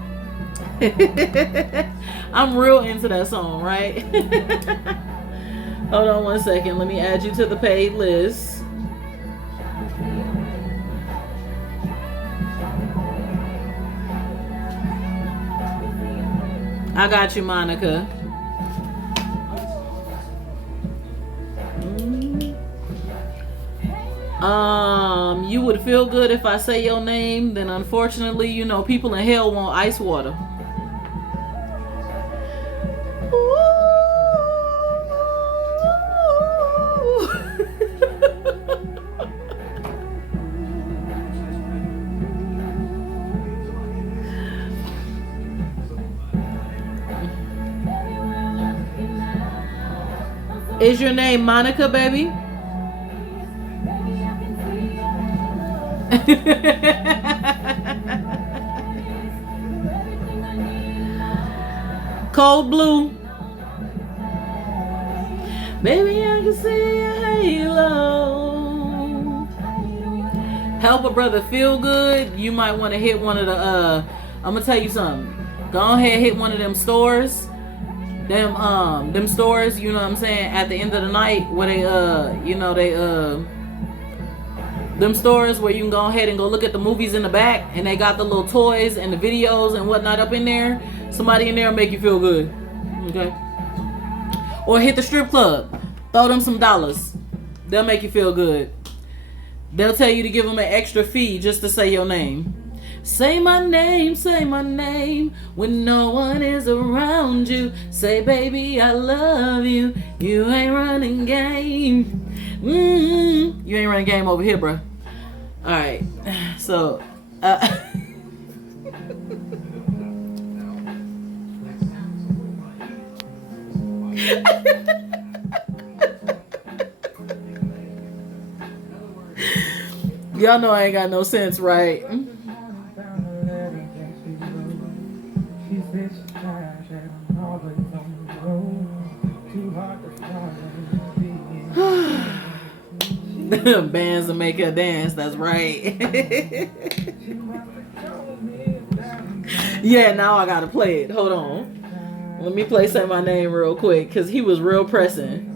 I'm real into that song, right? Hold on one second. Let me add you to the paid list. I got you, Monica. You would feel good if I say your name. Then unfortunately, you know, people in hell want ice water. Is your name Monica, baby? Cold blue. Baby, I can see a halo. Help a brother feel good. You might want to hit one of the I'm gonna tell you something. Go ahead, hit one of them stores. Them stores, you know what I'm saying, at the end of the night where they them stores where you can go ahead and go look at the movies in the back and they got the little toys and the videos and whatnot up in there. Somebody in there will make you feel good. Okay? Or hit the strip club. Throw them some dollars. They'll make you feel good. They'll tell you to give them an extra fee just to say your name. Say my name when no one is around you. Say, baby, I love you. You ain't running game. You ain't running game over here, bro. All right. So, y'all know I ain't got no sense, right? She said she tired that I'm always on the road. Too hard to start. Bands to make her dance, that's right. Yeah, now I gotta play it. Hold on. Let me play Say My Name real quick, because he was real pressing.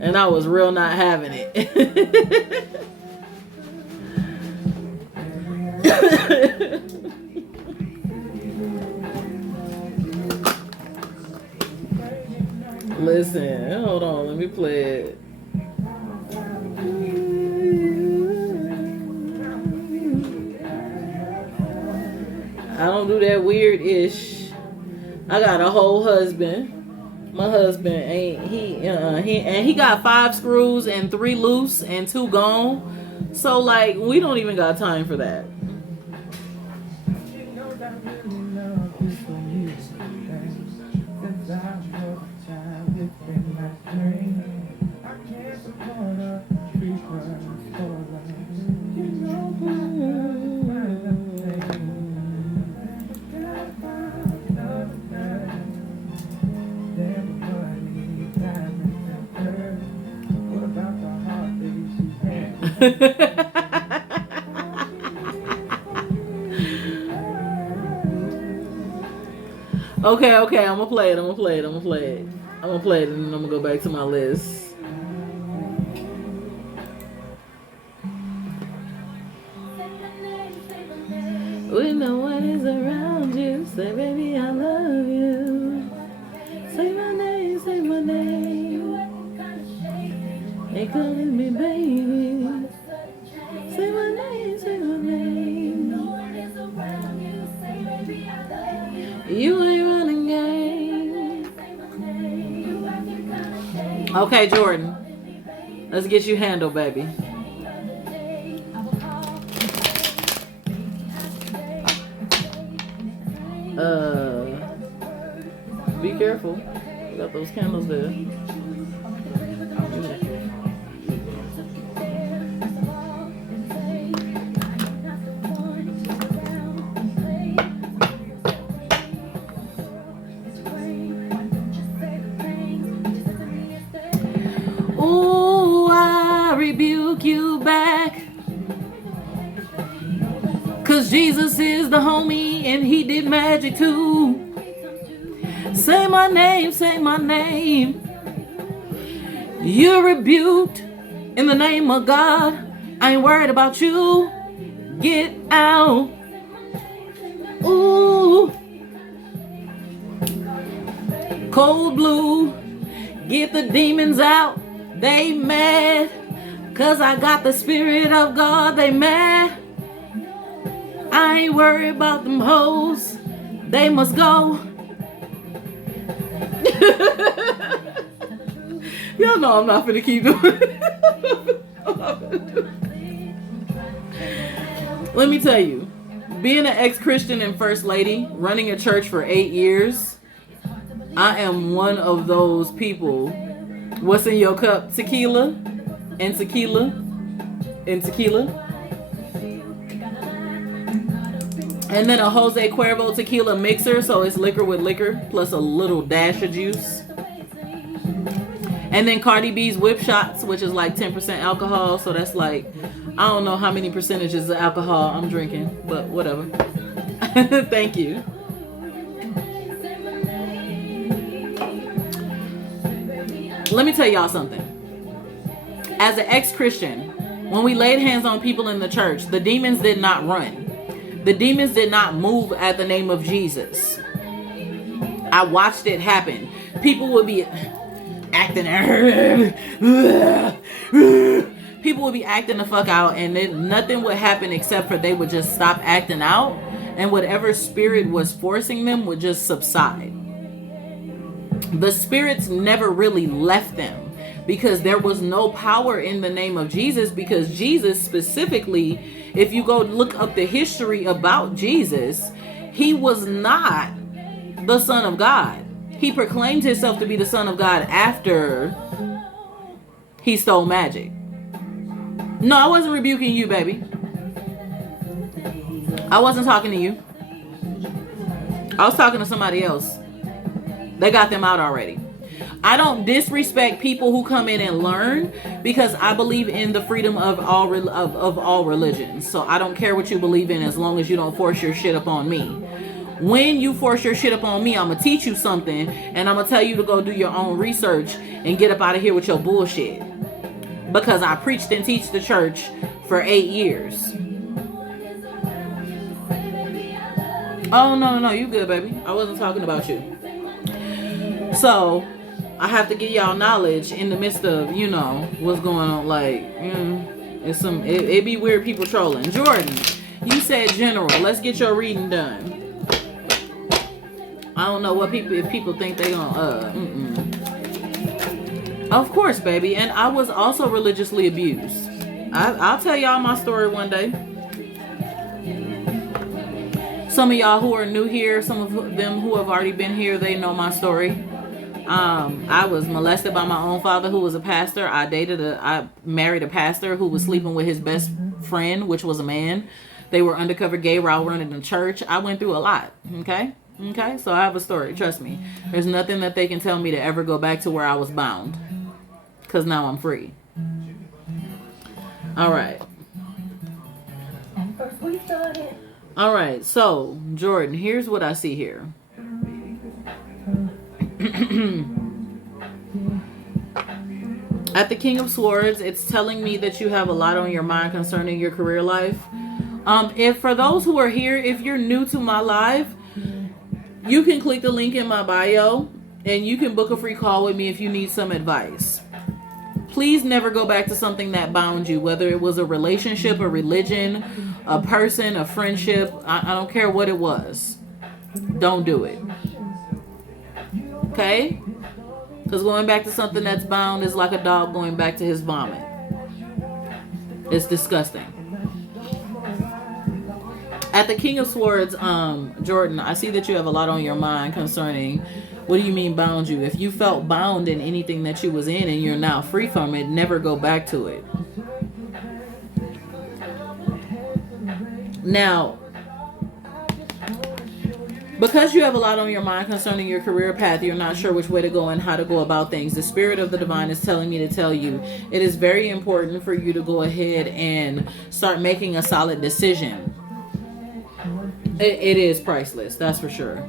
And I was real not having it. Listen, hold on, let me play it. I don't do that weird-ish. I got a whole husband. My husband ain't he got 5 screws and 3 loose and 2 gone. So like we don't even got time for that. Okay, I'm gonna play it, and then I'm gonna go back to my list. When no one is around you, say baby I love you. Say my name, they calling me baby. Say my name. You ain't running game. Okay, Jordan. Let's get you handled, baby. Be careful. We got those candles there. Ooh, I rebuke you back. 'Cause Jesus is the homie and he did magic too. Say my name. You're rebuked in the name of God. I ain't worried about you. Get out. Ooh. Cold blue. Get the demons out. They mad. 'Cause I got the spirit of God. They mad. I ain't worried about them hoes. They must go. Y'all know I'm not finna keep doing it. Let me tell you, being an ex-Christian and first lady, running a church for 8 years, I am one of those people. What's in your cup? Tequila and tequila and tequila. And then a Jose Cuervo tequila mixer, so it's liquor with liquor, plus a little dash of juice. And then Cardi B's whip shots, which is like 10% alcohol, so that's like, I don't know how many percentages of alcohol I'm drinking, but whatever. Thank you. Let me tell y'all something. As an ex-Christian, when we laid hands on people in the church, the demons did not run. The demons did not move at the name of Jesus. I watched it happen. People would be acting people would be acting the fuck out, and then nothing would happen except for they would just stop acting out, and whatever spirit was forcing them would just subside. The spirits never really left them because there was no power in the name of Jesus, because Jesus specifically, if you go look up the history about Jesus, he was not the Son of God. He proclaimed himself to be the Son of God after he stole magic. No, I wasn't rebuking you, baby. I wasn't talking to you. I was talking to somebody else. They got them out already. I don't disrespect people who come in and learn, because I believe in the freedom of all religions. So I don't care what you believe in as long as you don't force your shit up on me. When you force your shit up on me, I'm going to teach you something, and I'm going to tell you to go do your own research and get up out of here with your bullshit. Because I preached and teach the church for 8 years. Oh, no, you good, baby. I wasn't talking about you. So, I have to give y'all knowledge in the midst of, you know, what's going on. Like, it be weird people trolling. Jordan, you said general. Let's get your reading done. I don't know what people, if people think they gonna, Of course, baby. And I was also religiously abused. I'll tell y'all my story one day. Some of y'all who are new here, some of them who have already been here, they know my story. I was molested by my own father, who was a pastor. I married a pastor who was sleeping with his best friend, which was a man. They were undercover gay while running the church. I went through a lot. Okay. So I have a story. Trust me. There's nothing that they can tell me to ever go back to where I was bound. Because now I'm free. All right. All right. So, Jordan, here's what I see here. At the King of Swords, it's telling me that you have a lot on your mind concerning your career life. If for those who are here, if you're new to my live, you can click the link in my bio and you can book a free call with me if you need some advice. Please never go back to something that bound you, whether it was a relationship, a religion, a person, a friendship. I don't care what it was. Don't do it. Okay? Because going back to something that's bound is like a dog going back to his vomit. It's disgusting. At the King of Swords, Jordan, I see that you have a lot on your mind concerning, what do you mean bound you? If you felt bound in anything that you was in and you're now free from it, never go back to it. Now, because you have a lot on your mind concerning your career path, you're not sure which way to go and how to go about things. The Spirit of the Divine is telling me to tell you it is very important for you to go ahead and start making a solid decision. It is priceless, that's for sure.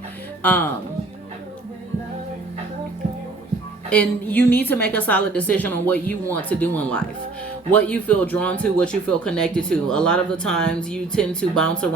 And you need to make a solid decision on what you want to do in life, what you feel drawn to, what you feel connected to. A lot of the times you tend to bounce around